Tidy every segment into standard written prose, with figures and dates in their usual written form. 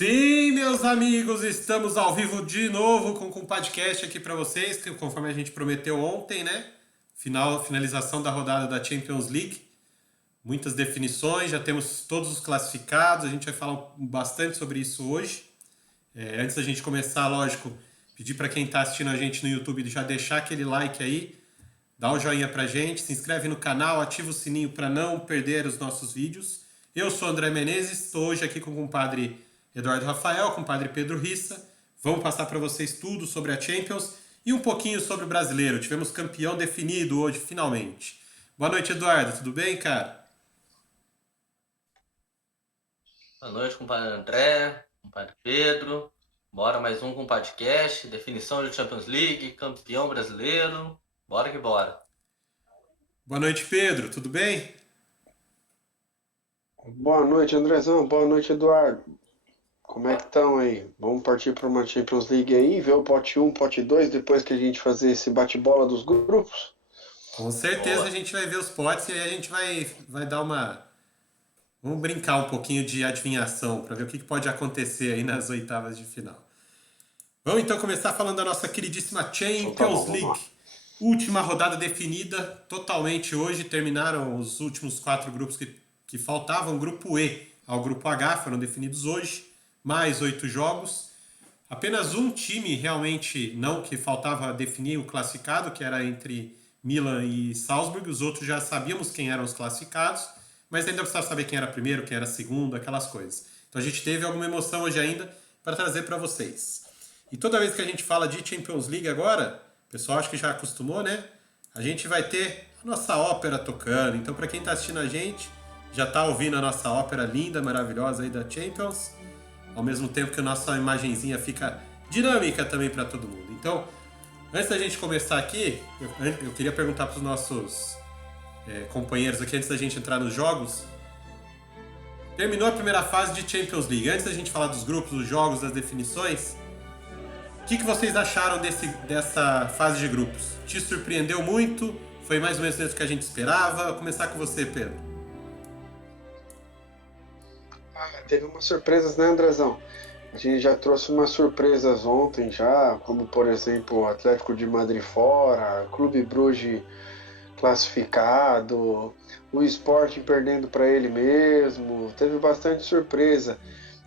Sim, meus amigos, estamos ao vivo de novo com um podcast aqui para vocês, conforme a gente prometeu ontem, né? Finalização da rodada da Champions League. Muitas definições, já temos todos os classificados, a gente vai falar bastante sobre isso hoje. Antes da gente começar, lógico, pedir para quem está assistindo a gente no YouTube já deixar aquele like aí, dá um joinha pra gente, se inscreve no canal, ativa o sininho para não perder os nossos vídeos. Eu sou André Menezes, estou hoje aqui com o compadre Eduardo Rafael, com o compadre Pedro Rissa. Vamos passar para vocês tudo sobre a Champions e um pouquinho sobre o brasileiro. Tivemos campeão definido hoje, finalmente. Boa noite, Eduardo. Tudo bem, cara? Boa noite, compadre André, compadre Pedro. Bora mais um com podcast, definição de Champions League, campeão brasileiro. Bora que bora. Boa noite, Pedro. Tudo bem? Boa noite, Andrezão. Boa noite, Eduardo. Como é que estão aí? Vamos partir para uma Champions League aí, ver o pote 1, pote 2, depois que a gente fazer esse bate-bola dos grupos? Com certeza Boa. a gente vai ver os potes e aí a gente vai dar uma. Vamos brincar um pouquinho de adivinhação para ver o que pode acontecer aí nas oitavas de final. Vamos então começar falando da nossa queridíssima Então tá bom, Champions vamos lá. League. Última rodada definida totalmente hoje. Terminaram os últimos 4 grupos que faltavam. Grupo E ao Grupo H foram definidos hoje. Mais 8 jogos. Apenas um time realmente não, que faltava definir o classificado, que era entre Milan e Salzburg. Os outros já sabíamos quem eram os classificados, mas ainda precisava saber quem era primeiro, quem era segundo, aquelas coisas. Então a gente teve alguma emoção hoje ainda para trazer para vocês. E toda vez que a gente fala de Champions League agora, o pessoal acho que já acostumou, né? A gente vai ter a nossa ópera tocando. Então, para quem está assistindo a gente, já está ouvindo a nossa ópera linda, maravilhosa aí da Champions, ao mesmo tempo que a nossa imagenzinha fica dinâmica também para todo mundo. Então, antes da gente começar aqui, eu queria perguntar para os nossos companheiros aqui, antes da gente entrar nos jogos. Terminou a primeira fase de Champions League. Antes da gente falar dos grupos, dos jogos, das definições, o que vocês acharam dessa fase de grupos? Te surpreendeu muito? Foi mais ou menos o que a gente esperava? Vou começar com você, Pedro. Teve umas surpresas, né, Andrezão? A gente já trouxe umas surpresas ontem já, como por exemplo o Atlético de Madrid fora, Clube Brugge classificado, o Sporting perdendo para ele mesmo, teve bastante surpresa.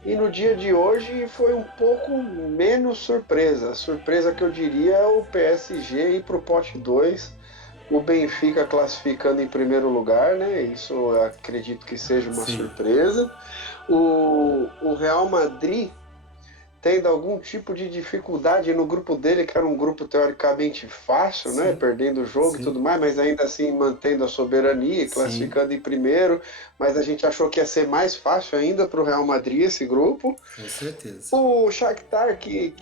E no dia de hoje foi um pouco menos surpresa. A surpresa que eu diria é o PSG ir para o pote 2, o Benfica classificando em primeiro lugar, né? Isso eu acredito que seja uma Sim. surpresa. O Real Madrid tendo algum tipo de dificuldade no grupo dele, que era um grupo teoricamente fácil, Sim. né? Perdendo o jogo Sim. e tudo mais, mas ainda assim mantendo a soberania e classificando em primeiro. Mas a gente achou que ia ser mais fácil ainda para o Real Madrid esse grupo. Com certeza. O Shakhtar, que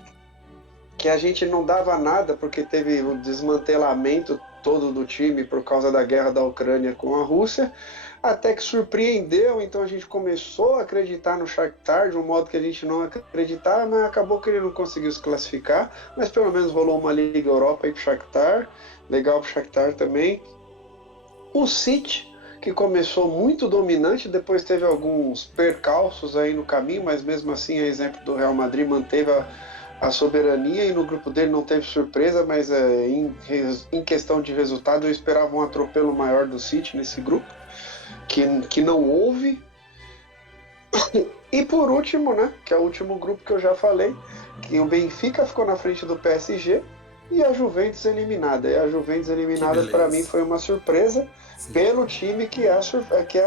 a gente não dava nada porque teve o desmantelamento todo do time por causa da guerra da Ucrânia com a Rússia, até que surpreendeu, então a gente começou a acreditar no Shakhtar de um modo que a gente não acreditava, mas acabou que ele não conseguiu se classificar, mas pelo menos rolou uma Liga Europa aí pro Shakhtar, legal pro Shakhtar também. O City, que começou muito dominante, depois teve alguns percalços aí no caminho, mas mesmo assim, a exemplo do Real Madrid, manteve a soberania e no grupo dele não teve surpresa, mas em questão de resultado eu esperava um atropelo maior do City nesse grupo, que não houve. E por último, né, que é o último grupo que eu já falei, que o Benfica ficou na frente do PSG e a Juventus eliminada. E a Juventus eliminada para mim foi uma surpresa. Sim. Pelo time que é a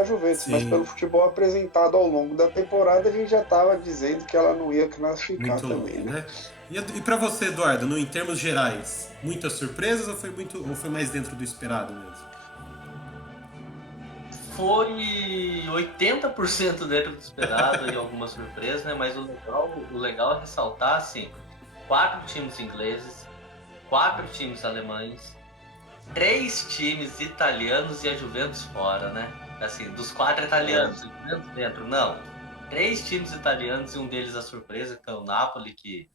Juventus, sim, mas pelo futebol apresentado ao longo da temporada a gente já estava dizendo que ela não ia classificar muito também, né? E para você, Eduardo, em termos gerais, muitas surpresas ou foi mais dentro do esperado mesmo? Foi 80% dentro do esperado e algumas surpresas, né? Mas o legal é ressaltar, assim, 4 times ingleses, 4 times alemães, 3 times italianos e a Juventus fora, né? Assim, dos 4 italianos, a Juventus dentro, não. 3 times italianos e um deles a surpresa, que é o Napoli, que,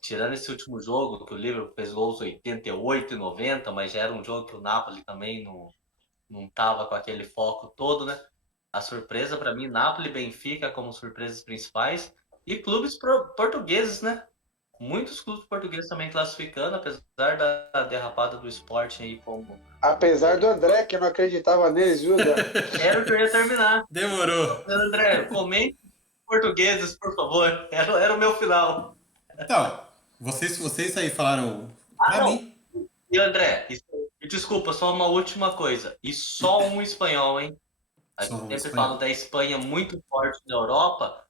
tirando esse último jogo, que o Liverpool fez gols 88 e 90, mas já era um jogo que o Napoli também não tava com aquele foco todo, né? A surpresa para mim, Napoli e Benfica como surpresas principais. E clubes portugueses, né? Muitos clubes portugueses também classificando, apesar da derrapada do Sport aí como. Apesar do André, que eu não acreditava neles, viu, Zé? Era o que eu ia terminar. Demorou. André, comente portugueses, por favor. Era o meu final. Então, vocês aí falaram Ah, pra não. mim. E André, desculpa, só uma última coisa. E só um espanhol, hein? A Sou gente um sempre fala espanhol. da Espanha muito forte na Europa.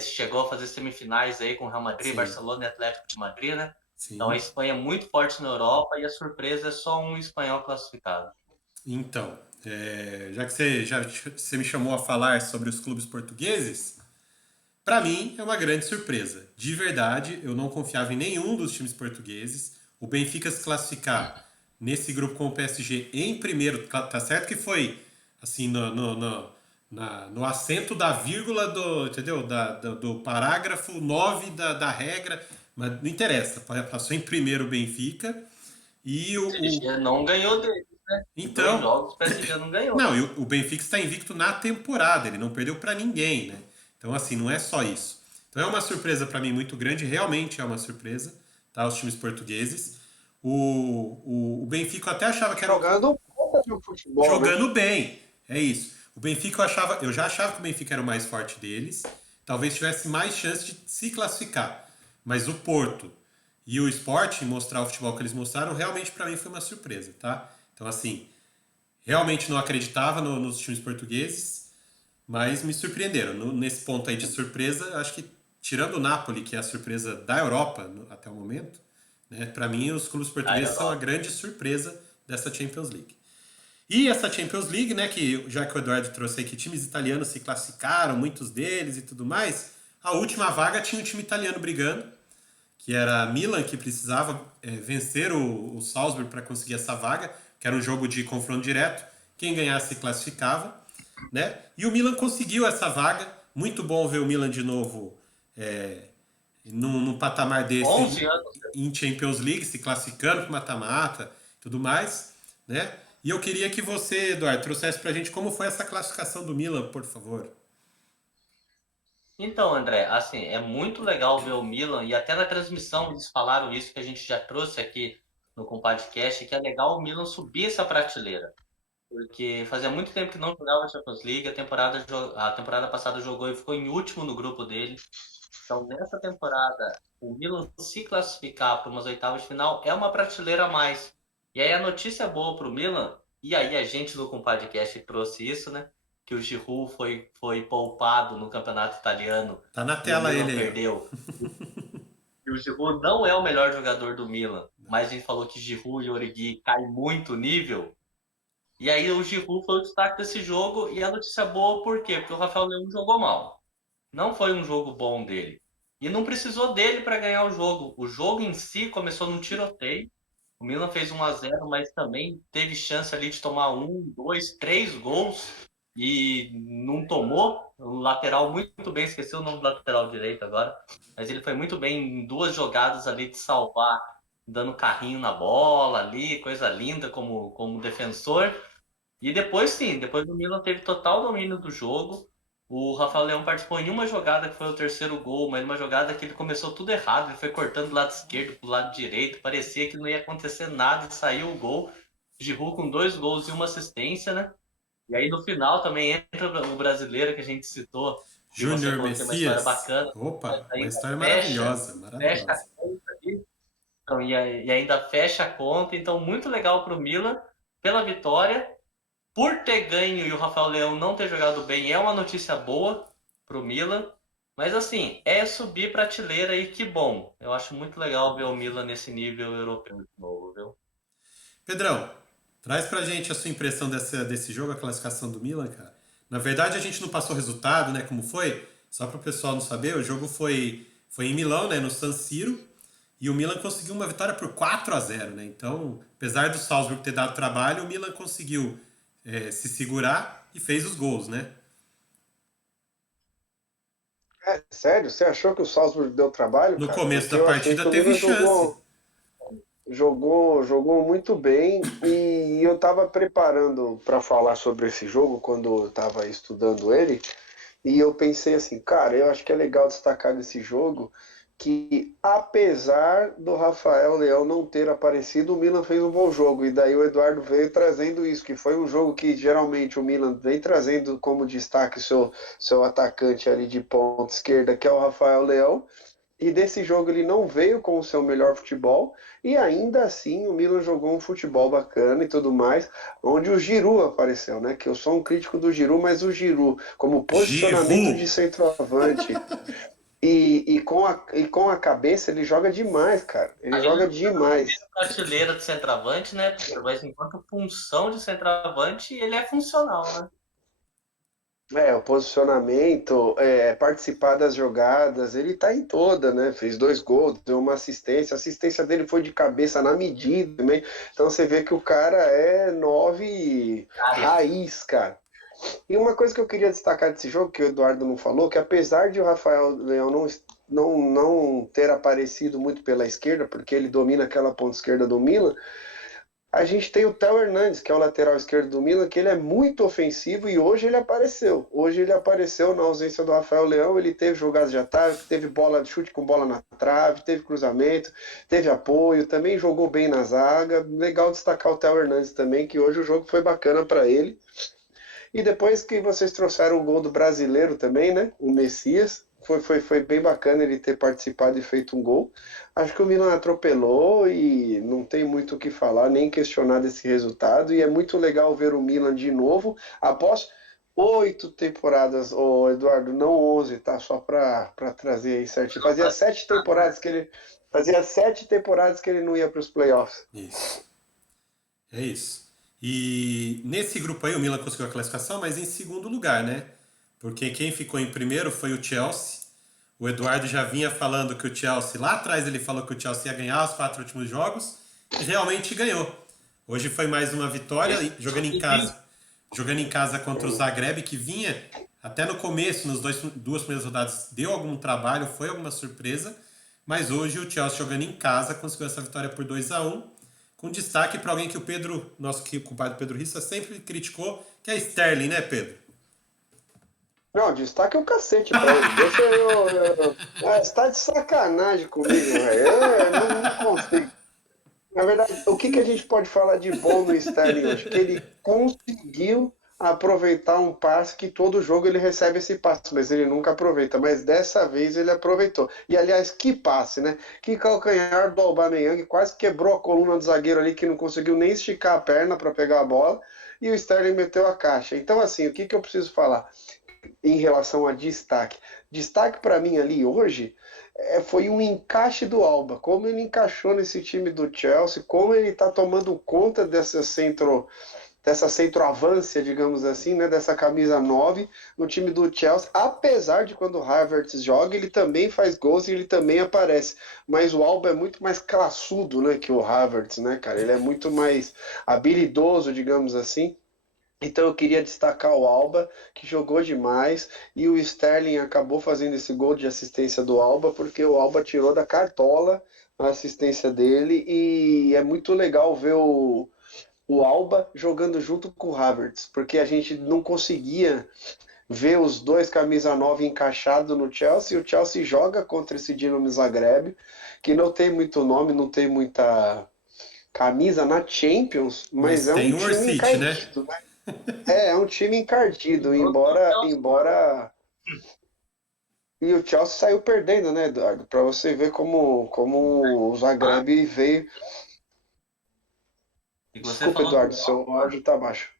Chegou a fazer semifinais aí com Real Madrid, Sim, Barcelona e Atlético de Madrid, né? Então a sim. Espanha é muito forte na Europa e a surpresa é só um espanhol classificado. Então, já que você me chamou a falar sobre os clubes portugueses, pra mim é uma grande surpresa. De verdade, eu não confiava em nenhum dos times portugueses. O Benfica se classificar nesse grupo com o PSG em primeiro, tá certo que foi assim no acento da vírgula do, entendeu? Do parágrafo 9 da regra, mas não interessa, passou em primeiro o Benfica e O PSG não ganhou dele. Em dois então, jogos o PSG não ganhou. não, e o Benfica está invicto na temporada, ele não perdeu para ninguém, né? Então, assim, não é só isso. Então, é uma surpresa para mim muito grande, realmente é uma surpresa, tá? Os times portugueses. O Benfica eu até achava que era Jogando um pouco de futebol, né? jogando bem, é isso. O Benfica eu já achava que o Benfica era o mais forte deles, talvez tivesse mais chance de se classificar. Mas o Porto e o Sport mostrar o futebol que eles mostraram, realmente para mim foi uma surpresa, tá? Então, assim, realmente não acreditava nos times portugueses, mas me surpreenderam. Nesse ponto aí de surpresa, acho que tirando o Napoli, que é a surpresa da Europa até o momento, né, para mim os clubes Da portugueses são a Europa. grande surpresa dessa Champions League. E essa Champions League, né, que já que o Eduardo trouxe aí que times italianos se classificaram, muitos deles e tudo mais, a última vaga tinha um time italiano brigando, que era a Milan, que precisava vencer o Salzburg para conseguir essa vaga, que era um jogo de confronto direto. Quem ganhasse classificava, né? E o Milan conseguiu essa vaga. Muito bom ver o Milan de novo num patamar desse 11 anos. em Champions League, se classificando para mata-mata e tudo mais, né? E eu queria que você, Eduardo, trouxesse para a gente como foi essa classificação do Milan, por favor. Então, André, assim, é muito legal ver o Milan, e até na transmissão eles falaram isso que a gente já trouxe aqui no Compadcast, que é legal o Milan subir essa prateleira. Porque fazia muito tempo que não jogava a Champions League, a temporada passada jogou e ficou em último no grupo dele. Então, nessa temporada, o Milan se classificar para umas oitavas de final é uma prateleira a mais. E aí a notícia boa para o Milan, e aí a gente no Compadcast trouxe isso, né? Que o Giroud foi poupado no campeonato italiano Tá na e o tela Milan ele aí, ó. perdeu. E o Giroud não é o melhor jogador do Milan, mas a gente falou que Giroud e Origi cai muito o nível. E aí o Giroud foi o destaque desse jogo, e a notícia boa por quê? Porque o Rafael Leão jogou mal. Não foi um jogo bom dele. E não precisou dele para ganhar o jogo. O jogo em si começou num tiroteio. O Milan fez 1-0, mas também teve chance ali de tomar 1, 2, 3 gols e não tomou. O lateral muito bem, esqueci o nome do lateral direito agora, mas ele foi muito bem em duas jogadas ali de salvar, dando carrinho na bola ali, coisa linda como defensor. E depois sim, depois o Milan teve total domínio do jogo. O Rafael Leão participou em uma jogada que foi o terceiro gol, mas numa jogada que ele começou tudo errado. Ele foi cortando do lado esquerdo pro lado direito, parecia que não ia acontecer nada e saiu o gol. Giroud com 2 gols e uma assistência, né? E aí no final também entra o brasileiro que a gente citou, que você Júnior falou que tem uma história Messias. bacana, mas Opa, uma ainda história fecha, maravilhosa, fecha a maravilhosa. conta ali. Então, e ainda fecha a conta. Então, muito legal para o Milan pela vitória. Por ter ganho e o Rafael Leão não ter jogado bem, é uma notícia boa pro Milan. Mas assim, é subir prateleira e que bom. Eu acho muito legal ver o Milan nesse nível europeu de novo, viu? Pedrão, traz pra gente a sua impressão desse jogo, a classificação do Milan, cara. Na verdade, a gente não passou o resultado, né? Como foi? Só para o pessoal não saber, o jogo foi em Milão, né? No San Siro. E o Milan conseguiu uma vitória por 4-0, né? Então, apesar do Salzburg ter dado trabalho, o Milan conseguiu se segurar e fez os gols, né? É, sério? Você achou que o Salzburg deu trabalho, No cara? começo Porque da eu achei partida que o teve Milan chance. jogou muito bem e eu estava preparando para falar sobre esse jogo quando eu estava estudando ele. E eu pensei assim, cara, eu acho que é legal destacar nesse jogo que, apesar do Rafael Leão não ter aparecido, o Milan fez um bom jogo. E daí o Eduardo veio trazendo isso, que foi um jogo que geralmente o Milan vem trazendo como destaque seu atacante ali de ponta esquerda, que é o Rafael Leão. E desse jogo ele não veio com o seu melhor futebol, e ainda assim o Milan jogou um futebol bacana e tudo mais, onde o Giroud apareceu, né? Que eu sou um crítico do Giroud, mas o Giroud, como posicionamento de Giroud! centroavante e com a cabeça, ele joga demais, cara. Ele Aí ele joga não tá na demais. primeira prateleira de centroavante, né, Pedro? Mas enquanto função de centroavante, ele é funcional, né? É, o posicionamento, participar das jogadas, ele tá em toda, né? Fez 2 gols, deu uma assistência. A assistência dele foi de cabeça na medida também. Então você vê que o cara é 9 Área. raiz, cara. E uma coisa que eu queria destacar desse jogo, que o Eduardo não falou, que apesar de o Rafael Leão não ter aparecido muito pela esquerda, porque ele domina aquela ponta esquerda do Milan, a gente tem o Theo Hernandes, que é o lateral esquerdo do Milan, que ele é muito ofensivo e hoje ele apareceu. Hoje ele apareceu na ausência do Rafael Leão, ele teve jogadas de ataque, teve bola de chute com bola na trave, teve cruzamento, teve apoio, também jogou bem na zaga. Legal destacar o Theo Hernandes também, que hoje o jogo foi bacana para ele. E depois que vocês trouxeram o gol do brasileiro também, né? O Messias. Foi bem bacana ele ter participado e feito um gol. Acho que o Milan atropelou e não tem muito o que falar, nem questionar desse resultado. E é muito legal ver o Milan de novo, após 8 temporadas, ô Eduardo, não 11, tá? Só para trazer aí certinho. Fazia 7 temporadas que ele não ia para os playoffs. Isso. É isso. E nesse grupo aí o Milan conseguiu a classificação, mas em segundo lugar, né? Porque quem ficou em primeiro foi o Chelsea. O Eduardo já vinha falando que o Chelsea, lá atrás ele falou que o Chelsea ia ganhar os 4 últimos jogos, e realmente ganhou. Hoje foi mais uma vitória, jogando em casa. Jogando em casa contra o Zagreb, que vinha até no começo, nas 2 primeiras rodadas, deu algum trabalho, foi alguma surpresa, mas hoje o Chelsea jogando em casa conseguiu essa vitória por 2-1, com destaque para alguém que o Pedro, nosso compadre Pedro Rissa, sempre criticou, que é Sterling, né, Pedro? Não, destaque é o cacete pra ele. Deixa eu. Você tá de sacanagem comigo, velho. Eu não consigo. Na verdade, o que, que a gente pode falar de bom no Sterling hoje? Que ele conseguiu aproveitar um passe que todo jogo ele recebe esse passe, mas ele nunca aproveita. Mas dessa vez ele aproveitou. E aliás, que passe, né? Que calcanhar do Aubameyang, quase quebrou a coluna do zagueiro ali que não conseguiu nem esticar a perna para pegar a bola. E o Sterling meteu a caixa. Então, assim, o que, que eu preciso falar em relação a destaque? Destaque para mim ali hoje foi um encaixe do Alba, como ele encaixou nesse time do Chelsea, como ele está tomando conta dessa centroavância, digamos assim, né, dessa camisa 9 no time do Chelsea, apesar de quando o Havertz joga, ele também faz gols e ele também aparece, mas o Alba é muito mais classudo, né, que o Havertz, né, cara, ele é muito mais habilidoso, digamos assim. Então eu queria destacar o Alba, que jogou demais, e o Sterling acabou fazendo esse gol de assistência do Alba, porque o Alba tirou da cartola a assistência dele, e é muito legal ver o Alba jogando junto com o Havertz, porque a gente não conseguia ver os dois camisa 9 encaixados no Chelsea, e o Chelsea joga contra esse Dinamo Zagreb, que não tem muito nome, não tem muita camisa na Champions, mas Mas é tem um o time Orsic, né? encardido, né? É um time encardido, embora. E o Chelsea saiu perdendo, né, Eduardo? Para você ver como o Zagreb veio. E que você Desculpa, falou Eduardo, do seu Alba, áudio tá baixo.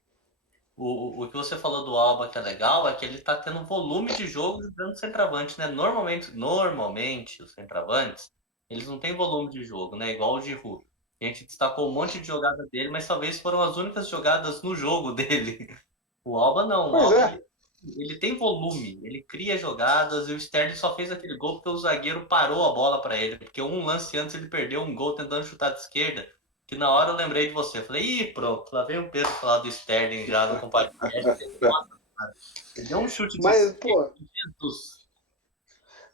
o que você falou do Alba que é legal é que ele tá tendo volume de jogo jogando centroavante, né? Normalmente os centroavantes, eles não têm volume de jogo, né? Igual o Giroud. A gente destacou um monte de jogada dele, mas talvez foram as únicas jogadas no jogo dele. O Alba não, o Pois Alba é, ele tem volume, ele cria jogadas e o Sterling só fez aquele gol porque o zagueiro parou a bola para ele, porque um lance antes ele perdeu um gol tentando chutar de esquerda, que na hora eu lembrei de você. Eu falei, ih, pronto, lá vem o Pedro falar do Sterling já no compartilhamento. Nossa, cara, ele deu um chute de mas, esquerda, pô, Jesus.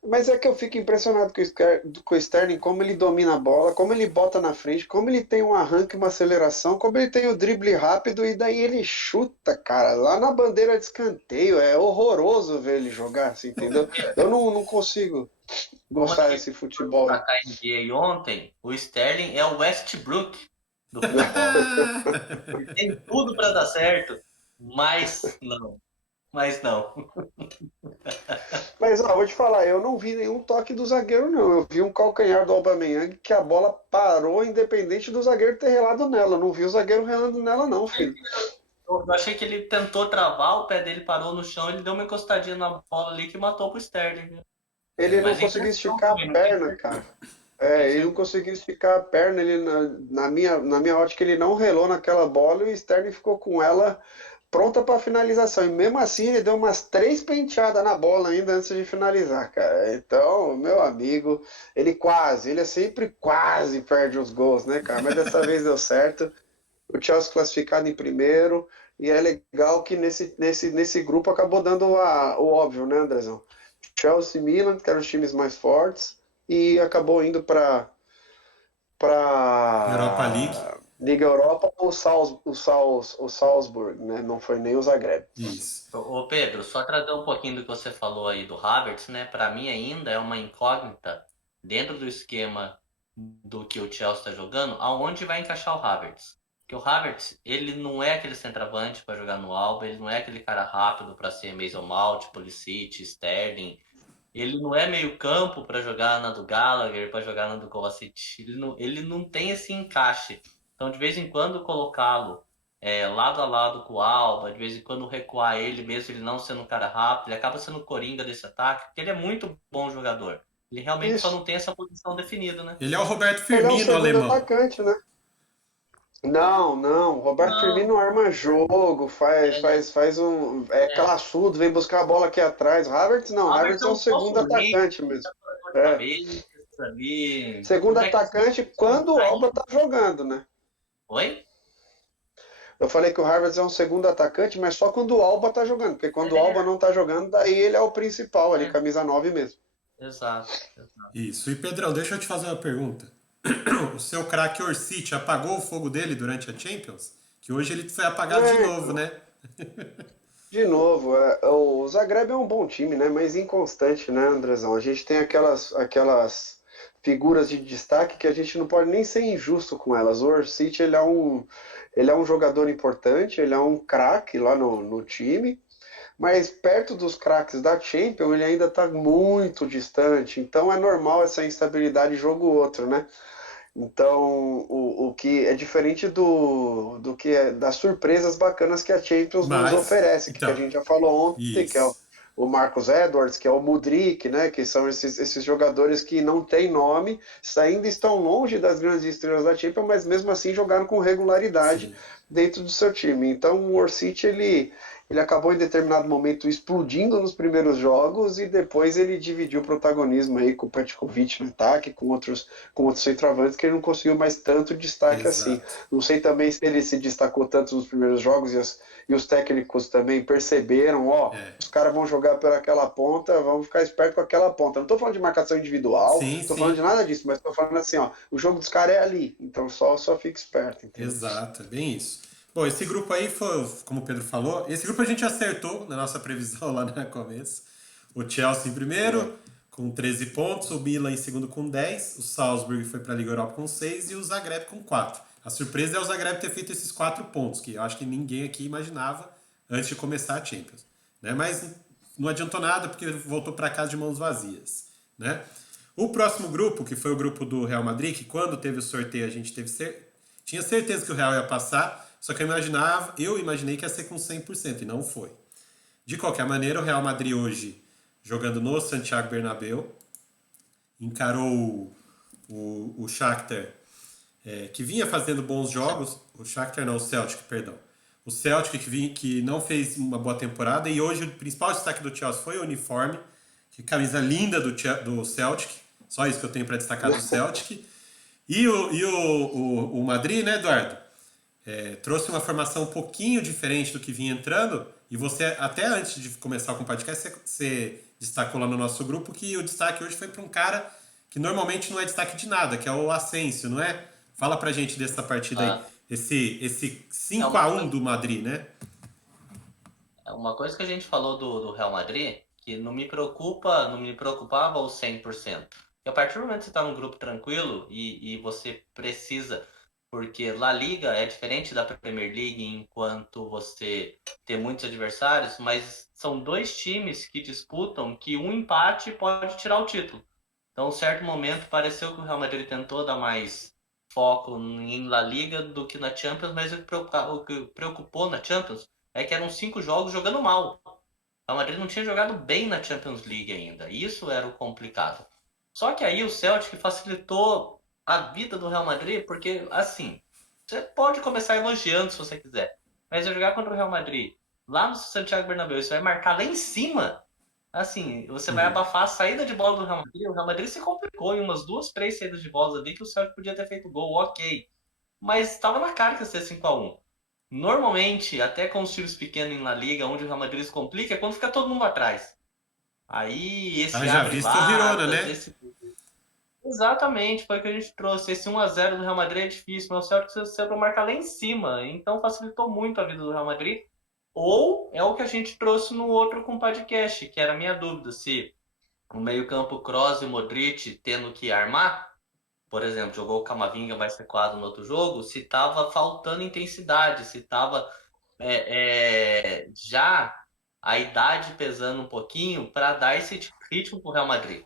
Mas é que eu fico impressionado com o Sterling, como ele domina a bola, como ele bota na frente, como ele tem um arranque, uma aceleração, como ele tem o drible rápido e daí ele chuta, cara, lá na bandeira de escanteio. É horroroso ver ele jogar, assim, entendeu? Eu não consigo Como gostar a desse gente futebol. pra cá NBA ontem, o Sterling é o Westbrook do futebol. Ele tem tudo para dar certo, mas não. Mas não. Mas ó, vou te falar, eu não vi nenhum toque do zagueiro, não. Eu vi um calcanhar do Aubameyang que a bola parou independente do zagueiro ter relado nela. Eu não vi o zagueiro relando nela, não, filho. Eu achei que ele tentou travar, o pé dele parou no chão, ele deu uma encostadinha na bola ali que matou pro Sterling. Viu? Ele não Mas conseguiu impressão esticar a também, não tem perna, cara. Ele não conseguiu esticar a perna. Ele, na minha ótica, ele não relou naquela bola e o Sterling ficou com ela pronta para finalização. E mesmo assim, ele deu umas 3 penteadas na bola ainda antes de finalizar, cara. Então, meu amigo, ele é sempre quase perde os gols, né, cara? Mas dessa vez deu certo. O Chelsea classificado em primeiro. E é legal que nesse grupo acabou dando o óbvio, né, Andrezão? Chelsea e Milan, que eram os times mais fortes, e acabou indo Europa League. para Liga Europa o Salzburg, né? Não foi nem o Zagreb. Isso. Ô Pedro, só trazer um pouquinho do que você falou aí do Havertz, né? Para mim ainda é uma incógnita dentro do esquema do que o Chelsea está jogando, aonde vai encaixar o Havertz. Porque o Havertz, ele não é aquele centroavante para jogar no Alba, ele não é aquele cara rápido para ser Mason Mount, Pulisic, Sterling. Ele não é meio campo para jogar na do Gallagher, para jogar na do Kovacic. Ele não tem esse encaixe. Então, de vez em quando, colocá-lo lado a lado com o Alba, de vez em quando recuar ele, mesmo ele não sendo um cara rápido, ele acaba sendo o coringa desse ataque, porque ele é muito bom jogador. Ele realmente só Isso. não tem essa posição definida, né? Ele é o Roberto Ele é o Firmino segundo alemão. atacante, né? Não. Roberto Não, Firmino arma jogo, faz um. É classudo, vem buscar a bola aqui atrás. Havertz não, Havertz é é o um segundo falso meio, atacante mesmo. jogador de É. cabeça ali. Segundo Não é que atacante quando o Alba tá jogando, né? Oi? Eu falei que o Havertz é um segundo atacante, mas só quando o Alba tá jogando, porque quando o Alba não tá jogando, daí ele é o principal ali, camisa 9 mesmo. Exato. Isso. E Pedrão, deixa eu te fazer uma pergunta. O seu craque Orsic apagou o fogo dele durante a Champions? Que hoje ele foi apagado de novo, né? De novo, o Zagreb é um bom time, né? Mas inconstante, né, Andrezão? A gente tem aquelas figuras de destaque que a gente não pode nem ser injusto com elas. O Orsic, ele é um jogador importante, ele é um craque lá no time, mas perto dos craques da Champions, ele ainda está muito distante. Então é normal essa instabilidade jogo outro, né? Então, o que é diferente do que das surpresas bacanas que a Champions nos Mas, oferece, que a então, gente já falou ontem, que é isso. o Marcus Edwards, que é o Mudryk, né, que são esses jogadores que não têm nome, ainda estão longe das grandes estrelas da Champions, mas mesmo assim jogaram com regularidade Sim. dentro do seu time. Então, o Orsic, ele acabou em determinado momento explodindo nos primeiros jogos e depois ele dividiu o protagonismo aí com o Petkovic no ataque, com outros centroavantes que ele não conseguiu mais tanto destaque assim. Exato. Não sei também se ele se destacou tanto nos primeiros jogos e os técnicos também perceberam, os caras vão jogar pelaquela ponta, vamos ficar esperto com aquela ponta. Não estou falando de marcação individual, Sim, estou falando de nada disso, mas estou falando assim, o jogo dos caras é ali, então só fica esperto. Entendeu? Exato, é bem isso. Bom, esse grupo aí foi, como o Pedro falou, esse grupo a gente acertou na nossa previsão lá no começo. O Chelsea em primeiro, com 13 pontos, o Milan em segundo com 10, o Salzburg foi para a Liga Europa com 6 e o Zagreb com 4. A surpresa é o Zagreb ter feito esses 4 pontos, que eu acho que ninguém aqui imaginava antes de começar a Champions. Né? Mas não adiantou nada, porque voltou para casa de mãos vazias. Né? O próximo grupo, que foi o grupo do Real Madrid, que quando teve o sorteio a gente tinha certeza que o Real ia passar, só que eu imaginei que ia ser com 100% e não foi. De qualquer maneira, o Real Madrid hoje, jogando no Santiago Bernabéu, encarou o Shakhtar, que vinha fazendo bons jogos. O Shakhtar não, o Celtic, perdão. O Celtic que não fez uma boa temporada e hoje o principal destaque do Chelsea foi o uniforme, que camisa linda do Celtic, só isso que eu tenho para destacar do Celtic. E o Madrid, né, Eduardo? Trouxe uma formação um pouquinho diferente do que vinha entrando, E você, até antes de começar com o podcast, você destacou lá no nosso grupo que o destaque hoje foi para um cara que normalmente não é destaque de nada, que é o Asensio, não é? Fala pra gente dessa partida aí. Ah, Esse é 5-1 do Madrid, né? uma coisa que a gente falou do Real Madrid, que não me preocupava o 100%. E a partir do momento que você está num grupo tranquilo e você precisa, porque La Liga é diferente da Premier League enquanto você tem muitos adversários, mas são dois times que disputam que um empate pode tirar o título. Então, em certo momento, pareceu que o Real Madrid tentou dar mais foco em La Liga do que na Champions, mas o que preocupou na Champions é que eram 5 jogos jogando mal. O Real Madrid não tinha jogado bem na Champions League ainda. Isso era o complicado. Só que aí o Celtic facilitou a vida do Real Madrid, porque, assim, você pode começar elogiando se você quiser, mas jogar contra o Real Madrid lá no Santiago Bernabéu, você vai marcar lá em cima. Assim, você vai Uhum. abafar a saída de bola do Real Madrid. O Real Madrid se complicou em umas 2, 3 saídas de bola ali que o Celtic podia ter feito gol, ok. Mas estava na cara que ia ser 5-1. Normalmente, até com os times pequenos em La Liga, onde o Real Madrid se complica, é quando fica todo mundo atrás. Aí esse Haja abre visto o Girona, latas, né? esse. Exatamente, foi o que a gente trouxe. Esse 1-0 do Real Madrid é difícil, mas o Celtic precisa para marcar lá em cima. Então facilitou muito a vida do Real Madrid. Ou é o que a gente trouxe no outro com podcast, que era a minha dúvida, se o meio-campo Kroos e Modric tendo que armar, por exemplo, jogou o Camavinga mais recuado no outro jogo, se estava faltando intensidade, se estava já a idade pesando um pouquinho para dar esse ritmo para o Real Madrid.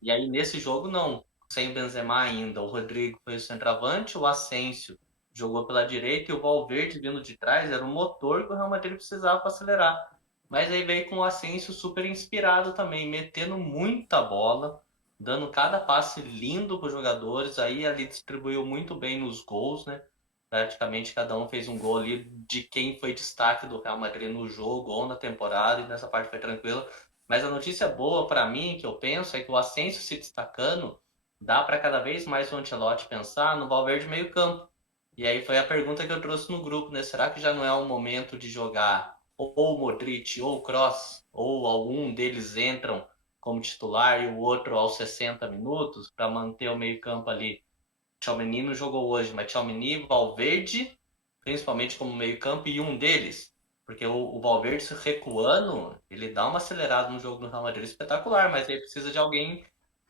E aí nesse jogo não, sem o Benzema ainda, o Rodrigo foi o centroavante, o Asensio jogou pela direita e o Valverde vindo de trás era o motor que o Real Madrid precisava para acelerar. Mas aí veio com o Asensio super inspirado também, metendo muita bola, dando cada passe lindo para os jogadores, aí ali distribuiu muito bem nos gols, né? Praticamente cada um fez um gol ali de quem foi destaque do Real Madrid no jogo ou na temporada, e nessa parte foi tranquila. Mas a notícia boa para mim, que eu penso, é que o Asensio se destacando, dá para cada vez mais o Ancelotti pensar no Valverde meio-campo. E aí foi a pergunta que eu trouxe no grupo, né? Será que já não é o momento de jogar ou o Modric ou o Kroos, ou algum deles entram como titular e o outro aos 60 minutos para manter o meio-campo ali? Tchouaméni não jogou hoje, mas Tchouaméni, Valverde, principalmente como meio-campo, e um deles. Porque o Valverde se recuando, ele dá uma acelerada no jogo do Real Madrid espetacular, mas aí precisa de alguém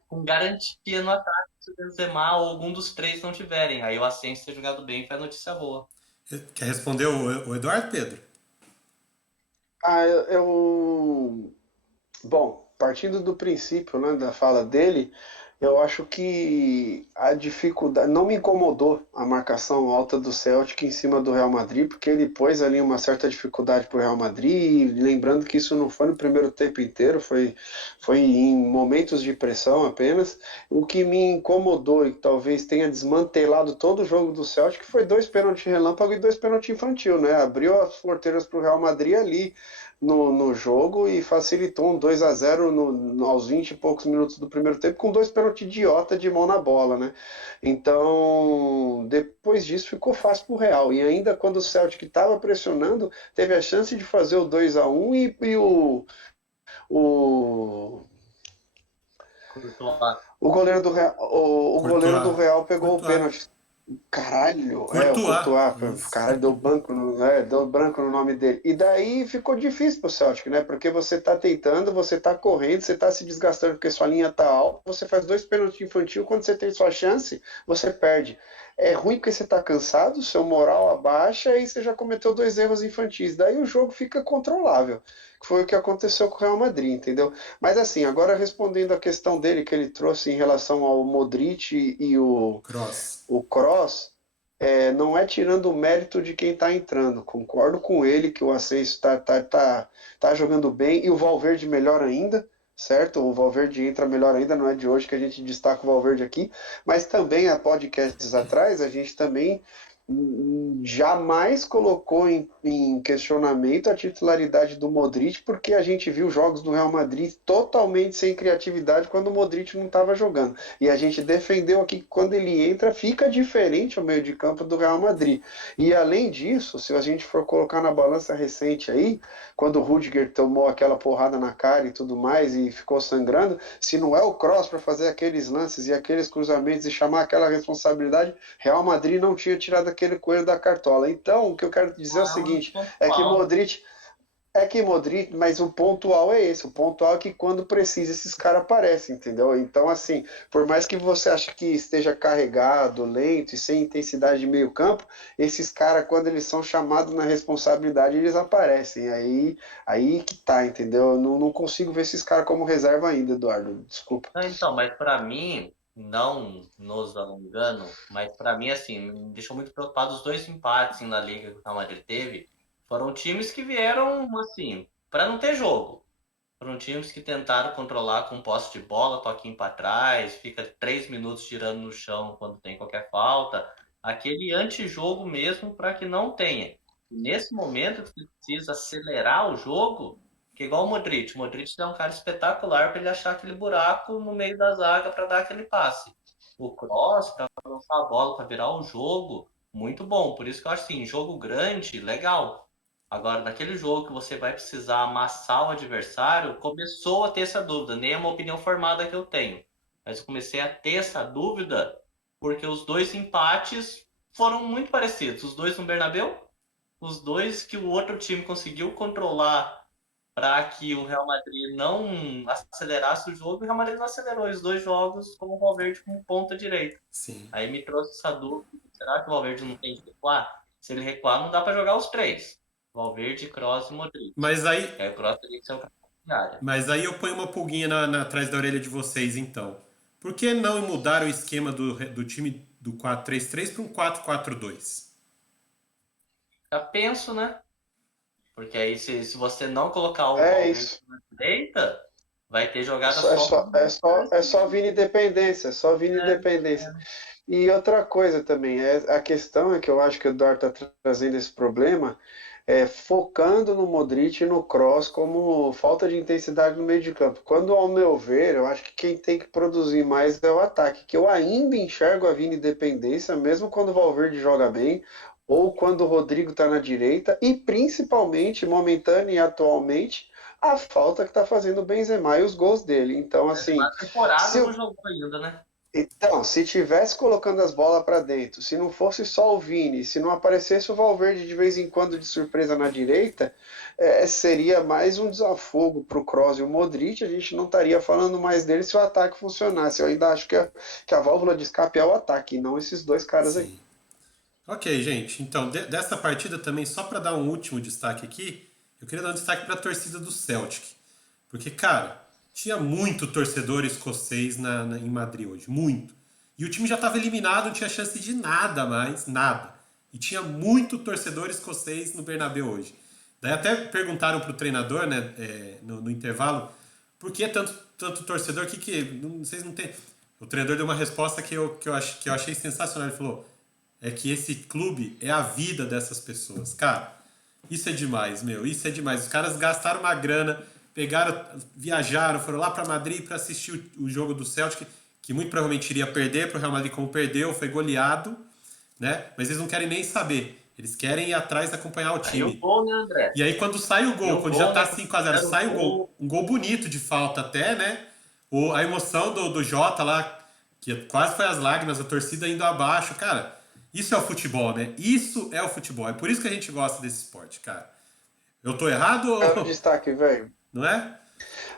com garantia no ataque se o Benzema ou algum dos três não tiverem. Aí o Asensio ter jogado bem foi a notícia boa. Quer responder o Eduardo, Pedro? Ah, bom, partindo do princípio, né, da fala dele, eu acho que a dificuldade não me incomodou a marcação alta do Celtic em cima do Real Madrid, porque ele pôs ali uma certa dificuldade para o Real Madrid, lembrando que isso não foi no primeiro tempo inteiro, foi em momentos de pressão apenas. O que me incomodou e talvez tenha desmantelado todo o jogo do Celtic foi 2 pênaltis relâmpago e 2 pênaltis infantil, né? Abriu as porteiras para o Real Madrid ali no jogo e facilitou um 2-0 aos 20 e poucos minutos do primeiro tempo com 2 pênaltis idiota de mão na bola, né? Então, depois disso ficou fácil pro Real. E ainda quando o Celtic estava pressionando, teve a chance de fazer o 2-1 e o, Courtois. o goleiro do Real, o goleiro do Courtois. Real pegou o Courtois. pênalti. Caralho, o Courtois. Courtois, Isso. caralho, deu branco no nome dele. E daí ficou difícil pro Celtic, né? Porque você tá tentando, você tá correndo, você tá se desgastando porque sua linha tá alta, você faz 2 pênaltis infantil, quando você tem sua chance, você perde. É ruim porque você tá cansado, seu moral abaixa e você já cometeu 2 erros infantis. Daí o jogo fica controlável. Foi o que aconteceu com o Real Madrid, entendeu? Mas assim, agora respondendo a questão dele que ele trouxe em relação ao Modric e Cross. o Kroos, não é tirando o mérito de quem está entrando. Concordo com ele que o Asensio tá jogando bem e o Valverde melhor ainda, certo? O Valverde entra melhor ainda, não é de hoje que a gente destaca o Valverde aqui, mas também há podcasts atrás a gente também jamais colocou em questionamento a titularidade do Modric, porque a gente viu jogos do Real Madrid totalmente sem criatividade quando o Modric não estava jogando. E a gente defendeu aqui que quando ele entra, fica diferente o meio de campo do Real Madrid. E além disso, se a gente for colocar na balança recente aí, quando o Rudiger tomou aquela porrada na cara e tudo mais e ficou sangrando, se não é o Kroos para fazer aqueles lances e aqueles cruzamentos e chamar aquela responsabilidade, Real Madrid não tinha tirado aquele coelho da cartola. Então, o que eu quero dizer é o seguinte, é que Modric, mas o pontual é esse, o pontual é que quando precisa esses caras aparecem, entendeu? Então, assim, por mais que você ache que esteja carregado, lento e sem intensidade de meio campo, esses caras, quando eles são chamados na responsabilidade, eles aparecem. Aí que tá, entendeu? Eu não consigo ver esses caras como reserva ainda, Eduardo, desculpa. Então, mas pra mim, não nos alongando, mas pra mim, assim, me deixou muito preocupado os dois empates na Liga que o Real Madrid teve. Foram times que vieram, assim, pra não ter jogo. Foram times que tentaram controlar com posse de bola, toquinho pra trás, fica 3 minutos girando no chão quando tem qualquer falta. Aquele antijogo mesmo para que não tenha. Nesse momento que precisa acelerar o jogo, que é igual o Modric. O Modric é um cara espetacular para ele achar aquele buraco no meio da zaga para dar aquele passe. O Kroos para lançar a bola, para virar o jogo, muito bom. Por isso que eu acho assim, jogo grande, legal. Agora, naquele jogo que você vai precisar amassar o adversário, começou a ter essa dúvida. Nem é uma opinião formada que eu tenho. Mas eu comecei a ter essa dúvida porque os dois empates foram muito parecidos. Os dois no Bernabéu, os dois que o outro time conseguiu controlar para que o Real Madrid não acelerasse o jogo, e o Real Madrid não acelerou os dois jogos com o Valverde como ponta direita. Sim. Aí me trouxe essa dúvida, será que o Valverde não tem que recuar? Se ele recuar, não dá para jogar os três. Valverde, Kroos e Modric. Mas aí, Aí o Kroos teria que ser o cara da área. mas aí eu ponho uma pulguinha atrás da orelha de vocês, então. Por que não mudar o esquema do time do 4-3-3 para um 4-4-2? Já penso, né? Porque aí se você não colocar o É Valverde isso. na direita, vai ter jogada É só Vini dependência, é só Vini É, dependência. E outra coisa também, a questão é que eu acho que o Eduardo está trazendo esse problema, focando no Modric e no Kroos como falta de intensidade no meio de campo. Quando, ao meu ver, eu acho que quem tem que produzir mais é o ataque, que eu ainda enxergo a Vini dependência, mesmo quando o Valverde joga bem, ou quando o Rodrigo está na direita, e principalmente, momentânea e atualmente, a falta que está fazendo o Benzema e os gols dele. Então, assim, na temporada se, não jogou ainda, né? então, se tivesse colocando as bolas para dentro, se não fosse só o Vini, se não aparecesse o Valverde de vez em quando de surpresa na direita, seria mais um desafogo para o Kroos e o Modric. A gente não estaria falando mais dele se o ataque funcionasse. Eu ainda acho que a válvula de escape é o ataque, e não esses dois caras aí. Sim. Ok, gente. Então, dessa partida também, só para dar um último destaque aqui, eu queria dar um destaque para a torcida do Celtic. Porque, cara, tinha muito torcedor escocês em Madrid hoje. Muito. E o time já estava eliminado, não tinha chance de nada mais, nada. E tinha muito torcedor escocês no Bernabéu hoje. Daí até perguntaram pro treinador, né, no intervalo, por que tanto torcedor? Vocês não têm... O treinador deu uma resposta que eu achei sensacional. Ele falou, é que esse clube é a vida dessas pessoas. Cara, isso é demais, meu. Isso é demais. Os caras gastaram uma grana, viajaram, foram lá para Madrid para assistir o jogo do Celtic, que muito provavelmente iria perder para o Real Madrid, como perdeu, foi goleado, né? Mas eles não querem nem saber. Eles querem ir atrás e acompanhar o time. Aí o gol, né, André? E aí quando sai o gol, quando já tá 5-0, sai o gol, um gol bonito de falta até, né? A emoção do Jota lá, que quase foi as lágrimas, a torcida indo abaixo, cara. Isso é o futebol, né? Isso é o futebol. É por isso que a gente gosta desse esporte, cara. Eu tô errado Belo ou... destaque, velho. Não é?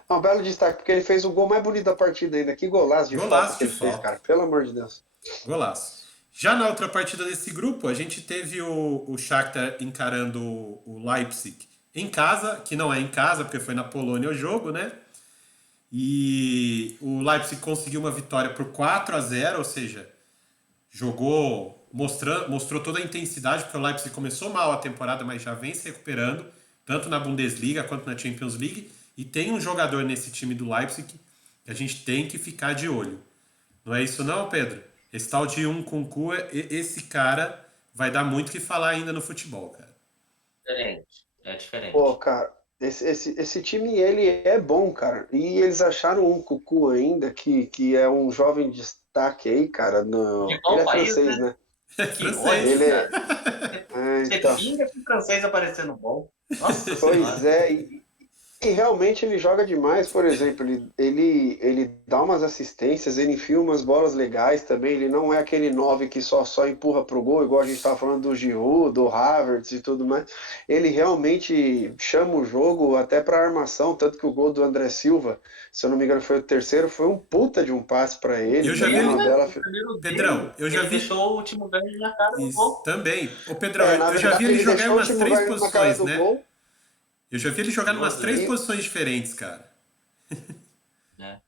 Um belo destaque, porque ele fez o gol mais bonito da partida ainda. Que golaço de falta que ele fez, cara. Pelo amor de Deus. Golaço. Já na outra partida desse grupo, a gente teve o Shakhtar encarando o Leipzig em casa, que não é em casa, porque foi na Polônia o jogo, né? E o Leipzig conseguiu uma vitória por 4-0, ou seja, mostrou toda a intensidade, porque o Leipzig começou mal a temporada, mas já vem se recuperando, tanto na Bundesliga quanto na Champions League. E tem um jogador nesse time do Leipzig que a gente tem que ficar de olho. Não é isso não, Pedro? Esse tal de Nkunku, esse cara vai dar muito o que falar ainda no futebol, cara. Diferente. É Pô, diferente. cara, esse time, ele é bom, cara. E eles acharam um Cucu ainda, que é um jovem destaque aí, cara. De Ele qual é país, francês, né? né? É Que francês. Ele ódio, é. cara. Você Então. pinga com o francês aparecendo bom. Nossa Pois senhora. é, e realmente ele joga demais, por exemplo, ele dá umas assistências, ele enfia umas bolas legais também, ele não é aquele 9 que só empurra pro gol, igual a gente estava falando do Giroud, do Havertz e tudo mais. Ele realmente chama o jogo até para armação, tanto que o gol do André Silva, se eu não me engano foi o terceiro, foi um puta de um passe para O ele Eu já vi também, primeiro, uma ele. né? bela. O primeiro Pedrão, dele, eu já ele vi. deixou o Timo Werner na cara do Isso, gol. também. Ô, Pedrão, É, na eu já vi verdade ele ele jogar em deixou o umas Timo três Werner na cara posições, do né? gol. Eu já vi ele jogar em umas Duas três vezes, E, posições diferentes, cara. né?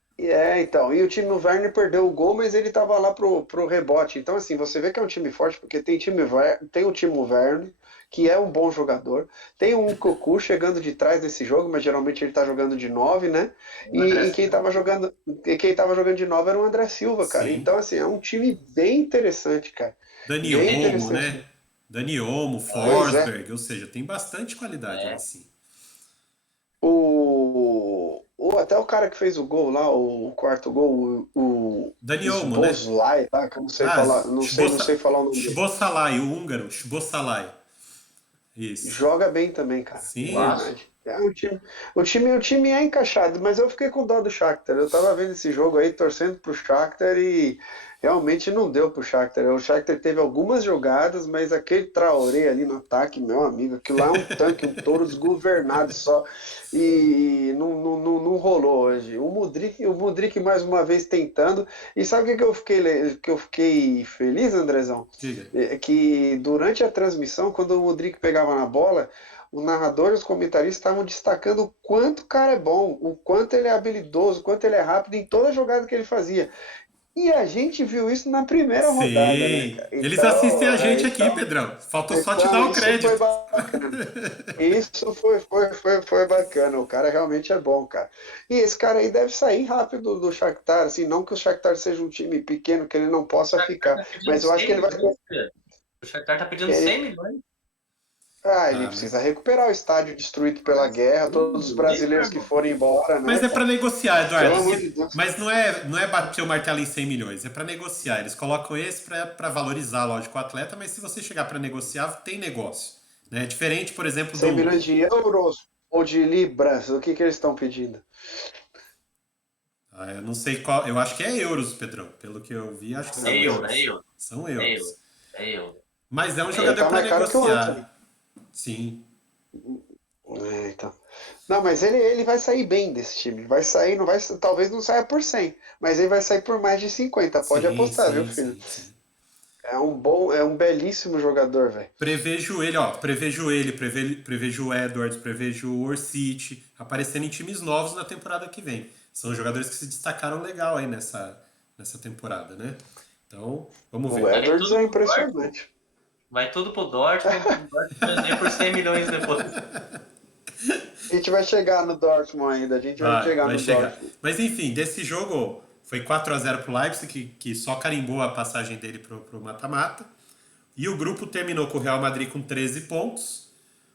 então, e o time no Werner perdeu o gol, mas ele tava lá pro rebote. Então, assim, você vê que é um time forte, porque tem o time Werner, que é um bom jogador, tem um Cocu chegando de trás nesse jogo, mas geralmente ele tá jogando de 9, né? O André E quem Silva. tava jogando de 9 era o André Silva, cara. Sim. Então, assim, é um time bem interessante, cara. Dani Bem Olmo, interessante. né? Dani Olmo, Pois é. Forsberg, ou seja, tem bastante qualidade ali, É. sim. Até o cara que fez o gol lá, o quarto gol, o Dani Olmo, né? Szoboszlai, tá? Que eu não sei Ah, falar, não sei falar o nome dele. Shbosalai, o húngaro, Shbosalai. Isso. Joga bem também, cara. É Sim. Laço. verdade. O time é encaixado, mas eu fiquei com dó do Shakhtar. Eu tava vendo esse jogo aí, torcendo pro Shakhtar e realmente não deu pro Shakhtar. O Shakhtar teve algumas jogadas, mas aquele Traoré ali no ataque, meu amigo, aquilo lá é um tanque, um touro desgovernado só. E não rolou hoje. O Mudryk mais uma vez tentando. E sabe o que que eu fiquei feliz, Andrezão? Diga. É que durante a transmissão, quando o Mudryk pegava na bola, o narrador e os comentaristas estavam destacando o quanto o cara é bom, o quanto ele é habilidoso, o quanto ele é rápido em toda jogada que ele fazia. E a gente viu isso na primeira rodada, né, Sim. cara? Eles assistem a Então, gente aqui, Pedrão. Faltou só te dar o isso foi crédito. bacana. Isso foi bacana. O cara realmente é bom, cara. E esse cara aí deve sair rápido do Shakhtar, assim, não que o Shakhtar seja um time pequeno que ele não O possa Shakhtar ficar, tá pedindo mas eu acho que 100 ele vai. milhões, cara. O Shakhtar tá pedindo 100 milhões. Ele Ah, mas, precisa recuperar o estádio destruído pela Mas, guerra, todos os nem brasileiros que pago. forem embora, mas né, é pra cara? negociar, Pelo Eduardo. amor de Deus. Mas não é bater o martelo em 100 milhões, é pra negociar. Eles colocam esse pra valorizar, lógico, o atleta, mas se você chegar pra negociar, tem negócio. Né? Diferente, por exemplo, 100 do. milhões de euros ou de libras, o que eles estão pedindo? Eu não sei qual. Eu acho que é euros, Pedrão. Pelo que eu vi, acho que Ah, são É mas, euro, é euros. euro, São é euro, euros. é euro, Mas é um é mas jogador euro. tá pra mais caro que o Antony. negociar. Sim. Então. Não, mas ele vai sair bem desse time. Vai sair, não vai, talvez não saia por 100, mas ele vai sair por mais de 50. Pode Sim, apostar, viu, sim, filho? sim, sim. É um belíssimo jogador, velho. Prevejo ele, ó. Prevejo ele, prevejo o Edwards, prevejo o Orsic aparecendo em times novos na temporada que vem. São jogadores que se destacaram legal aí nessa temporada, né? Então, vamos O ver. Vai Edwards tudo é pro Dortmund. impressionante. Vai tudo pro Dortmund, pro Dortmund vender por 100 milhões depois. A gente vai chegar no Dortmund ainda, a gente vai chegar Vai no chegar. Dortmund. Mas enfim, desse jogo foi 4-0 pro Leipzig, que só carimbou a passagem dele pro mata-mata. E o grupo terminou com o Real Madrid com 13 pontos,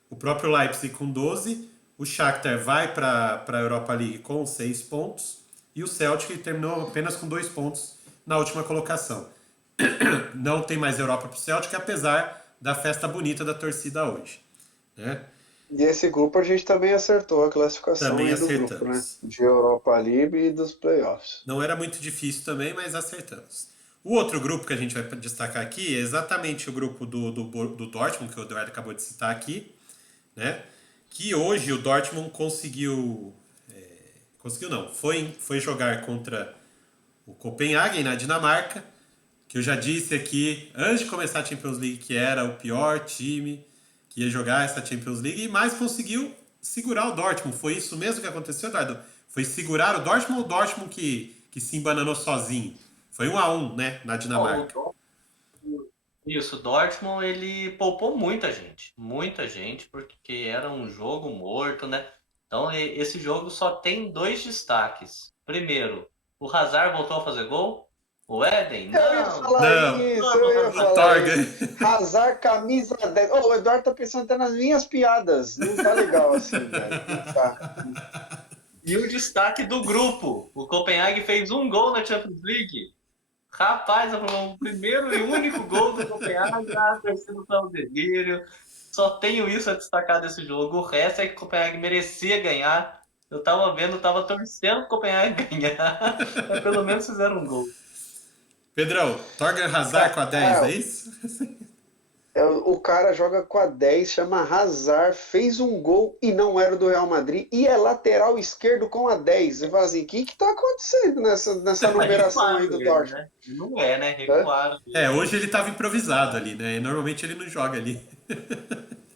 o próprio Leipzig com 12, o Shakhtar vai para a Europa League com 6 pontos e o Celtic terminou apenas com 2 pontos na última colocação. Não tem mais Europa para o Celtic, apesar da festa bonita da torcida hoje. Né? E esse grupo a gente também acertou a classificação Também aí do grupo, né? acertamos. De Europa League e dos playoffs. Não era muito difícil também, mas acertamos. O outro grupo que a gente vai destacar aqui é exatamente o grupo do Dortmund, que o Eduardo acabou de citar aqui, né? Que hoje o Dortmund conseguiu. Conseguiu não, foi jogar contra o Copenhagen na Dinamarca, que eu já disse aqui antes de começar a Champions League que era o pior time que ia jogar essa Champions League, mas conseguiu segurar o Dortmund. Foi isso mesmo que aconteceu, Eduardo? Foi segurar o Dortmund ou o Dortmund que se embananou sozinho? Foi 1-1, né, na Ó, Dinamarca. isso, o Dortmund ele poupou muita gente, porque era um jogo morto, né? Então esse jogo só tem dois destaques. Primeiro, o Hazard voltou a fazer gol. O Éden? Eu ia Não. falar Não. isso, eu ia O falar Torga. isso. Hazard, camisa 10. Ô, o Eduardo tá pensando até nas minhas piadas. Não tá legal assim, velho. Não tá. E o destaque do grupo. O Copenhague fez um gol na Champions League. Rapaz, o primeiro e único gol do Copenhague. A torcida tá um delírio. Só tenho isso a destacar desse jogo. O resto é que o Copenhague merecia ganhar. Eu tava vendo, tava torcendo o Copenhague ganhar. Mas pelo menos fizeram um gol. Pedrão, Torgan Hazard com a 10, é isso? O cara joga com a 10, chama Hazard, fez um gol e não era do Real Madrid, e é lateral esquerdo com a 10. Você fala assim, o que tá acontecendo nessa numeração aí do Dortmund? Né? Não é, né? Recuaram. Hoje ele tava improvisado ali, né? Normalmente ele não joga ali.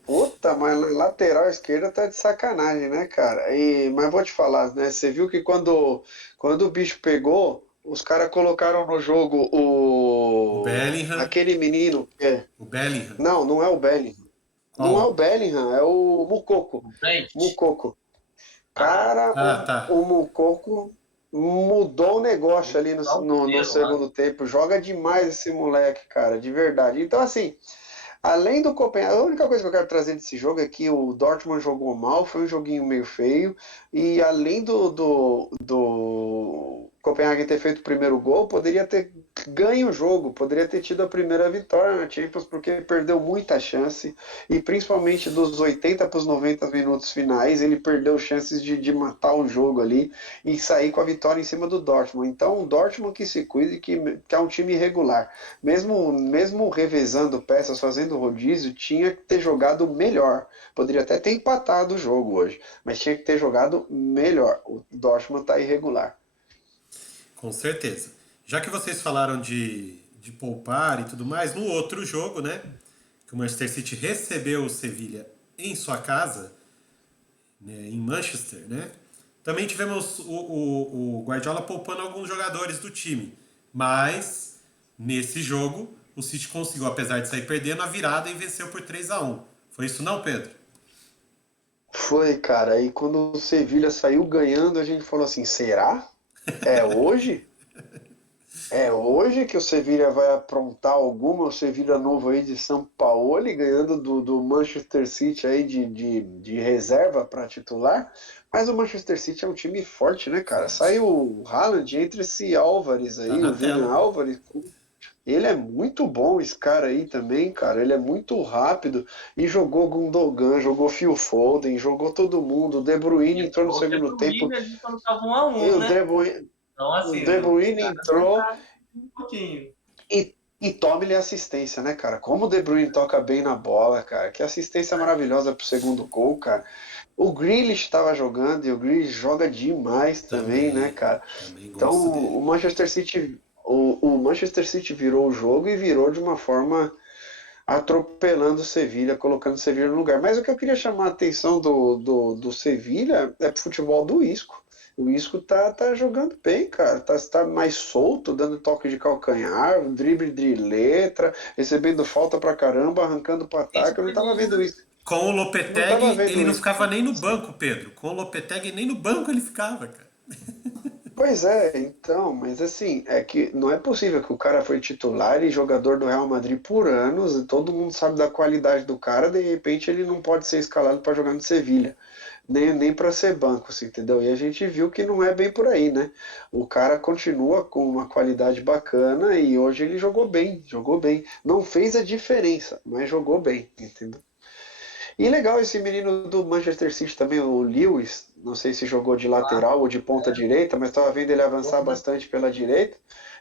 Puta, mas na lateral esquerda tá de sacanagem, né, cara? Mas vou te falar, né? Você viu que quando o bicho pegou, os caras colocaram no jogo O Bellingham. aquele menino. O Bellingham. Não é o Bellingham. Qual? Não é o Bellingham, é o Moukoko. Moukoko. Cara, tá. o Moukoko mudou o negócio ali no segundo tempo. Joga demais esse moleque, cara, de verdade. Então, assim, além do Copenhague, a única coisa que eu quero trazer desse jogo é que o Dortmund jogou mal, foi um joguinho meio feio, e além do Copenhague ter feito o primeiro gol, poderia ter ganho o jogo, poderia ter tido a primeira vitória na Champions, porque perdeu muita chance, e principalmente dos 80 para os 90 minutos finais, ele perdeu chances de matar o jogo ali e sair com a vitória em cima do Dortmund. Então, o Dortmund que se cuide, que é um time irregular. Mesmo revezando peças, fazendo rodízio, tinha que ter jogado melhor. Poderia até ter empatado o jogo hoje, mas tinha que ter jogado melhor. O Dortmund está irregular. Com certeza. Já que vocês falaram de poupar e tudo mais, no outro jogo, né? Que o Manchester City recebeu o Sevilha em sua casa, né, em Manchester, né? Também tivemos o Guardiola poupando alguns jogadores do time. Mas, nesse jogo, o City conseguiu, apesar de sair perdendo, a virada e venceu por 3-1. Foi isso não, Pedro? Foi, cara. E quando o Sevilha saiu ganhando, a gente falou assim, será? É hoje? É hoje que o Sevilha vai aprontar alguma, o Sevilha novo aí de São Paulo, ganhando do Manchester City aí de reserva para titular. Mas o Manchester City é um time forte, né, cara? Saiu o Haaland, entre esse Álvares aí, na o Julian tela. Álvares. Ele é muito bom, esse cara aí também, cara. Ele é muito rápido. E jogou Gundogan, jogou Phil Foden, jogou todo mundo. O De Bruyne entrou no segundo tempo. Ali quando tava 1-1, E o né? De Bruyne, Então, assim, o De Bruyne entrou um pouquinho. e toma-lhe assistência, né, cara? Como o De Bruyne toca bem na bola, cara. Que assistência maravilhosa pro segundo gol, cara. O Grealish estava jogando e o Grealish joga demais também, né, cara? Então o Manchester City, o Manchester City virou o jogo e virou de uma forma atropelando o Sevilha, colocando o Sevilha no lugar. Mas o que eu queria chamar a atenção do Sevilha é pro futebol do Isco. O Isco tá jogando bem, cara. Tá mais solto, dando toque de calcanhar, drible de letra, recebendo falta pra caramba, arrancando pro ataque. Eu não tava vendo isso. Com o Lopetegui, ele não ficava nem no banco, Pedro. Com o Lopetegui, nem no banco ele ficava, cara. Pois é, então, mas assim, é que não é possível que o cara foi titular e jogador do Real Madrid por anos, e todo mundo sabe da qualidade do cara, de repente ele não pode ser escalado para jogar no Sevilha, nem para ser banco, assim, entendeu? E a gente viu que não é bem por aí, né? O cara continua com uma qualidade bacana e hoje ele jogou bem, jogou bem. Não fez a diferença, mas jogou bem, entendeu? E legal esse menino do Manchester City também, o Lewis, não sei se jogou de lateral ou de ponta direita, mas estava vendo ele avançar bastante pela direita.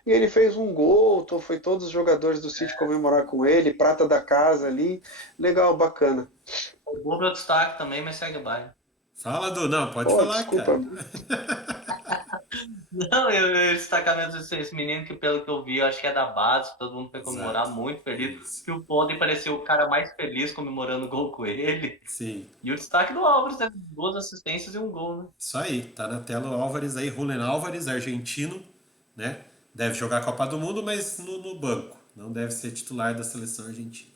E ele fez um gol, foi todos os jogadores do City comemorar com ele, prata da casa ali. Legal, bacana. O bom meu destaque também, mas segue o baile. Fala, Du. Não, pode falar, desculpa. cara. Não, eu destacar mesmo esse menino que, pelo que eu vi, eu acho que é da base, todo mundo foi comemorar, muito feliz. Que o Foden pareceu o cara mais feliz comemorando o gol com ele. Sim. E o destaque do Álvares, né? 2 assistências e um gol, né? Isso aí, tá na tela o Álvares aí, Julian Álvares, argentino, né? Deve jogar a Copa do Mundo, mas no banco. Não deve ser titular da seleção argentina.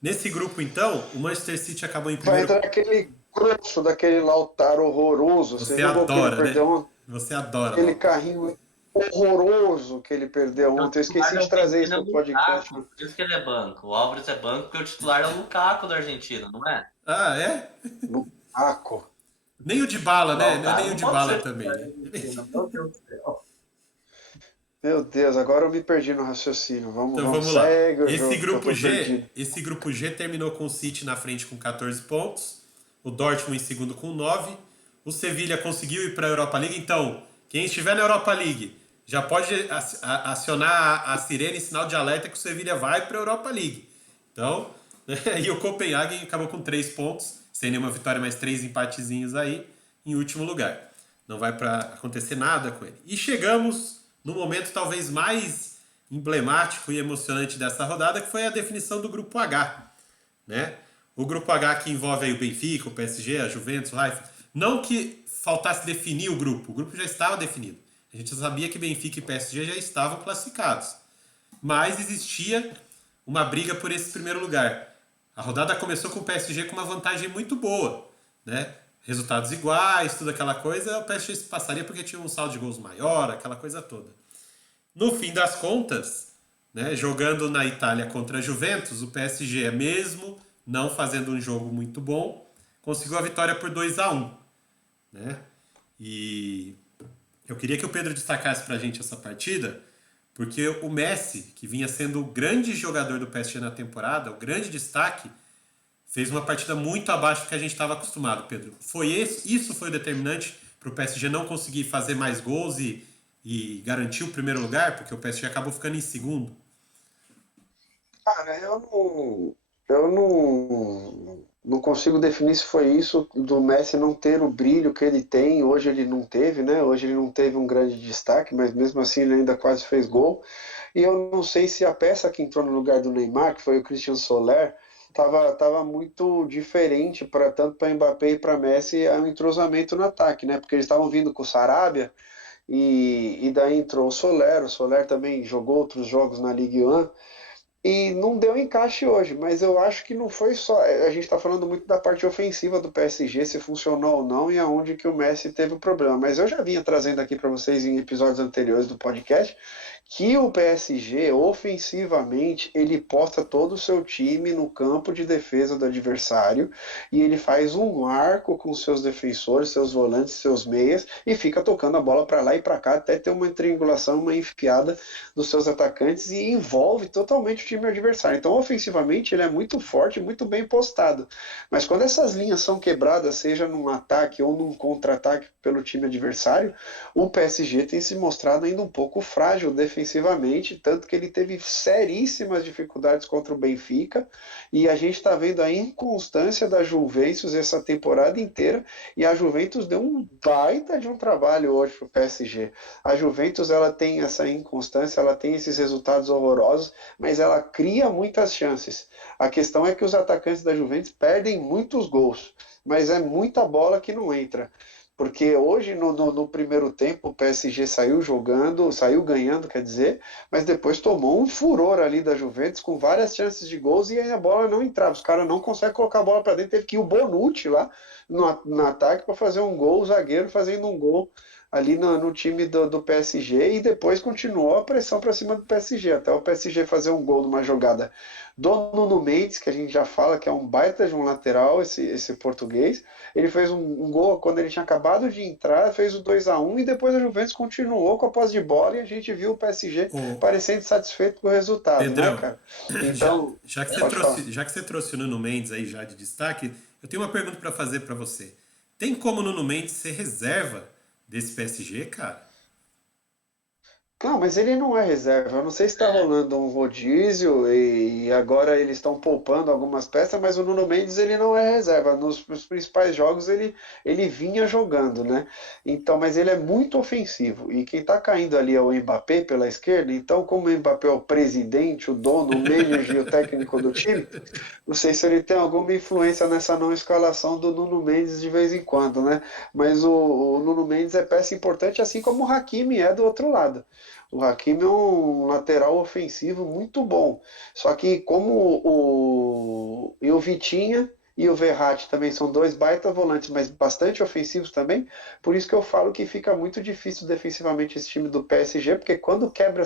Nesse grupo, então, o Manchester City acabou em primeiro... Vai entrar aquele grosso daquele Lautaro horroroso. Você adora, que ele perdeu né? Você adora. Aquele carrinho horroroso que ele perdeu ontem. Eu esqueci de trazer isso no podcast. Por isso que ele é banco. O Álvares é banco porque o titular é o Lukaku da Argentina, não é? Ah, é? Lukaku. Nem o Dybala, né? Não, Não é nem o não pode Dybala ser também, né? Meu Deus do céu. Meu Deus, agora eu me perdi no raciocínio. Então Vamos vamos lá. segue o Esse jogo, que eu grupo tô G, perdido. esse grupo G terminou com o City na frente com 14 pontos, o Dortmund em segundo com 9, o Sevilha conseguiu ir para a Europa League. Então, quem estiver na Europa League já pode acionar a sirene, sinal de alerta que o Sevilha vai para a Europa League. Então, e o Copenhagen acabou com 3 pontos, sem nenhuma vitória, mais 3 empatezinhos aí, em último lugar. Não vai para acontecer nada com ele. E chegamos no momento talvez mais emblemático e emocionante dessa rodada, que foi a definição do Grupo H, né? O Grupo H que envolve aí o Benfica, o PSG, a Juventus, o Leipzig. Não que faltasse definir o grupo já estava definido. A gente sabia que Benfica e PSG já estavam classificados. Mas existia uma briga por esse primeiro lugar. A rodada começou com o PSG com uma vantagem muito boa, né? Resultados iguais, tudo aquela coisa, o PSG passaria porque tinha um saldo de gols maior, aquela coisa toda. No fim das contas, né, jogando na Itália contra a Juventus, o PSG, mesmo não fazendo um jogo muito bom, conseguiu a vitória por 2-1. Né? E eu queria que o Pedro destacasse pra gente essa partida, porque o Messi, que vinha sendo o grande jogador do PSG na temporada, o grande destaque, fez uma partida muito abaixo do que a gente estava acostumado, Pedro. Isso foi o determinante para o PSG não conseguir fazer mais gols e garantir o primeiro lugar, porque o PSG acabou ficando em segundo. Cara, eu não consigo definir se foi isso do Messi não ter o brilho que ele tem. Hoje ele não teve, né? Hoje ele não teve um grande destaque, mas mesmo assim ele ainda quase fez gol. E eu não sei se a peça que entrou no lugar do Neymar, que foi o Christian Soler, tava muito diferente para tanto para Mbappé e para Messi o entrosamento no ataque, né? Porque eles estavam vindo com o Sarabia e daí entrou o Soler também jogou outros jogos na Ligue 1 e não deu encaixe hoje, mas eu acho que não foi só. A gente está falando muito da parte ofensiva do PSG, se funcionou ou não e aonde que o Messi teve o problema. Mas eu já vinha trazendo aqui para vocês em episódios anteriores do podcast que o PSG, ofensivamente, ele posta todo o seu time no campo de defesa do adversário e ele faz um arco com seus defensores, seus volantes, seus meias e fica tocando a bola para lá e para cá até ter uma triangulação, uma enfiada dos seus atacantes e envolve totalmente o time adversário. Então, ofensivamente, ele é muito forte, muito bem postado. Mas quando essas linhas são quebradas, seja num ataque ou num contra-ataque pelo time adversário, o PSG tem se mostrado ainda um pouco frágil defensivamente, tanto que ele teve seríssimas dificuldades contra o Benfica, e a gente está vendo a inconstância da Juventus essa temporada inteira, e a Juventus deu um baita de um trabalho hoje para o PSG. A Juventus ela tem essa inconstância, ela tem esses resultados horrorosos, mas ela cria muitas chances. A questão é que os atacantes da Juventus perdem muitos gols, mas é muita bola que não entra. Porque hoje, no primeiro tempo, o PSG saiu jogando, saiu ganhando, quer dizer, mas depois tomou um furor ali da Juventus com várias chances de gols e aí a bola não entrava. Os caras não conseguem colocar a bola para dentro. Teve que ir o Bonucci lá no ataque para fazer um gol, o zagueiro fazendo um gol ali no time do PSG e depois continuou a pressão para cima do PSG, até o PSG fazer um gol numa jogada do Nuno Mendes, que a gente já fala que é um baita de um lateral, esse português. Ele fez um gol quando ele tinha acabado de entrar, fez o 2-1 e depois a Juventus continuou com a posse de bola e a eu vi o PSG parecendo satisfeito com o resultado, Pedrão, né, cara? Então, já que você trouxe o Nuno Mendes aí já de destaque, eu tenho uma pergunta para fazer para você. Tem como o Nuno Mendes ser reserva desse PSG, cara? não, mas ele não é reserva. Eu não sei se está rolando um rodízio e agora eles estão poupando algumas peças, mas o Nuno Mendes ele não é reserva. Nos principais jogos ele vinha jogando, né? Então, mas ele é muito ofensivo. E quem está caindo ali é o Mbappé pela esquerda. Então, como o Mbappé é o presidente, o dono, o manager e o técnico do time, não sei se ele tem alguma influência nessa não escalação do Nuno Mendes de vez em quando, né? Mas o Nuno Mendes é peça importante, assim como o Hakimi é do outro lado. O Hakimi é um lateral ofensivo muito bom. Só que como e o Vitinha e o Verratti também são dois baita volantes, mas bastante ofensivos também. Por isso que eu falo que fica muito difícil defensivamente esse time do PSG, porque quando quebra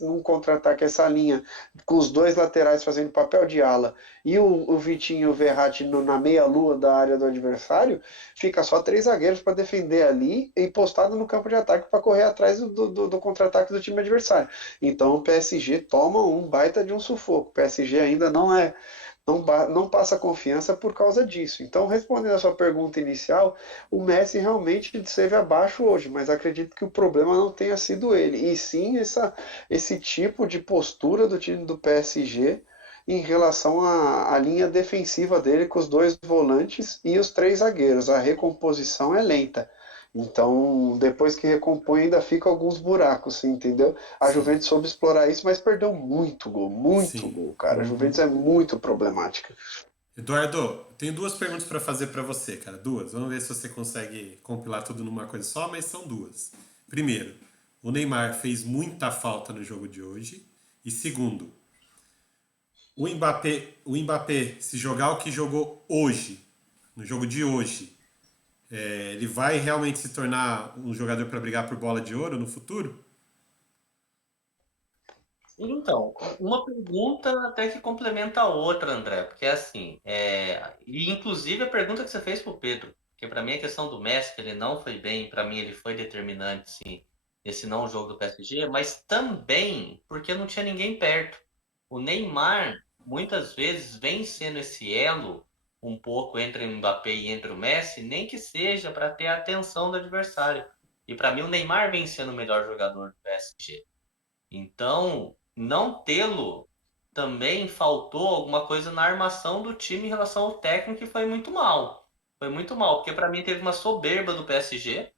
num contra-ataque essa linha com os dois laterais fazendo papel de ala e o Vitinho e o Verratti na meia-lua da área do adversário, fica só três zagueiros para defender ali e postado no campo de ataque para correr atrás do contra-ataque do time adversário. Então o PSG toma um baita de um sufoco. O PSG ainda não passa confiança por causa disso. Então, respondendo a sua pergunta inicial, o Messi realmente esteve abaixo hoje, mas acredito que o problema não tenha sido ele, e sim esse tipo de postura do time do PSG em relação à linha defensiva dele com os dois volantes e os três zagueiros. A recomposição é lenta. Então, depois que recompõe, ainda fica alguns buracos, entendeu? A Sim, Juventus soube explorar isso, mas perdeu muito sim. gol, cara. A Juventus é muito problemática. Eduardo, tenho duas perguntas para fazer para você, cara. Duas. Vamos ver se você consegue compilar tudo numa coisa só, mas são duas. Primeiro, o Neymar fez muita falta no jogo de hoje. E segundo, o Mbappé, se jogar o que jogou hoje, no jogo de hoje, ele vai realmente se tornar um jogador para brigar por bola de ouro no futuro? Então, uma pergunta até que complementa a outra, André, porque assim, e inclusive a pergunta que você fez pro Pedro, porque para mim a questão do Messi, que ele não foi bem, para mim ele foi determinante, sim, nesse não jogo do PSG, mas também porque não tinha ninguém perto. O Neymar, muitas vezes, vem sendo esse elo um pouco entre o Mbappé e entre o Messi, nem que seja para ter a atenção do adversário. E para mim o Neymar vem sendo o melhor jogador do PSG. Então, não tê-lo também faltou alguma coisa na armação do time em relação ao técnico e foi muito mal. Foi muito mal, porque para mim teve uma soberba do PSG,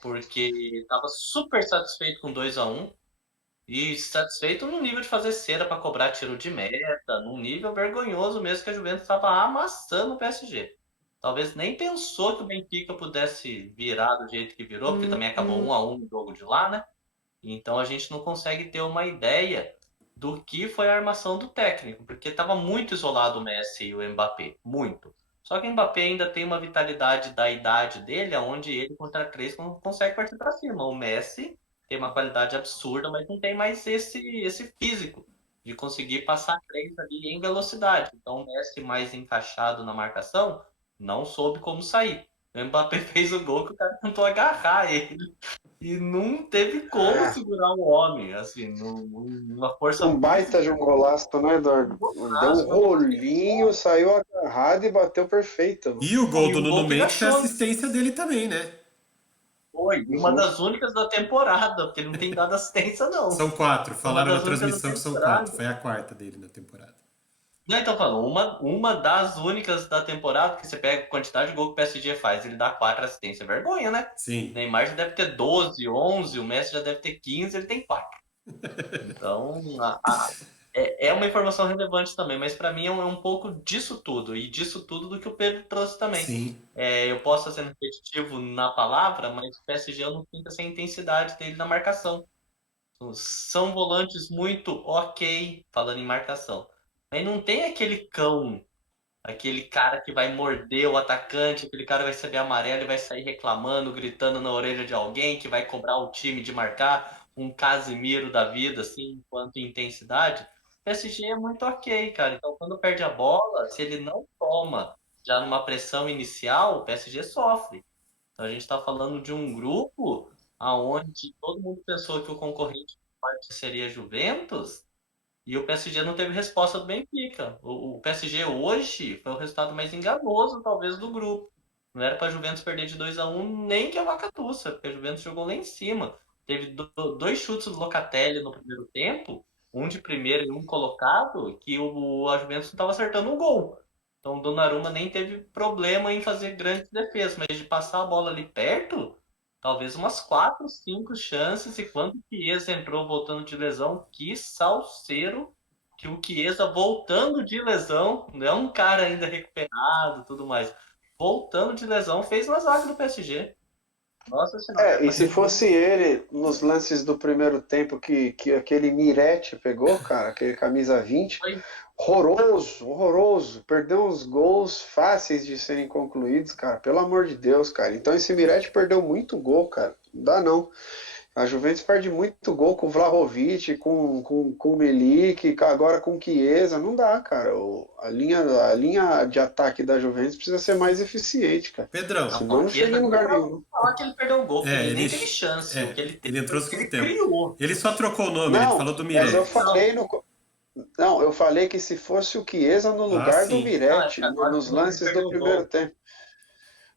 porque estava super satisfeito com 2-1 e satisfeito no nível de fazer cera para cobrar tiro de meta, num nível vergonhoso mesmo que a Juventus estava amassando o PSG. Talvez nem pensou que o Benfica pudesse virar do jeito que virou, porque também acabou 1-1 no jogo de lá, né? Então a gente não consegue ter uma ideia do que foi a armação do técnico, porque estava muito isolado o Messi e o Mbappé, muito. Só que o Mbappé ainda tem uma vitalidade da idade dele, onde ele contra três não consegue partir para cima. O Messi tem uma qualidade absurda, mas não tem mais esse físico de conseguir passar três ali em velocidade. Então o Messi mais encaixado na marcação não soube como sair. O Mbappé fez o gol que o cara tentou agarrar ele e não teve como Ah, segurar o homem, assim, numa força um baita de um física. golaço, né, Eduardo? Deu um Golaço, foi um gol que rolinho, saiu agarrado e bateu perfeito. E o gol e do um Nuno gol que ele Mendes é achou. assistência dele também, né? Foi uma Uhum. das únicas da temporada, porque ele não tem dado assistência, não. São quatro. Foi uma Falaram na das únicas da transmissão que são quatro. temporada. Foi a quarta dele na temporada. Não, então falando, uma das únicas da temporada, que você pega a quantidade de gol que o PSG faz, ele dá 4 assistências. Vergonha, né? O Sim. Neymar já deve ter 12, 11, o Messi já deve ter 15, ele tem 4. Então, é uma informação relevante também, mas para mim é um pouco disso tudo, e disso tudo do que o Pedro trouxe também. Sim. Eu posso estar sendo repetitivo na palavra, mas o PSG eu não sinto essa intensidade dele na marcação. São volantes muito ok, falando em marcação. Mas não tem aquele cão, aquele cara que vai morder o atacante, aquele cara que vai receber amarelo e vai sair reclamando, gritando na orelha de alguém, que vai cobrar o time de marcar um Casimiro da vida, assim, quanto intensidade. O PSG é muito ok, cara. Então, quando perde a bola, se ele não toma já numa pressão inicial, o PSG sofre. Então, a gente está falando de um grupo aonde todo mundo pensou que o concorrente forte seria Juventus, e o PSG não teve resposta do Benfica. O PSG hoje foi o resultado mais enganoso, talvez, do grupo. Não era para a Juventus perder de 2-1 nem que a vaca tussa, porque a Juventus jogou lá em cima. Teve dois chutes do Locatelli no primeiro tempo, um de primeiro e um colocado, que a Juventus não estava acertando o gol. Então o Donnarumma nem teve problema em fazer grandes defesas, mas de passar a bola ali perto, talvez umas 4, 5 chances. E quando o Chiesa entrou voltando de lesão, que salseiro que o Chiesa voltando de lesão, não é um cara ainda recuperado e tudo mais, voltando de lesão, fez na zaga do PSG. Nossa senhora. E se fosse ele nos lances do primeiro tempo que aquele Miretti pegou, cara, aquele camisa 20, Foi, horroroso, horroroso. Perdeu uns gols fáceis de serem concluídos, cara, pelo amor de Deus, cara. Então esse Miretti perdeu muito gol, cara. Não dá não. A Juventus perde muito gol com o Vlahovic, com o Milik, agora com o Chiesa. Não dá, cara. A linha de ataque da Juventus precisa ser mais eficiente, cara. Pedrão, não, Senão não chega em lugar nenhum. falar que ele perdeu o gol, porque ele nem ele, teve chance. O que ele teve ele entrou no foi o que segundo ele tempo. criou. Ele só trocou o nome, ele Não, falou do mas eu Miretti. falei no. Não, eu falei que se fosse o Chiesa no lugar do Sim. Miretti, Não, é que agora nos ele lances perdeu do o primeiro gol. tempo.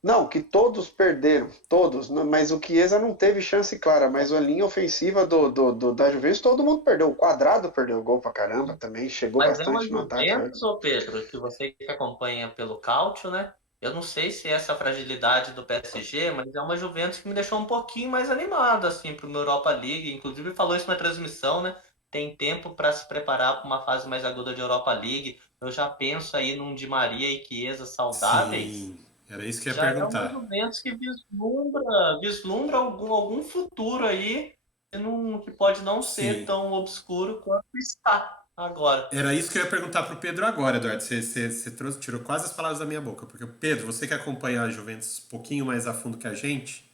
Não, que todos perderam, todos, mas o Chiesa não teve chance clara, mas a linha ofensiva da Juventus, todo mundo perdeu. O Quadrado perdeu gol pra caramba também, chegou Mas é uma bastante no ataque. Juventus, ô Pedro, que você que acompanha pelo Cáutio, né? Eu não sei se é essa fragilidade do PSG, mas é uma Juventus que me deixou um pouquinho mais animado assim para uma Europa League. Inclusive falou isso na transmissão, né? Tem tempo para se preparar para uma fase mais aguda de Europa League. Eu já penso aí num Di Maria e Chiesa saudáveis. Sim, era isso que eu ia Já é uma perguntar. Juventus que vislumbra algum futuro aí que pode não ser Sim. tão obscuro quanto está agora. Era isso que eu ia perguntar pro Pedro agora, Eduardo. Você tirou quase as palavras da minha boca. Porque, Pedro, você que acompanha a Juventus um pouquinho mais a fundo que a gente,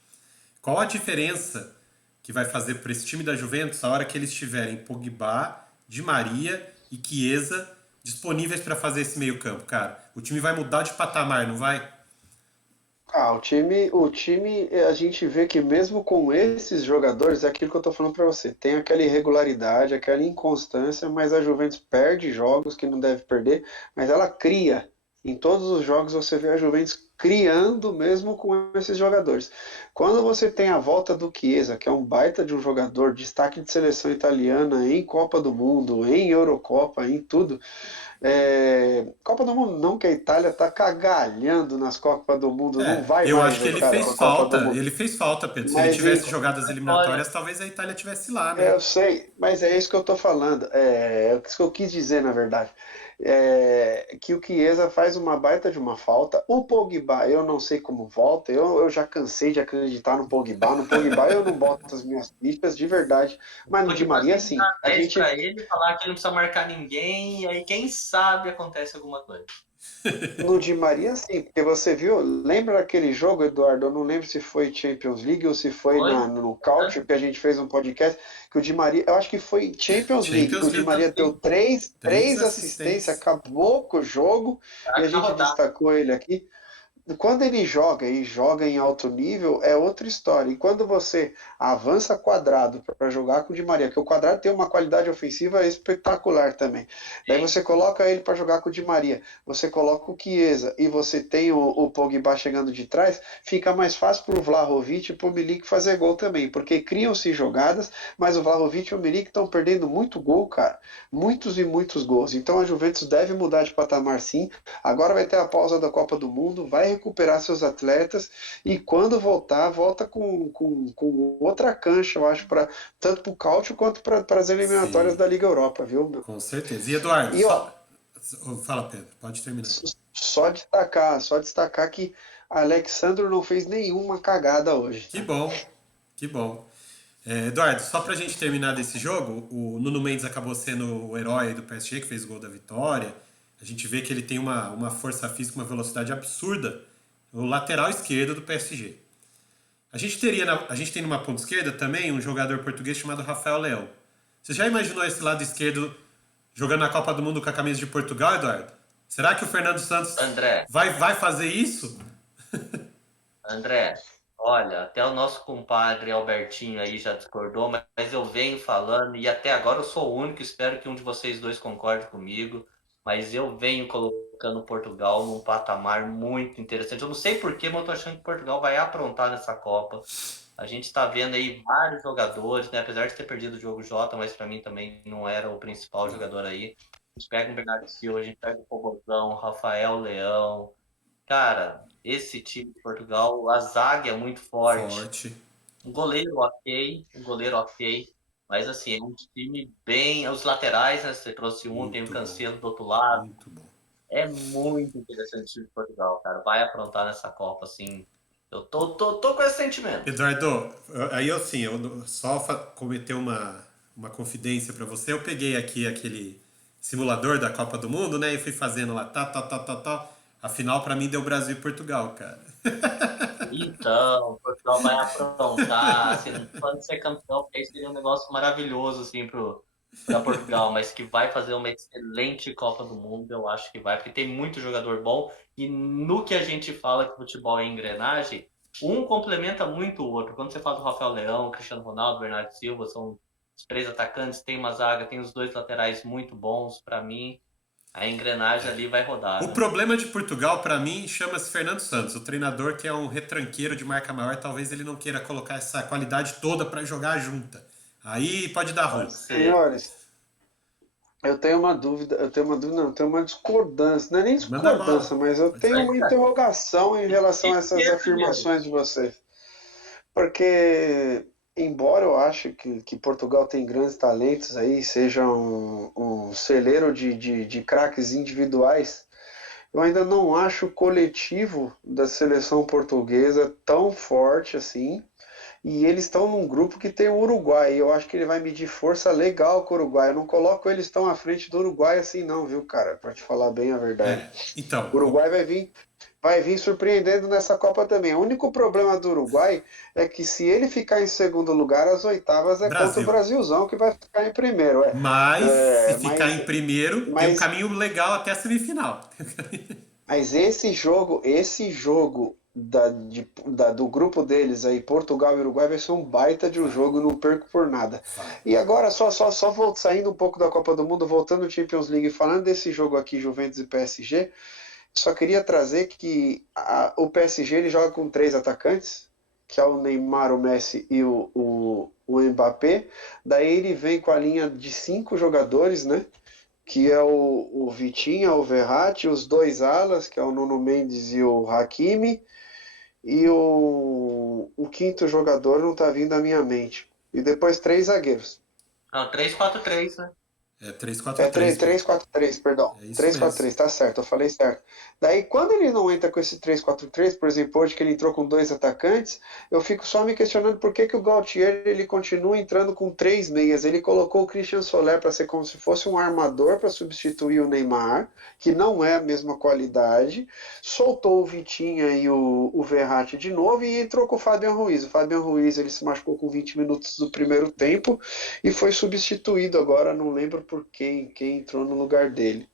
qual a diferença que vai fazer para esse time da Juventus a hora que eles tiverem Pogba, Di Maria e Chiesa disponíveis para fazer esse meio campo, cara? O time vai mudar de patamar, não vai? O time, a gente vê que mesmo com esses jogadores, é aquilo que eu tô falando pra você, tem aquela irregularidade, aquela inconstância, mas a Juventus perde jogos que não deve perder, mas ela cria. Em todos os jogos você vê a Juventus criando mesmo com esses jogadores. Quando você tem a volta do Chiesa, que é um baita de um jogador, destaque de seleção italiana em Copa do Mundo, em Eurocopa, em tudo, Copa do Mundo não, que a Itália tá cagalhando nas Copas do Mundo, não vai Eu acho mais, que ele cara, fez pra Copa do falta. Mundo. Ele fez falta, Pedro. Se ele Mas tivesse jogado as Olha, eliminatórias, talvez a Itália tivesse lá, né? eu sei, mas é isso que eu tô falando. É isso que eu quis dizer, na verdade. Que o Chiesa faz uma baita de uma falta. O Pogba, eu não sei como volta. Eu já cansei de acreditar no Pogba. No Pogba eu não boto as minhas fichas, de verdade. Mas no Di porque Maria, você sim. dar A 10 gente para ele, falar que ele não precisa marcar ninguém, e aí quem sabe acontece alguma coisa. No Di Maria, sim, porque você viu, lembra aquele jogo, Eduardo? Eu não lembro se foi Champions League ou se foi Foi? no Couch, que a gente fez um podcast, que o Di Maria, eu acho que foi Champions League, que Champions o Di League. Maria deu três, Três três assistências, assistências. acabou com o jogo, e a Na gente rodada. destacou ele aqui. Quando ele joga e joga em alto nível, é outra história. E quando você avança quadrado para jogar com o Di Maria, que o quadrado tem uma qualidade ofensiva espetacular também. Daí Sim. você coloca ele para jogar com o Di Maria, você coloca o Chiesa e você tem o Pogba chegando de trás, fica mais fácil para o Vlahovic e para o Milik fazer gol também, porque criam-se jogadas, mas o Vlahovic e o Milik estão perdendo muito gol, cara. Muitos e muitos gols. Então a Juventus deve mudar de patamar sim. Agora vai ter a pausa da Copa do Mundo, vai recuperar seus atletas e quando voltar, volta com outra cancha, eu acho, tanto para o Cáutio quanto para as eliminatórias Sim, da Liga Europa, viu, meu? com certeza. E Eduardo, E ó, fala, Pedro, pode terminar. só destacar que Alexandro não fez nenhuma cagada hoje, Que tá? bom, que bom. Eduardo, só pra gente terminar desse jogo, o Nuno Mendes acabou sendo o herói do PSG, que fez o gol da vitória. A gente vê que ele tem uma força física, uma velocidade absurda. O lateral esquerdo do PSG. A gente tem numa ponta esquerda também um jogador português chamado Rafael Leão. Você já imaginou esse lado esquerdo jogando na Copa do Mundo com a camisa de Portugal, Eduardo? Será que o Fernando Santos André, vai fazer isso? André, olha, até o nosso compadre Albertinho aí já discordou, mas eu venho falando, e até agora eu sou o único, espero que um de vocês dois concorde comigo, mas eu venho colocando Portugal num patamar muito interessante. Eu não sei porquê, mas eu tô achando que Portugal vai aprontar nessa Copa. A gente está vendo aí vários jogadores, né? Apesar de ter perdido o jogo Jota, mas para mim também não era o principal jogador aí. A gente pega o Bernardo Silva, a gente pega o Pogozão, Rafael Leão. Cara, esse time de Portugal, a zaga é muito forte. Forte. Um goleiro ok. Mas assim, é um time bem. Os laterais, né? Você trouxe um, tem o Muito bom. Cancelo do outro lado. Muito bom. É muito interessante o time de Portugal, cara. Vai aprontar nessa Copa, assim. Eu tô com esse sentimento. Eduardo, aí assim, eu só cometer uma confidência pra você. Eu peguei aqui aquele simulador da Copa do Mundo, né? E fui fazendo lá, tal. A final pra mim deu Brasil e Portugal, cara. Então, Portugal vai aprontar, assim, não tô falando de ser campeão, porque aí seria um negócio maravilhoso, assim, pra Portugal, mas que vai fazer uma excelente Copa do Mundo, eu acho que vai, porque tem muito jogador bom, e no que a gente fala que futebol é engrenagem, um complementa muito o outro. Quando você fala do Rafael Leão, Cristiano Ronaldo, Bernardo Silva, são os três atacantes, tem uma zaga, tem os dois laterais muito bons, pra mim, a engrenagem ali vai rodar, O né? problema de Portugal, pra mim, chama-se Fernando Santos, o treinador que é um retranqueiro de marca maior. Talvez ele não queira colocar essa qualidade toda pra jogar junta. Aí pode dar ruim. Pode ser. Senhores, eu tenho uma dúvida, não, eu tenho uma discordância, não é nem Manda discordância, bala. mas eu Pode tenho falar. uma interrogação em relação a Esse essas é primeiro. afirmações de vocês. Porque, embora eu ache que Portugal tem grandes talentos aí, seja um celeiro de craques individuais, eu ainda não acho o coletivo da seleção portuguesa tão forte assim. E eles estão num grupo que tem o Uruguai. E eu acho que ele vai medir força legal com o Uruguai. Eu não coloco eles tão à frente do Uruguai assim, não, viu, cara? Pra te falar bem a verdade. Então, O Uruguai vai vir surpreendendo nessa Copa também. O único problema do Uruguai é que se ele ficar em segundo lugar, as oitavas é contra o Brasil. Brasilzão, que vai ficar em primeiro. Mas, se ficar Mas, em primeiro, tem um mas caminho legal até a semifinal. Mas esse jogo do grupo deles aí, Portugal e Uruguai, vai ser um baita de um Vai, jogo, não perco por nada. vai. E agora, só saindo um pouco da Copa do Mundo, voltando ao Champions League, falando desse jogo aqui, Juventus e PSG, só queria trazer que o PSG ele joga com três atacantes, que é o Neymar, o Messi e o Mbappé. Daí ele vem com a linha de cinco jogadores, né? Que é o Vitinha, o Verratti, os dois alas, que é o Nuno Mendes e o Hakimi, e o quinto jogador não está vindo à minha mente. E depois três zagueiros. Não, 3-4-3, né? É 3 4 É 3 três quatro três, perdão. É isso Três quatro mesmo. três, tá certo, eu falei certo. Daí, quando ele não entra com esse 3-4-3, por exemplo, hoje que ele entrou com dois atacantes, eu fico só me questionando por que o Gautier ele continua entrando com três meias. Ele colocou o Christian Soler para ser como se fosse um armador para substituir o Neymar, que não é a mesma qualidade, soltou o Vitinha e o Verratti de novo e entrou com o Fabian Ruiz. O Fabian Ruiz ele se machucou com 20 minutos do primeiro tempo e foi substituído agora, não lembro por quem entrou no lugar dele.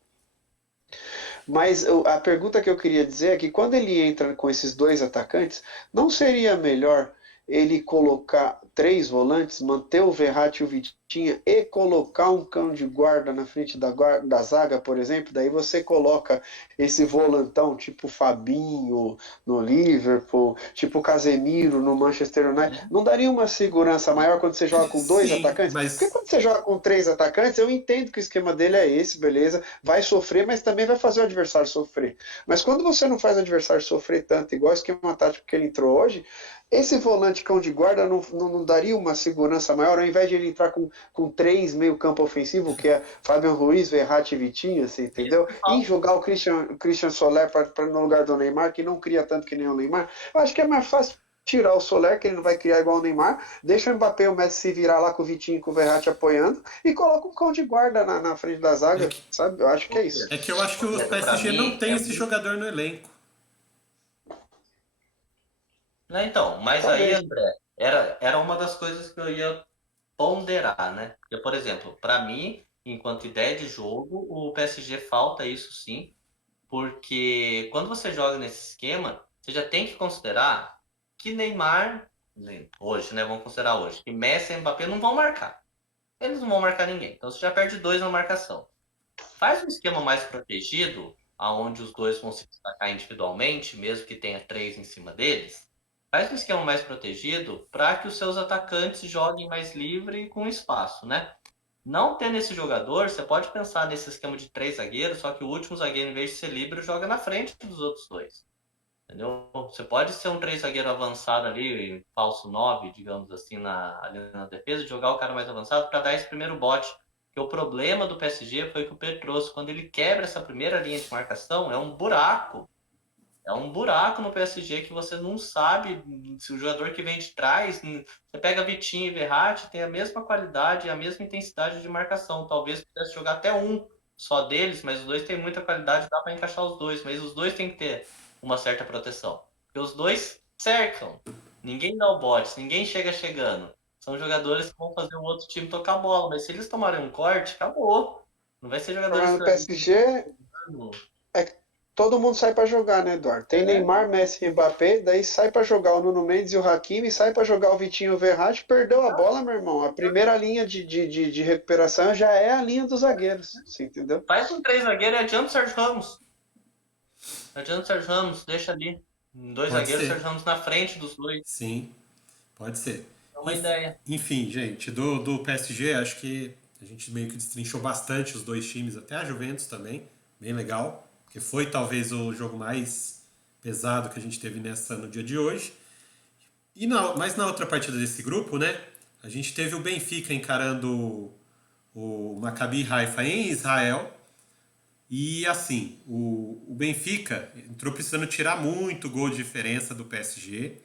Mas a pergunta que eu queria dizer é que quando ele entra com esses dois atacantes, não seria melhor ele colocar três volantes, manter o Verratti e o Vitinha e colocar um cão de guarda na frente da zaga, por exemplo? Daí você coloca esse volantão tipo Fabinho no Liverpool, tipo Casemiro no Manchester United. Não daria uma segurança maior quando você joga com dois Sim, atacantes? Porque mas quando você joga com três atacantes, eu entendo que o esquema dele é esse, beleza? Vai sofrer, mas também vai fazer o adversário sofrer. Mas quando você não faz o adversário sofrer tanto, igual o esquema tático que ele entrou hoje, esse volante cão de guarda não daria uma segurança maior, ao invés de ele entrar com três meio campo ofensivo, que é Fabian Ruiz, Verratti e Vitinha, você entendeu? E jogar o Christian Soler no lugar do Neymar, que não cria tanto que nem o Neymar. Eu acho que é mais fácil tirar o Soler, que ele não vai criar igual o Neymar, deixa o Mbappé e o Messi se virar lá com o Vitinho e com o Verratti apoiando, e coloca um cão de guarda na frente da é zaga, que, sabe? Eu acho que é isso. é que eu acho que o Pra PSG não mim, tem esse jogador no elenco. Né, então, mas aí, Talvez. André, era uma das coisas que eu ia ponderar, né? Porque, por exemplo, para mim, enquanto ideia de jogo, o PSG falta isso sim, porque quando você joga nesse esquema, você já tem que considerar que Neymar, hoje, né? Vamos considerar hoje, que Messi e Mbappé não vão marcar. Eles não vão marcar ninguém. Então você já perde dois na marcação. Faz um esquema mais protegido, aonde os dois vão se destacar individualmente, mesmo que tenha três em cima deles. Faz um esquema mais protegido para que os seus atacantes joguem mais livre e com espaço, né? Não tendo esse jogador, você pode pensar nesse esquema de três zagueiros, só que o último zagueiro, em vez de ser livre, joga na frente dos outros dois. Entendeu? Você pode ser um três zagueiro avançado ali, falso 9, digamos assim, ali na defesa, jogar o cara mais avançado para dar esse primeiro bote. Porque o problema do PSG foi que o Pedro trouxe. Quando ele quebra essa primeira linha de marcação, é um buraco. É um buraco no PSG que você não sabe se o jogador que vem de trás. Você pega Vitinho e Verratti, tem a mesma qualidade e a mesma intensidade de marcação. Talvez pudesse jogar até um só deles, mas os dois têm muita qualidade, dá para encaixar os dois. Mas os dois têm que ter uma certa proteção. Porque os dois cercam. Ninguém dá o bote, ninguém chega chegando. São jogadores que vão fazer o outro time tocar a bola. Mas se eles tomarem um corte, acabou. Não vai ser jogadores Mas no PSG é que todo mundo sai pra jogar, né, Eduardo? Tem Neymar, Messi e Mbappé, daí sai pra jogar o Nuno Mendes e o Hakimi, sai pra jogar o Vitinho e o Verratti, perdeu a bola, meu irmão. A primeira linha de recuperação já é a linha dos zagueiros, você entendeu? Faz um 3 zagueiro e adianta o Sérgio Ramos. Adianta o Sérgio Ramos, deixa ali. Dois Pode zagueiros, ser. Sérgio Ramos na frente dos dois. Sim, pode ser. É uma ideia. Enfim, gente, do PSG, acho que a gente meio que destrinchou bastante os dois times, até a Juventus também, bem legal, porque foi talvez o jogo mais pesado que a gente teve no dia de hoje. Mas na outra partida desse grupo, né, a gente teve o Benfica encarando o Maccabi Haifa em Israel. E assim, o Benfica entrou precisando tirar muito gol de diferença do PSG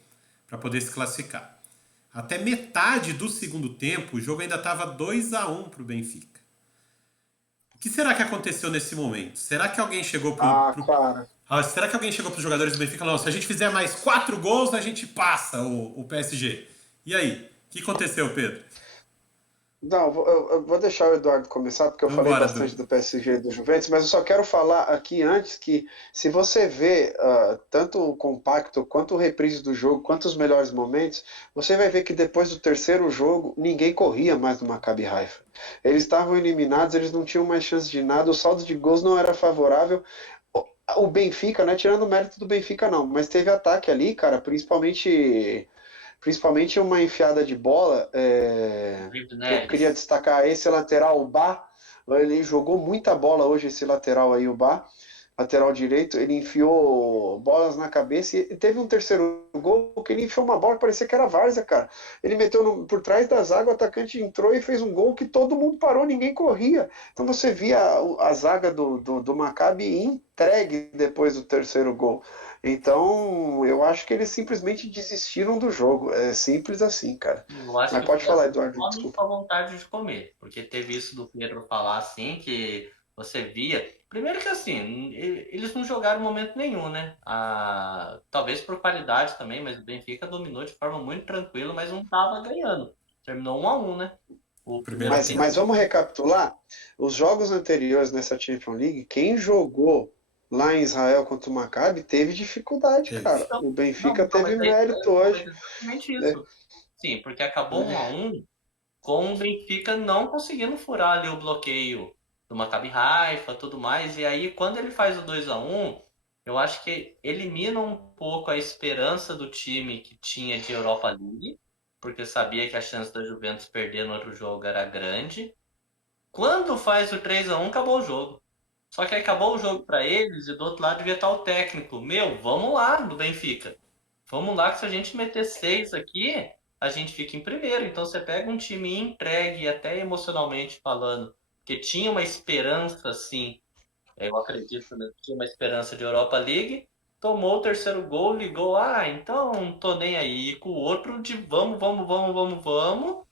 para poder se classificar. Até metade do segundo tempo, o jogo ainda estava 2-1 para o Benfica. O que será que aconteceu nesse momento? Será que alguém chegou Cara. será que alguém chegou para os jogadores do Benfica e falou: se a gente fizer mais 4 gols, a gente passa o PSG? E aí? O que aconteceu, Pedro? Não, eu vou deixar o Eduardo começar, porque eu falei Vambora, bastante Du. do PSG e do Juventus, mas eu só quero falar aqui antes que, se você vê tanto o compacto, quanto o reprise do jogo, quanto os melhores momentos, você vai ver que depois do terceiro jogo, ninguém corria mais no Maccabi Haifa. Eles estavam eliminados, eles não tinham mais chance de nada, o saldo de gols não era favorável. O Benfica, não é tirando o mérito do Benfica não, mas teve ataque ali, cara, principalmente uma enfiada de bola, que eu queria destacar esse lateral, o Bá, ele jogou muita bola hoje, esse lateral aí, o Bá, lateral direito, ele enfiou bolas na cabeça e teve um terceiro gol que ele enfiou uma bola que parecia que era várzea, cara. Ele meteu por trás da zaga, o atacante entrou e fez um gol que todo mundo parou, ninguém corria. Então você via a zaga do Maccabi entregue depois do terceiro gol. Então, eu acho que eles simplesmente desistiram do jogo. É simples assim, cara. Eu acho Mas que pode foi a falar, Eduardo, fome desculpa. com a vontade de comer. Porque teve isso do Pedro falar assim, que você via. Primeiro que assim, eles não jogaram momento nenhum, né? Talvez por qualidade também, mas o Benfica dominou de forma muito tranquila, mas não tava ganhando. Terminou 1-1, né? O primeiro Primeiro Mas, tempo. tempo. mas vamos recapitular. Os jogos anteriores nessa Champions League, quem jogou lá em Israel contra o Maccabi teve dificuldade, cara. Teve. O Não, Benfica mas teve é mérito hoje, exatamente né? isso. Sim, porque acabou 1-1 com o Benfica não conseguindo furar ali o bloqueio do Maccabi Haifa, tudo mais. E aí, quando ele faz o 2-1, eu acho que elimina um pouco a esperança do time que tinha de Europa League, porque sabia que a chance da Juventus perder no outro jogo era grande. Quando faz o 3-1, acabou o jogo. Só que aí acabou o jogo para eles e do outro lado devia estar o técnico. Meu, vamos lá do Benfica. Vamos lá que se a gente meter 6 aqui, a gente fica em primeiro. Então você pega um time entregue, até emocionalmente falando, que tinha uma esperança, assim, eu acredito, né, que tinha uma esperança de Europa League, tomou o terceiro gol, ligou, então tô nem aí. E com o outro de vamos, vamos, vamos, vamos, vamos,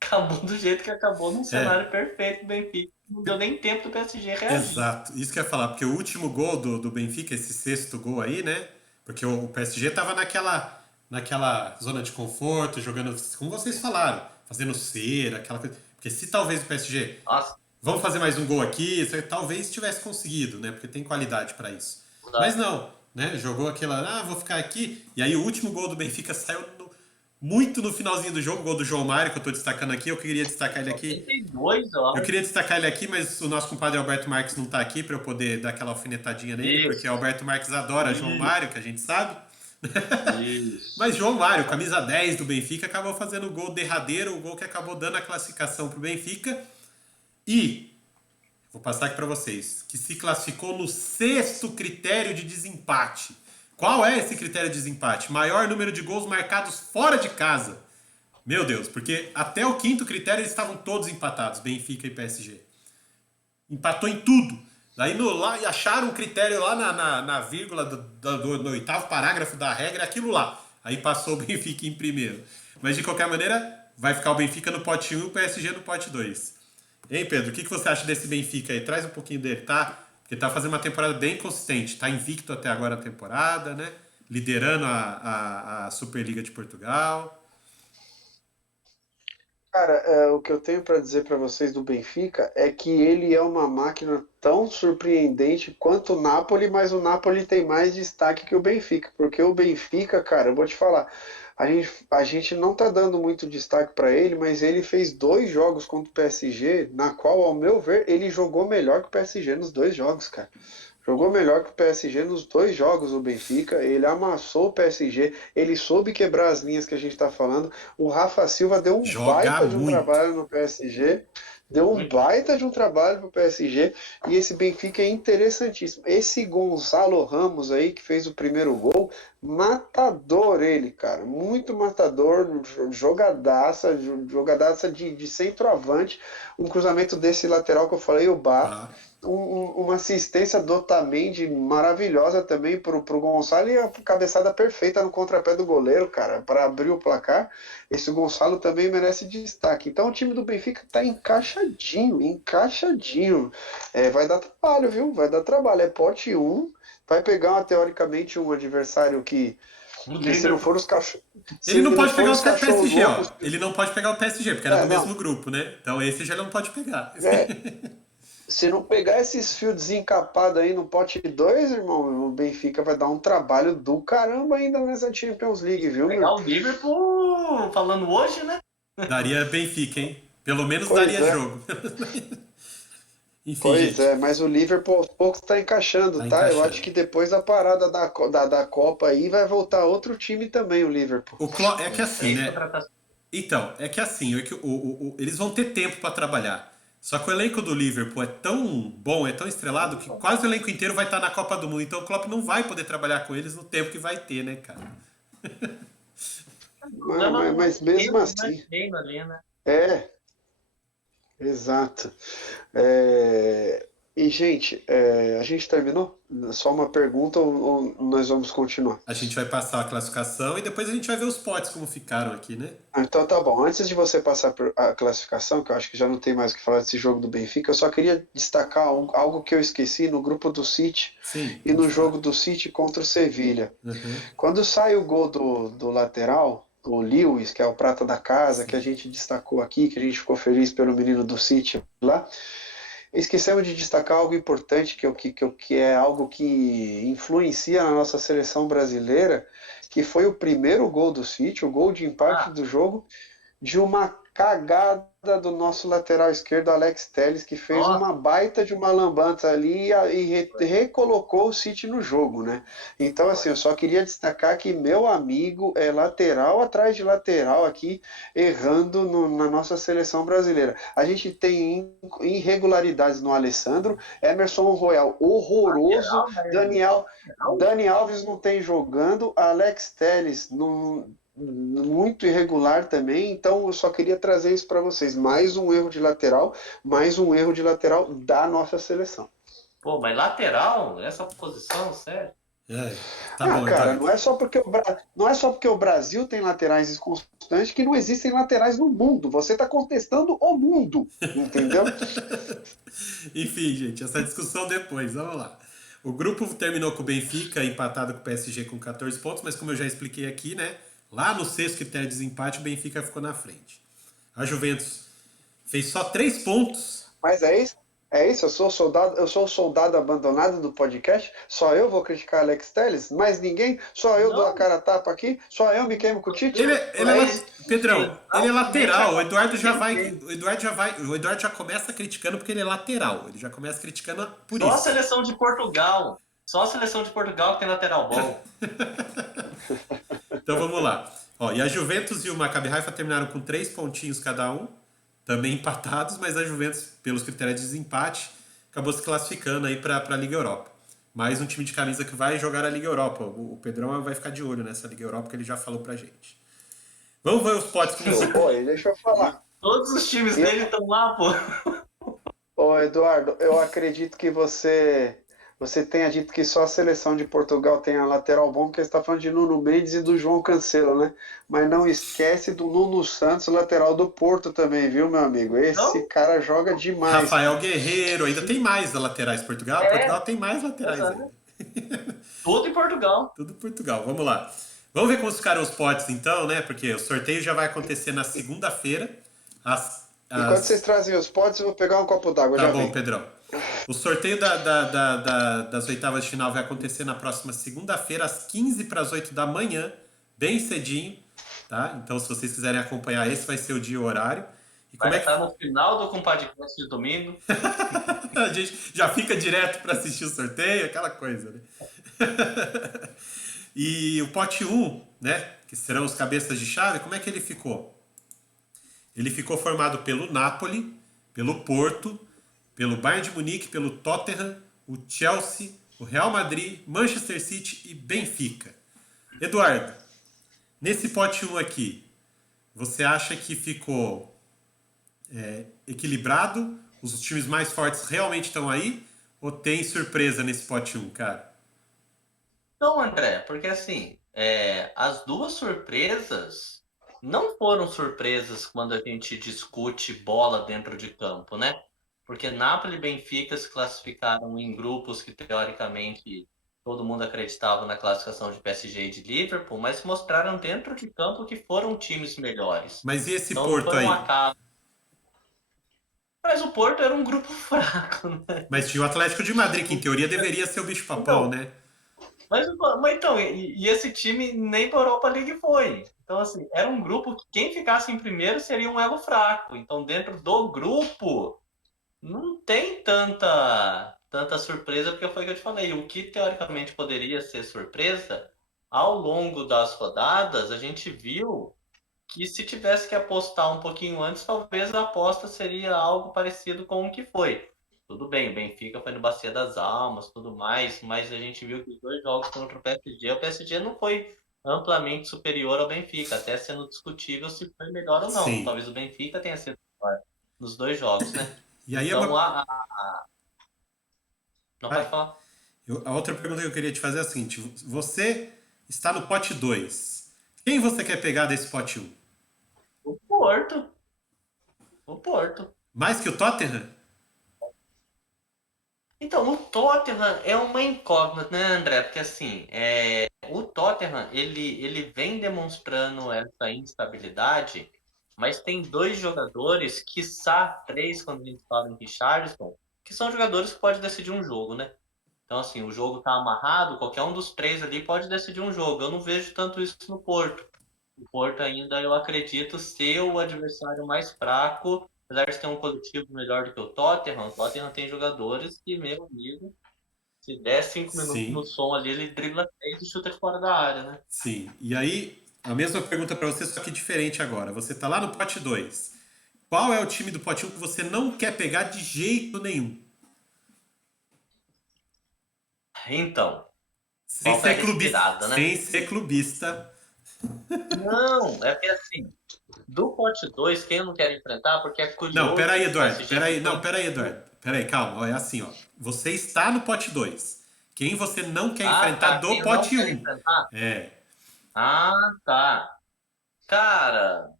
acabou do jeito que acabou, num É, cenário perfeito do Benfica. Não deu nem tempo do PSG reagir. exato. Isso que eu ia falar, porque o último gol do Benfica, esse sexto gol aí, né? Porque o PSG tava naquela zona de conforto, jogando, como vocês falaram, fazendo cera, aquela coisa. Porque se talvez o PSG, Nossa, vamos fazer mais um gol aqui, talvez tivesse conseguido, né? Porque tem qualidade para isso. Mas não, né? Jogou aquela, vou ficar aqui. E aí o último gol do Benfica saiu muito no finalzinho do jogo, o gol do João Mário, que eu tô destacando aqui. Eu queria destacar ele aqui. 82, eu Eu acho. queria destacar ele aqui, mas o nosso compadre Alberto Marques não tá aqui para eu poder dar aquela alfinetadinha nele, porque Isso, Alberto Marques adora João isso, Mário, que a gente sabe. isso. Mas João Mário, camisa 10 do Benfica, acabou fazendo o gol derradeiro, o gol que acabou dando a classificação pro Benfica. E vou passar aqui para vocês, que se classificou no sexto critério de desempate. Qual é esse critério de desempate? Maior número de gols marcados fora de casa. Meu Deus, porque até o quinto critério eles estavam todos empatados, Benfica e PSG. Empatou em tudo. Daí lá, e acharam um critério lá na vírgula do oitavo parágrafo da regra, aquilo lá. Aí passou o Benfica em primeiro. Mas de qualquer maneira, vai ficar o Benfica no pote 1 e o PSG no pote 2. Hein, Pedro, o que você acha desse Benfica aí? Traz um pouquinho dele, tá? Porque tá fazendo uma temporada bem consistente. Tá invicto até agora na temporada, né? Liderando a Superliga de Portugal. Cara, o que eu tenho para dizer para vocês do Benfica é que ele é uma máquina tão surpreendente quanto o Napoli, mas o Napoli tem mais destaque que o Benfica, porque o Benfica, cara, eu vou te falar, a gente não tá dando muito destaque para ele, mas ele fez 2 jogos contra o PSG, na qual, ao meu ver, ele jogou melhor que o PSG nos 2 jogos, cara. Jogou melhor que o PSG nos 2 jogos o Benfica, ele amassou o PSG, ele soube quebrar as linhas que a gente está falando. O Rafa Silva deu um Joga baita de um muito. trabalho no PSG, deu um Muito. baita de um trabalho pro PSG, e esse Benfica é interessantíssimo. Esse Gonzalo Ramos aí, que fez o primeiro gol, matador ele, cara, muito matador, jogadaça de centroavante, um cruzamento desse lateral que eu falei, o Bar, Tá? uma assistência do Otamendi maravilhosa também pro Gonçalo e a cabeçada perfeita no contrapé do goleiro, cara, para abrir o placar. Esse Gonçalo também merece destaque. Então o time do Benfica tá encaixadinho, encaixadinho. Vai dar trabalho, viu? Vai dar trabalho. É pote 1, vai pegar teoricamente um adversário que se não for os cachorros. Ele Se não não pode for pegar os o cachorros PSG, ó. loucos. Ele não pode pegar o PSG, porque era do Não. mesmo grupo, né? Então esse já não pode pegar. Se não pegar esses fios desencapados aí no pote 2, irmão, o Benfica vai dar um trabalho do caramba ainda nessa Champions League, viu, Pegar meu? o Liverpool falando hoje, né? Daria Benfica, hein? Pelo menos Pois daria é, jogo. Enfim, pois gente. é, mas o Liverpool aos poucos tá encaixando, Tá tá? Eu acho encaixando. que depois da parada da Copa aí vai voltar outro time também, o Liverpool. É que assim, Três né? contratações. Então, é que assim, é que eles vão ter tempo pra trabalhar. Só que o elenco do Liverpool é tão bom, é tão estrelado, que quase o elenco inteiro vai estar na Copa do Mundo. Então o Klopp não vai poder trabalhar com eles no tempo que vai ter, né, cara? O Mas, problema mas, não é mas mesmo tempo, não é assim, treino ali, né? é, exato. E, gente, a gente terminou? Só uma pergunta ou nós vamos continuar? A gente vai passar a classificação e depois a gente vai ver os potes como ficaram aqui, né? Então tá bom. Antes de você passar por a classificação, que eu acho que já não tem mais o que falar desse jogo do Benfica, eu só queria destacar algo que eu esqueci no grupo do City Sim, e pode no falar. jogo do City contra o Sevilha. Uhum. Quando sai o gol do lateral, o Lewis, que é o prata da casa, que a Sim. gente destacou aqui, que a gente ficou feliz pelo menino do City lá, esquecemos de destacar algo importante, que é algo que influencia na nossa seleção brasileira, que foi o primeiro gol do City, o gol de empate Ah, do jogo, de uma cagada do nosso lateral esquerdo, Alex Telles, que fez nossa, uma baita de uma lambança ali e recolocou o City no jogo, né? Então, assim, eu só queria destacar que meu amigo é lateral atrás de lateral aqui, errando na nossa seleção brasileira. A gente tem irregularidades no Alessandro, Emerson Royal horroroso, lateral, mas lateral? Dani Alves não tem jogando, Alex Telles não, muito irregular também, então eu só queria trazer isso para vocês. Mais um erro de lateral da nossa seleção. Pô, mas lateral? Essa posição, sério? É, tá Ah, bom, cara, Eduardo. não é só porque o Brasil tem laterais constantes que não existem laterais no mundo. Você está contestando o mundo, entendeu? Enfim, gente, essa discussão depois, vamos lá. O grupo terminou com o Benfica empatado com o PSG com 14 pontos, mas como eu já expliquei aqui, né? Lá no sexto critério de desempate, o Benfica ficou na frente. A Juventus fez só 3 pontos. Mas é isso, eu sou o soldado abandonado do podcast, só eu vou criticar Alex Telles, mais ninguém, só eu dou a Não, cara a tapa aqui, só eu me queimo com o Tite. você Pedrão, ele é exatamente lateral. defende. O Eduardo já começa criticando porque ele é lateral. Ele já começa criticando por Só a isso. seleção de Portugal. Só a seleção de Portugal que tem lateral bom. Então vamos lá. Ó, e a Juventus e o Maccabi Haifa terminaram com 3 pontinhos cada um, também empatados, mas a Juventus, pelos critérios de desempate, acabou se classificando aí para a Liga Europa. Mais um time de camisa que vai jogar a Liga Europa. O Pedrão vai ficar de olho nessa Liga Europa que ele já falou pra gente. Vamos ver os potes como Oi, deixa eu falar. Todos os times Eu, dele estão lá, pô. Ô, Eduardo, eu acredito que você tenha dito que só a seleção de Portugal tem a lateral bom, porque você está falando de Nuno Mendes e do João Cancelo, né? Mas não esquece do Nuno Santos, lateral do Porto também, viu, meu amigo? Esse Não, cara joga demais, Rafael cara. Guerreiro, ainda tem mais laterais Portugal. é, Portugal tem mais laterais essa, ainda. tudo em Portugal. Tudo Portugal, vamos lá. Vamos ver como ficaram os potes então, né? Porque o sorteio já vai acontecer na segunda-feira. Enquanto vocês trazem os potes, eu vou pegar um copo d'água, Tá já bom, vem. Pedrão. O sorteio das oitavas de final vai acontecer na próxima segunda-feira, às 15 para as 8 da manhã, bem cedinho, tá? Então, se vocês quiserem acompanhar, esse vai ser o dia e o horário. E como Vai é estar que no final do Compadcast de domingo. a gente já fica direto para assistir o sorteio, aquela coisa, né? E o pote 1, né, que serão os cabeças de chave, como é que ele ficou? Ele ficou formado pelo Napoli, pelo Porto, pelo Bayern de Munique, pelo Tottenham, o Chelsea, o Real Madrid, Manchester City e Benfica. Eduardo, nesse pote 1 aqui, você acha que ficou equilibrado? Os times mais fortes realmente estão aí? Ou tem surpresa nesse pote 1, cara? Não, André, porque assim, as duas surpresas não foram surpresas quando a gente discute bola dentro de campo, né? Porque Napoli e Benfica se classificaram em grupos que teoricamente todo mundo acreditava na classificação de PSG e de Liverpool, mas mostraram dentro de campo que foram times melhores. Mas e esse Então não Porto foi um aí? acaso. Mas o Porto era um grupo fraco, né? Mas tinha o Atlético de Madrid, que em teoria deveria ser o bicho-papão, Então, né? mas então, e esse time nem para a Europa League foi. Então, assim, era um grupo que quem ficasse em primeiro seria um elo fraco. Então, dentro do grupo, não tem tanta surpresa, porque foi o que eu te falei. O que teoricamente poderia ser surpresa, ao longo das rodadas, a gente viu que se tivesse que apostar um pouquinho antes, talvez a aposta seria algo parecido com o que foi. Tudo bem, o Benfica foi no Bacia das Almas, tudo mais, mas a gente viu que os dois jogos contra o PSG não foi amplamente superior ao Benfica, até sendo discutível se foi melhor ou não. Sim. Talvez o Benfica tenha sido melhor nos dois jogos, né? E aí é Então, uma. não pode Vai. falar. A outra pergunta que eu queria te fazer é a seguinte: você está no pote 2. Quem você quer pegar desse pote 1? O Porto. O Porto. Mais que o Tottenham? Então, o Tottenham é uma incógnita, né, André? Porque assim, o Tottenham ele vem demonstrando essa instabilidade, mas tem dois jogadores, quiçá três, quando a gente fala em Richarlison, que são jogadores que podem decidir um jogo, né? Então, assim, o jogo tá amarrado, qualquer um dos três ali pode decidir um jogo. Eu não vejo tanto isso no Porto. O Porto ainda, eu acredito, ser o adversário mais fraco, apesar de ter um coletivo melhor do que o Tottenham tem jogadores que, meu amigo, se der 5 minutos no Sim, som ali, ele dribla 3 e chuta de fora da área, né? sim. E aí, a mesma pergunta para você, só que diferente agora. Você está lá no pote 2. Qual é o time do pote 1 que você não quer pegar de jeito nenhum? Então, Sem falta a ser clubista. respirada, né? Sem ser clubista. Não, é que assim, do pote 2, quem eu não quero enfrentar, porque é Não, curioso peraí, que o Eduardo. PSG Peraí, não, ficou. peraí, Eduardo. Peraí, calma. Ó, é assim, ó. Você está no pote 2. Quem você não quer Ah, enfrentar tá, do quem eu não pote quero 1? enfrentar? É. Ah, tá. Cara,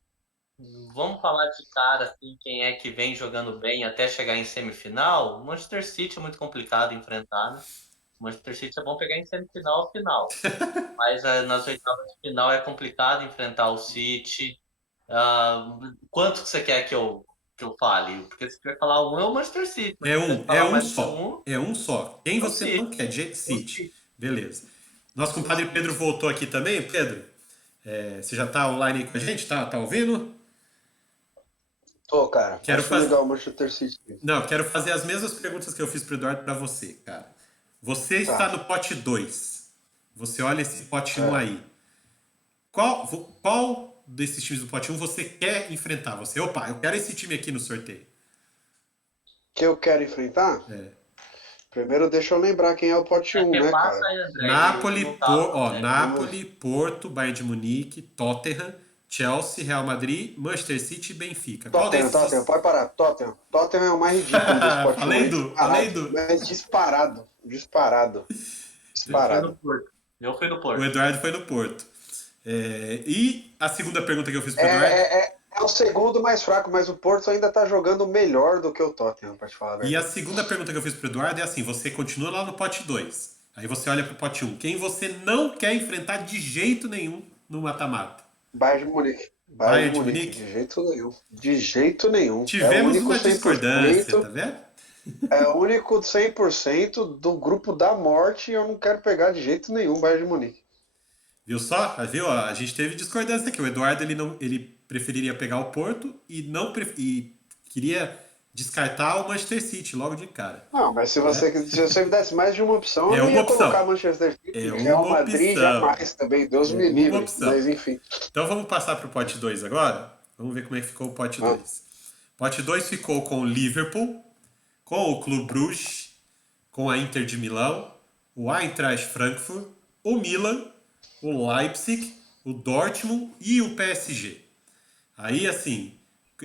vamos falar de cara, assim, quem é que vem jogando bem até chegar em semifinal? O Manchester City é muito complicado enfrentar, né? O Manchester City é bom pegar em semifinal ou final. Mas nas oitavas de final é complicado enfrentar o City. Quanto que você quer que eu fale? Porque se tiver que falar um é o Manchester City, mas É se tiver que um, é falar um mais que só. um, É um só. Quem é o você não City. quer? É o City. City. Beleza. Nosso É o compadre City. Pedro voltou aqui também. Pedro, você já tá online aí com a gente? Tá ouvindo? Tô, cara. Quero Acho fazer. legal o Manchester City. Não, quero fazer as mesmas perguntas que eu fiz pro Eduardo pra você, cara. Você está Tá. no pote 2. Você olha esse pote 1 É. aí. Qual desses times do pote 1 você quer enfrentar? Opa, eu quero esse time aqui no sorteio. Que eu quero enfrentar? É. Primeiro deixa eu lembrar quem é o pote 1, né, Repassa cara? aí, André, que eu não tava. Napoli, Porto, Bayern de Munique, Tottenham, Chelsea, Real Madrid, Manchester City e Benfica. Qual desses? Tottenham, pode parar. Tottenham é o mais ridículo desse pote 1. Além do... Mas disparado. Eu fui no Porto. O Eduardo foi no Porto. E a segunda pergunta que eu fiz pro Eduardo... É o segundo mais fraco, mas o Porto ainda tá jogando melhor do que o Tottenham, pra te falar a verdade. E a segunda pergunta que eu fiz pro Eduardo é assim, você continua lá no pote 2. Aí você olha pro pote 1. Quem você não quer enfrentar de jeito nenhum no mata-mata? Bayern de Munique. Bayern de Munique? De jeito nenhum. Tivemos uma 100%, discordância, tá vendo? É o único 100% do grupo da morte e eu não quero pegar de jeito nenhum o Bayern de Munique. Viu só? Viu? A gente teve discordância aqui. O Eduardo ele preferiria pegar o Porto e queria descartar o Manchester City logo de cara. Não, mas se você me desse mais de uma opção, eu ia colocar Manchester City, Real Madrid jamais também, Deus me livre. Mas enfim. Então vamos passar para o pote 2 agora? Vamos ver como é que ficou o pote 2. Pote 2 ficou com o Liverpool, com o Clube Bruges, com a Inter de Milão, o Eintracht Frankfurt, o Milan, o Leipzig, o Dortmund e o PSG. Aí, assim,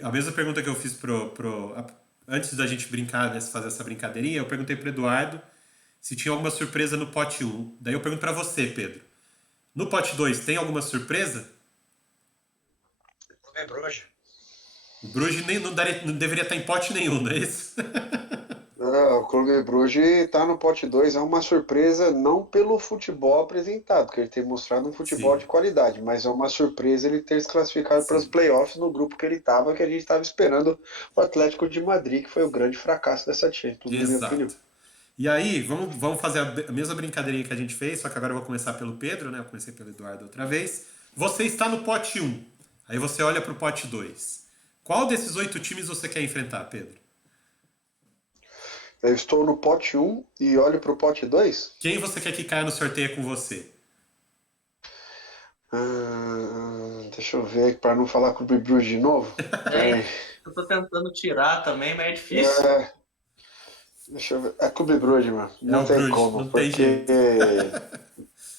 a mesma pergunta que eu fiz antes da gente brincar, né, fazer essa brincadeirinha, eu perguntei pro Eduardo se tinha alguma surpresa no pote 1. Daí eu pergunto para você, Pedro. No pote 2, tem alguma surpresa? É Bruges. O Bruges não deveria estar em pote nenhum, não é isso? O Clube Bruges está no pote 2, é uma surpresa não pelo futebol apresentado, porque ele tem mostrado um futebol de qualidade, mas é uma surpresa ele ter se classificado para os playoffs no grupo que ele estava, que a gente estava esperando o Atlético de Madrid, que foi o grande fracasso dessa Champions, na minha opinião. E aí, vamos fazer a mesma brincadeirinha que a gente fez, só que agora eu vou começar pelo Pedro, né? Eu comecei pelo Eduardo outra vez. Você está no pote 1, aí você olha para o pote 2. Qual desses 8 times você quer enfrentar, Pedro? Eu estou no pote 1 e olho para o pote 2? Quem você quer que caia no sorteio com você? Deixa eu ver, para não falar com o Bruges de novo. Eu tô tentando tirar também, mas é difícil. Deixa eu ver. É Clube Bruges, mano. Não tem Bruges, como. não tem jeito.